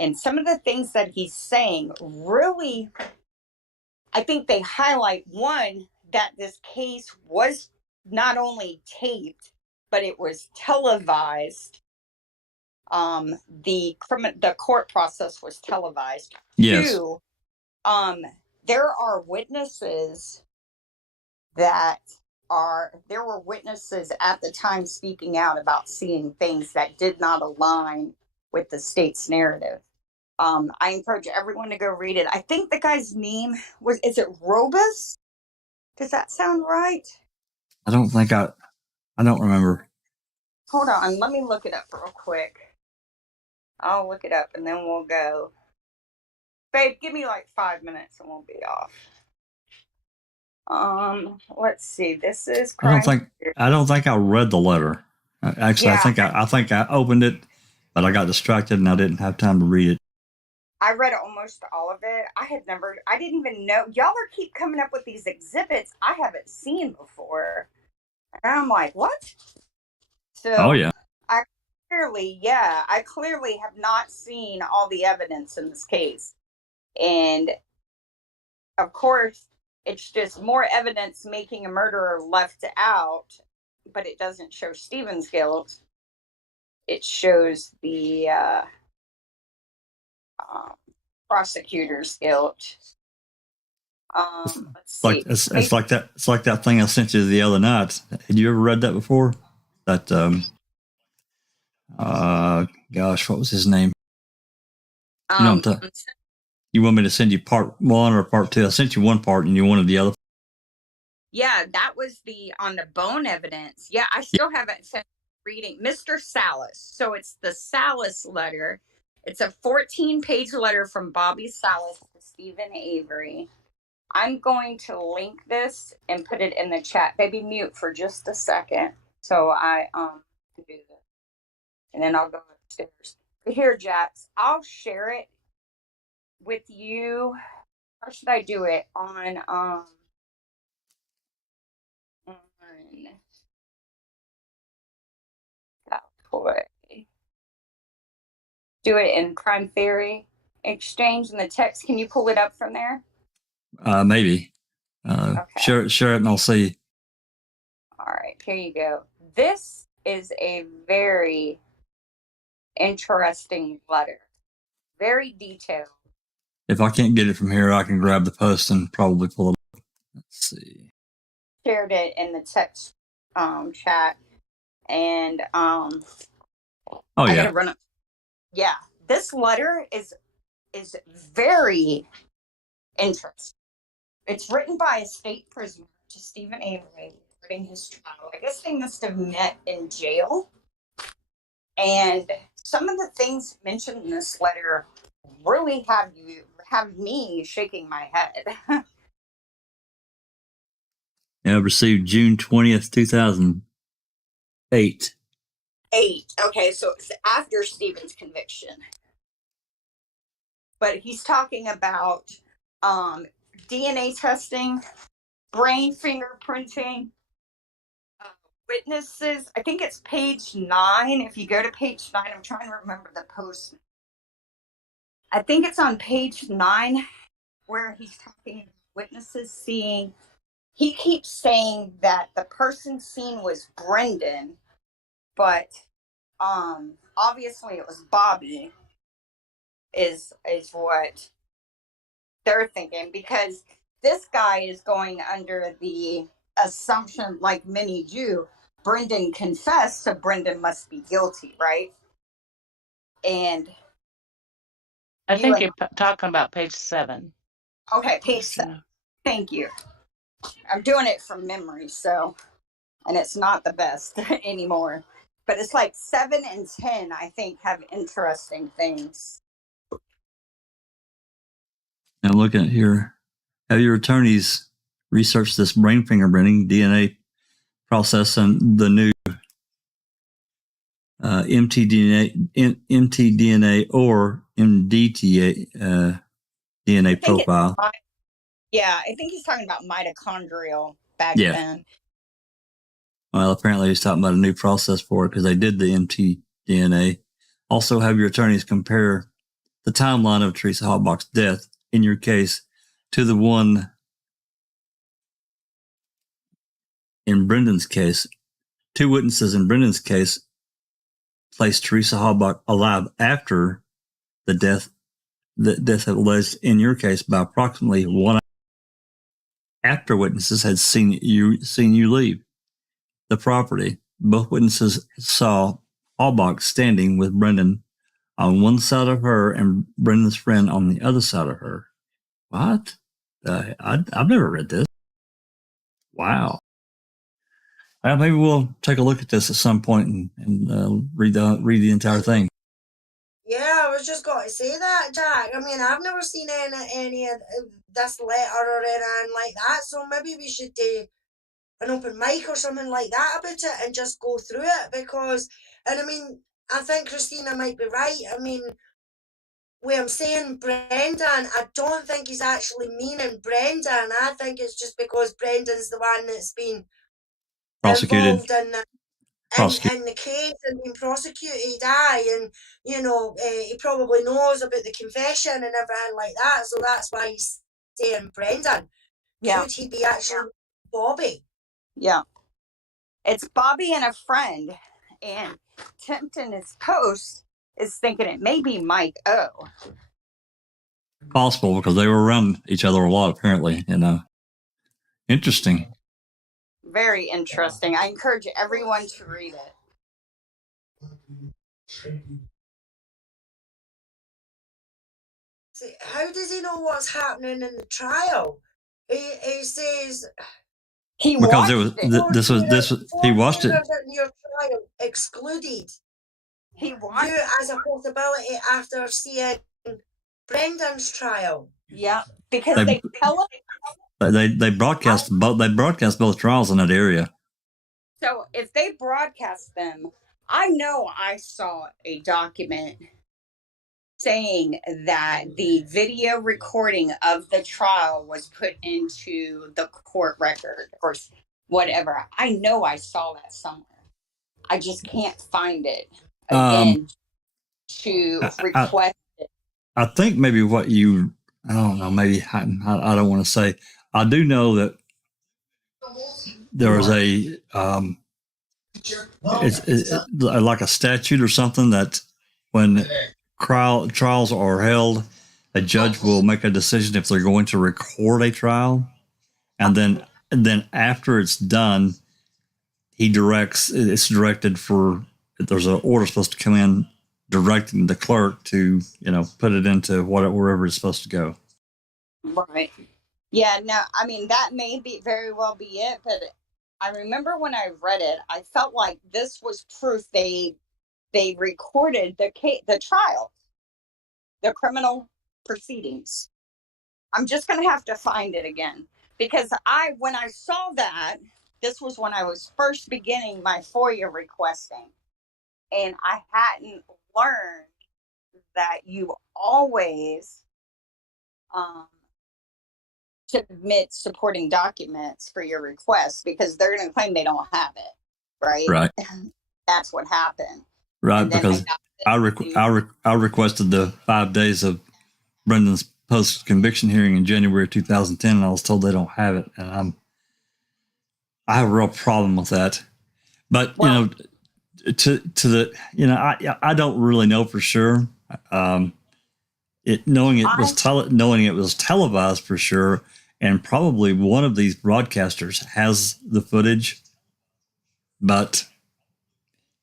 And some of the things that he's saying really, I think they highlight, one, that this case was not only taped, but it was televised. The court process was televised. Yes. Two, there are witnesses there were witnesses at the time speaking out about seeing things that did not align with the state's narrative. I encourage everyone to go read it. I think the guy's name is it Robus? Does that sound right? I don't remember. Hold on, let me look it up real quick. I'll look it up and then we'll go. Babe, give me like 5 minutes and we'll be off. Let's see. This is I don't think I read the letter. Actually, yeah. I think I opened it, but I got distracted and I didn't have time to read it. I read almost all of it. I didn't even know. Y'all keep coming up with these exhibits I haven't seen before. And I'm like, what? So, oh, yeah. I clearly have not seen all the evidence in this case. And, of course, it's just more evidence making a murderer left out, but it doesn't show Stephen's guilt. It shows the prosecutor's guilt. Let's see. It's like that thing I sent you the other night. Had you ever read that before? That gosh, what was his name? You want me to send you part 1 or part 2? I sent you one part and you wanted the other. Yeah, that was on the bone evidence. Yeah, I still haven't finished reading Mr. Salas. So it's the Salas letter. It's a 14-page letter from Bobby Salas to Stephen Avery. I'm going to link this and put it in the chat. Baby, mute for just a second. So I can do this. And then I'll go upstairs. Here, Jax, I'll share it with you. How should I do it? Do it in Crime Theory Exchange in the text. Can you pull it up from there? Maybe. Okay. Share it and I'll see. All right, here you go. This is a very interesting letter. Very detailed. If I can't get it from here, I can grab the post and probably pull it up. Let's see. Shared it in the text chat. And oh yeah. I gotta run up. Yeah, this letter is very interesting. It's written by a state prisoner to Stephen Avery during his trial. I guess they must have met in jail. And some of the things mentioned in this letter really have me shaking my head. Yeah, received June 20th, 2008. Okay, so it's after Stephen's conviction. But he's talking about DNA testing, brain fingerprinting, witnesses. I think it's page 9. If you go to page 9, I'm trying to remember the post. I think it's on page 9 where he's talking about witnesses seeing. He keeps saying that the person seen was Brendan, but obviously it was Bobby is what they're thinking, because this guy is going under the assumption, like many do, Brendan confessed, so Brendan must be guilty, right? And I think you're talking about page 7. Okay, page 7. Thank you. I'm doing it from memory, and it's not the best anymore. But it's like 7 and 10, I think, have interesting things. Now looking at here, have your attorneys researched this brain fingerprinting DNA process and the new mtDNA or MDTA DNA profile. Yeah, I think he's talking about mitochondrial back Yeah. then. Well, apparently he's talking about a new process for it because they did the mtDNA. Also, have your attorneys compare the timeline of Teresa Halbach's death in your case to the one in Brendan's case. 2 witnesses in Brendan's case placed Teresa Halbach alive after the death alleged in your case by approximately 1 hour after witnesses had seen you leave the property. Both witnesses saw Halbach standing with Brendan on one side of her and Brendan's friend on the other side of her. What? I've never read this. Wow. Maybe we'll take a look at this at some point and read the entire thing. Yeah, I was just going to say that, Jack. I mean, I've never seen any of this letter or anything like that, so maybe we should do an open mic or something like that about it and just go through it because, and I mean, I think Christina might be right. I mean, when I'm saying Brendan, I don't think he's actually meaning Brendan. I think it's just because Brendan's the one that's been Prosecuted. involved in the case and been prosecuted, and he probably knows about the confession and everything like that, so that's why he's saying Brendan. Yeah. Could he be actually Bobby? Yeah. It's Bobby and a friend, and Tempton his post is thinking it may be Mike O. Possible because they were around each other a lot, apparently. Interesting. Very interesting. I encourage everyone to read it. See, how does he know what's happening in the trial? He says he because watched it was it. this was he watched it. In your trial excluded. He watched you as a possibility after seeing Brendan's trial. Yeah, because they tell us. They broadcast both trials in that area. So if they broadcast them, I know I saw a document saying that the video recording of the trial was put into the court record or whatever. I know I saw that somewhere. I just can't find it again to request it. I think maybe I don't know, maybe I don't want to say. I do know that there was it's like a statute or something that when trials are held, a judge will make a decision if they're going to record a trial, and then after it's done, it's directed for, there's an order supposed to come in directing the clerk to put it into wherever it's supposed to go. Right. Yeah. No. I mean, that may be very well be it, but I remember when I read it, I felt like this was proof they recorded the trial, the criminal proceedings. I'm just going to have to find it again because when I saw that, this was when I was first beginning my FOIA requesting, and I hadn't learned that you always submit supporting documents for your request because they're going to claim they don't have it, right? Right. That's what happened. Right, because I requested the 5 days of Brendan's post-conviction hearing in January 2010, and I was told they don't have it, and I have a real problem with that. But I don't really know for sure. Knowing it was televised for sure, and probably one of these broadcasters has the footage, but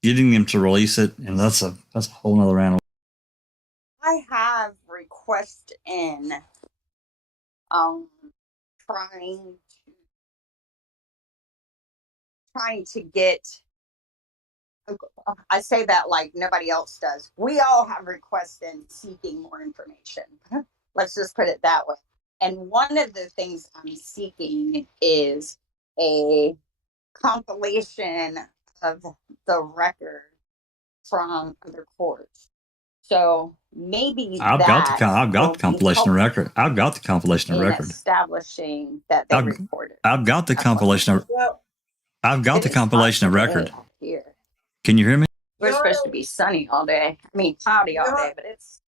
getting them to release it, and that's a whole nother animal. I have request in trying to get, I say that like nobody else does. We all have requests in seeking more information. Let's just put it that way. And one of the things I'm seeking is a compilation of the record from other courts. So maybe I've got the compilation record. Establishing that they reported. I've got the compilation of. I've got the compilation of record. Here. Can you hear me? We're supposed to be sunny all day. I mean, cloudy all day, but it's.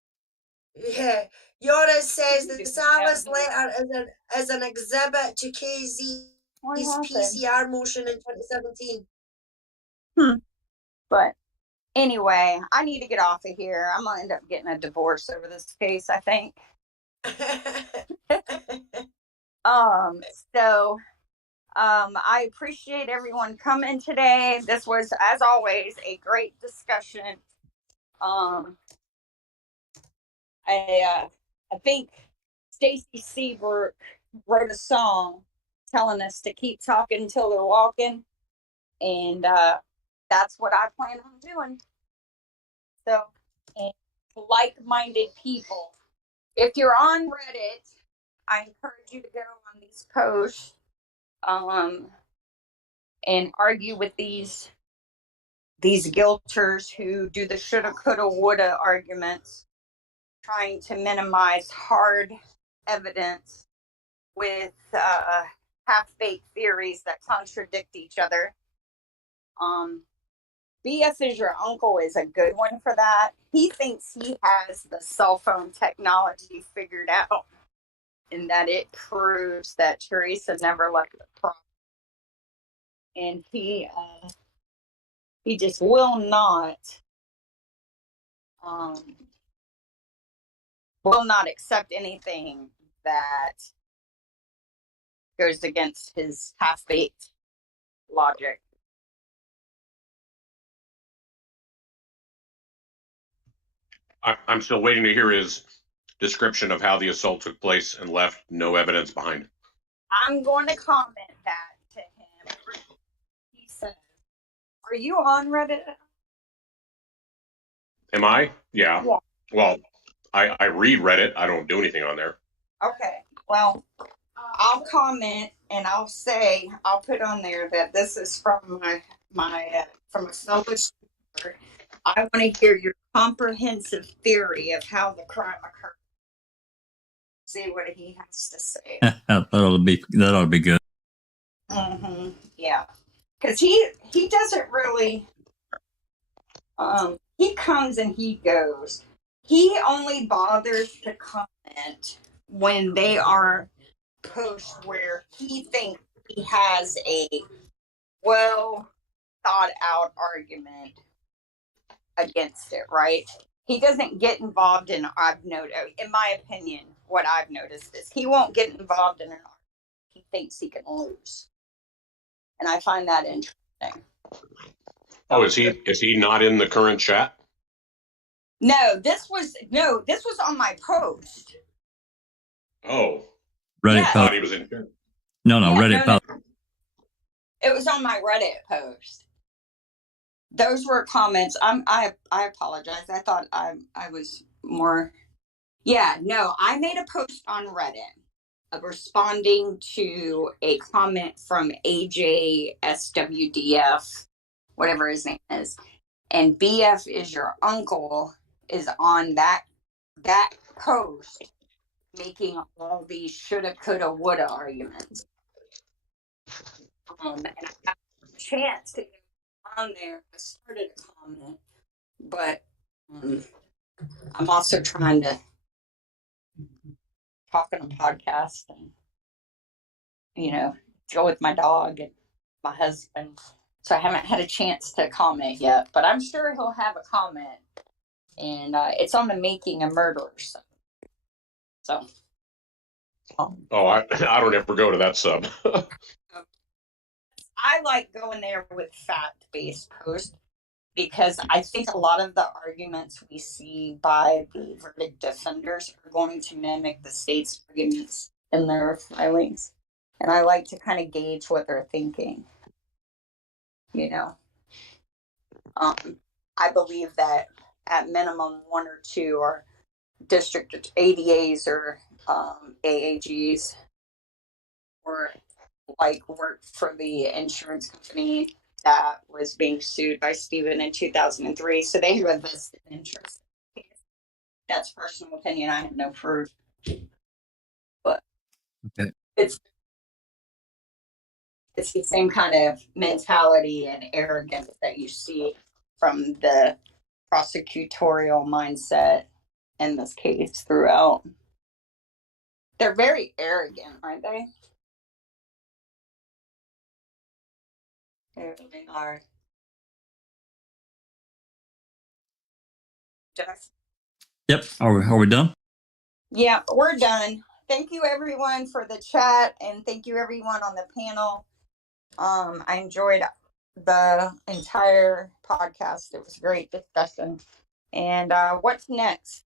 Yeah. Yora says the Salas letter is an exhibit to KZ's PCR motion in 2017. But anyway, I need to get off of here. I'm going to end up getting a divorce over this case, I think. I appreciate everyone coming today. This was, as always, a great discussion. I think Stacy Seabrook wrote a song telling us to keep talking until they're walking, and that's what I plan on doing. So, and like-minded people, if you're on Reddit, I encourage you to go on these posts and argue with these guilters who do the shoulda, coulda, woulda arguments, trying to minimize hard evidence with half-baked theories that contradict each other. BF is your uncle is a good one for that. He thinks he has the cell phone technology figured out, and that it proves that Teresa never left the property. And he just will not accept anything that goes against his half-baked logic. I'm still waiting to hear his description of how the assault took place and left no evidence behind. I'm going to comment that to him. He said, "Are you on Reddit?" Am I? Yeah. Well, I read Reddit. I don't do anything on there. Okay. Well, I'll comment and I'll put on there that this is from from a fellow speaker. I want to hear your comprehensive theory of how the crime occurred. See what he has to say. that ought to be good. Yeah, because he doesn't really. He comes and he goes. He only bothers to comment when they are posts where he thinks he has a well thought out argument against it, right? He doesn't get involved in, in my opinion, what I've noticed is he won't get involved in an argument he thinks he can lose. And I find that interesting. Oh, is he not in the current chat? No, this was on my post. Oh. Reddit I thought he was in. No, Reddit post. No. It was on my Reddit post. Those were comments. I apologize. I thought I was more. Yeah, no, I made a post on Reddit responding to a comment from AJSWDF, whatever his name is, and BF is your uncle is on that post making all these shoulda, coulda, woulda arguments. And I got a chance to get on there. I started a comment, but I'm also trying to talk on a podcast and, go with my dog and my husband. So I haven't had a chance to comment yet, but I'm sure he'll have a comment. And it's on the making a murderer. So. I don't ever go to that sub. I like going there with fact-based posts because I think a lot of the arguments we see by the verdict defenders are going to mimic the state's arguments in their filings. And I like to kind of gauge what they're thinking. I believe that at minimum one or two are district ADAs or AAGs or worked for the insurance company that was being sued by Stephen in 2003. So they have a vested interest. That's personal opinion. I have no proof. But Okay. It's the same kind of mentality and arrogance that you see from the prosecutorial mindset in this case throughout. They're very arrogant, aren't they? They really are. Just, Yep. Are we done? yeah, we're done. Thank you everyone for the chat, and thank you everyone on the panel. I enjoyed the entire podcast. It was a great discussion. And what's next?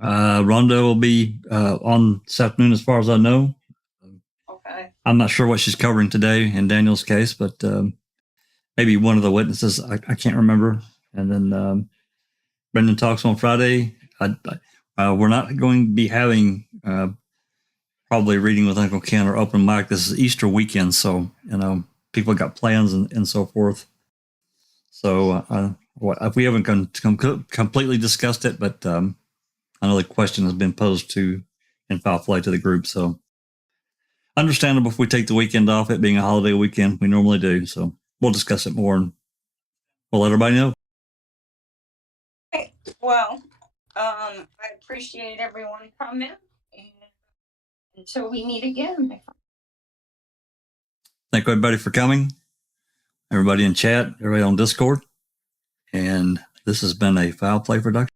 Rhonda will be on this afternoon, as far as I know. Okay. I'm not sure what she's covering today in Daniel's case, but maybe one of the witnesses. I can't remember. And then Brendan talks on Friday. We're not going to be having probably reading with Uncle Ken or open mic. This is Easter weekend, so people got plans and so forth. So we haven't completely discussed it, but I know the question has been posed in foul play to the group. So understandable if we take the weekend off, it being a holiday weekend. We normally do. So we'll discuss it more and we'll let everybody know. Okay. Well, I appreciate everyone coming, and until we meet again. Thank everybody for coming. Everybody in chat, everybody on Discord. And this has been a Foul Play production.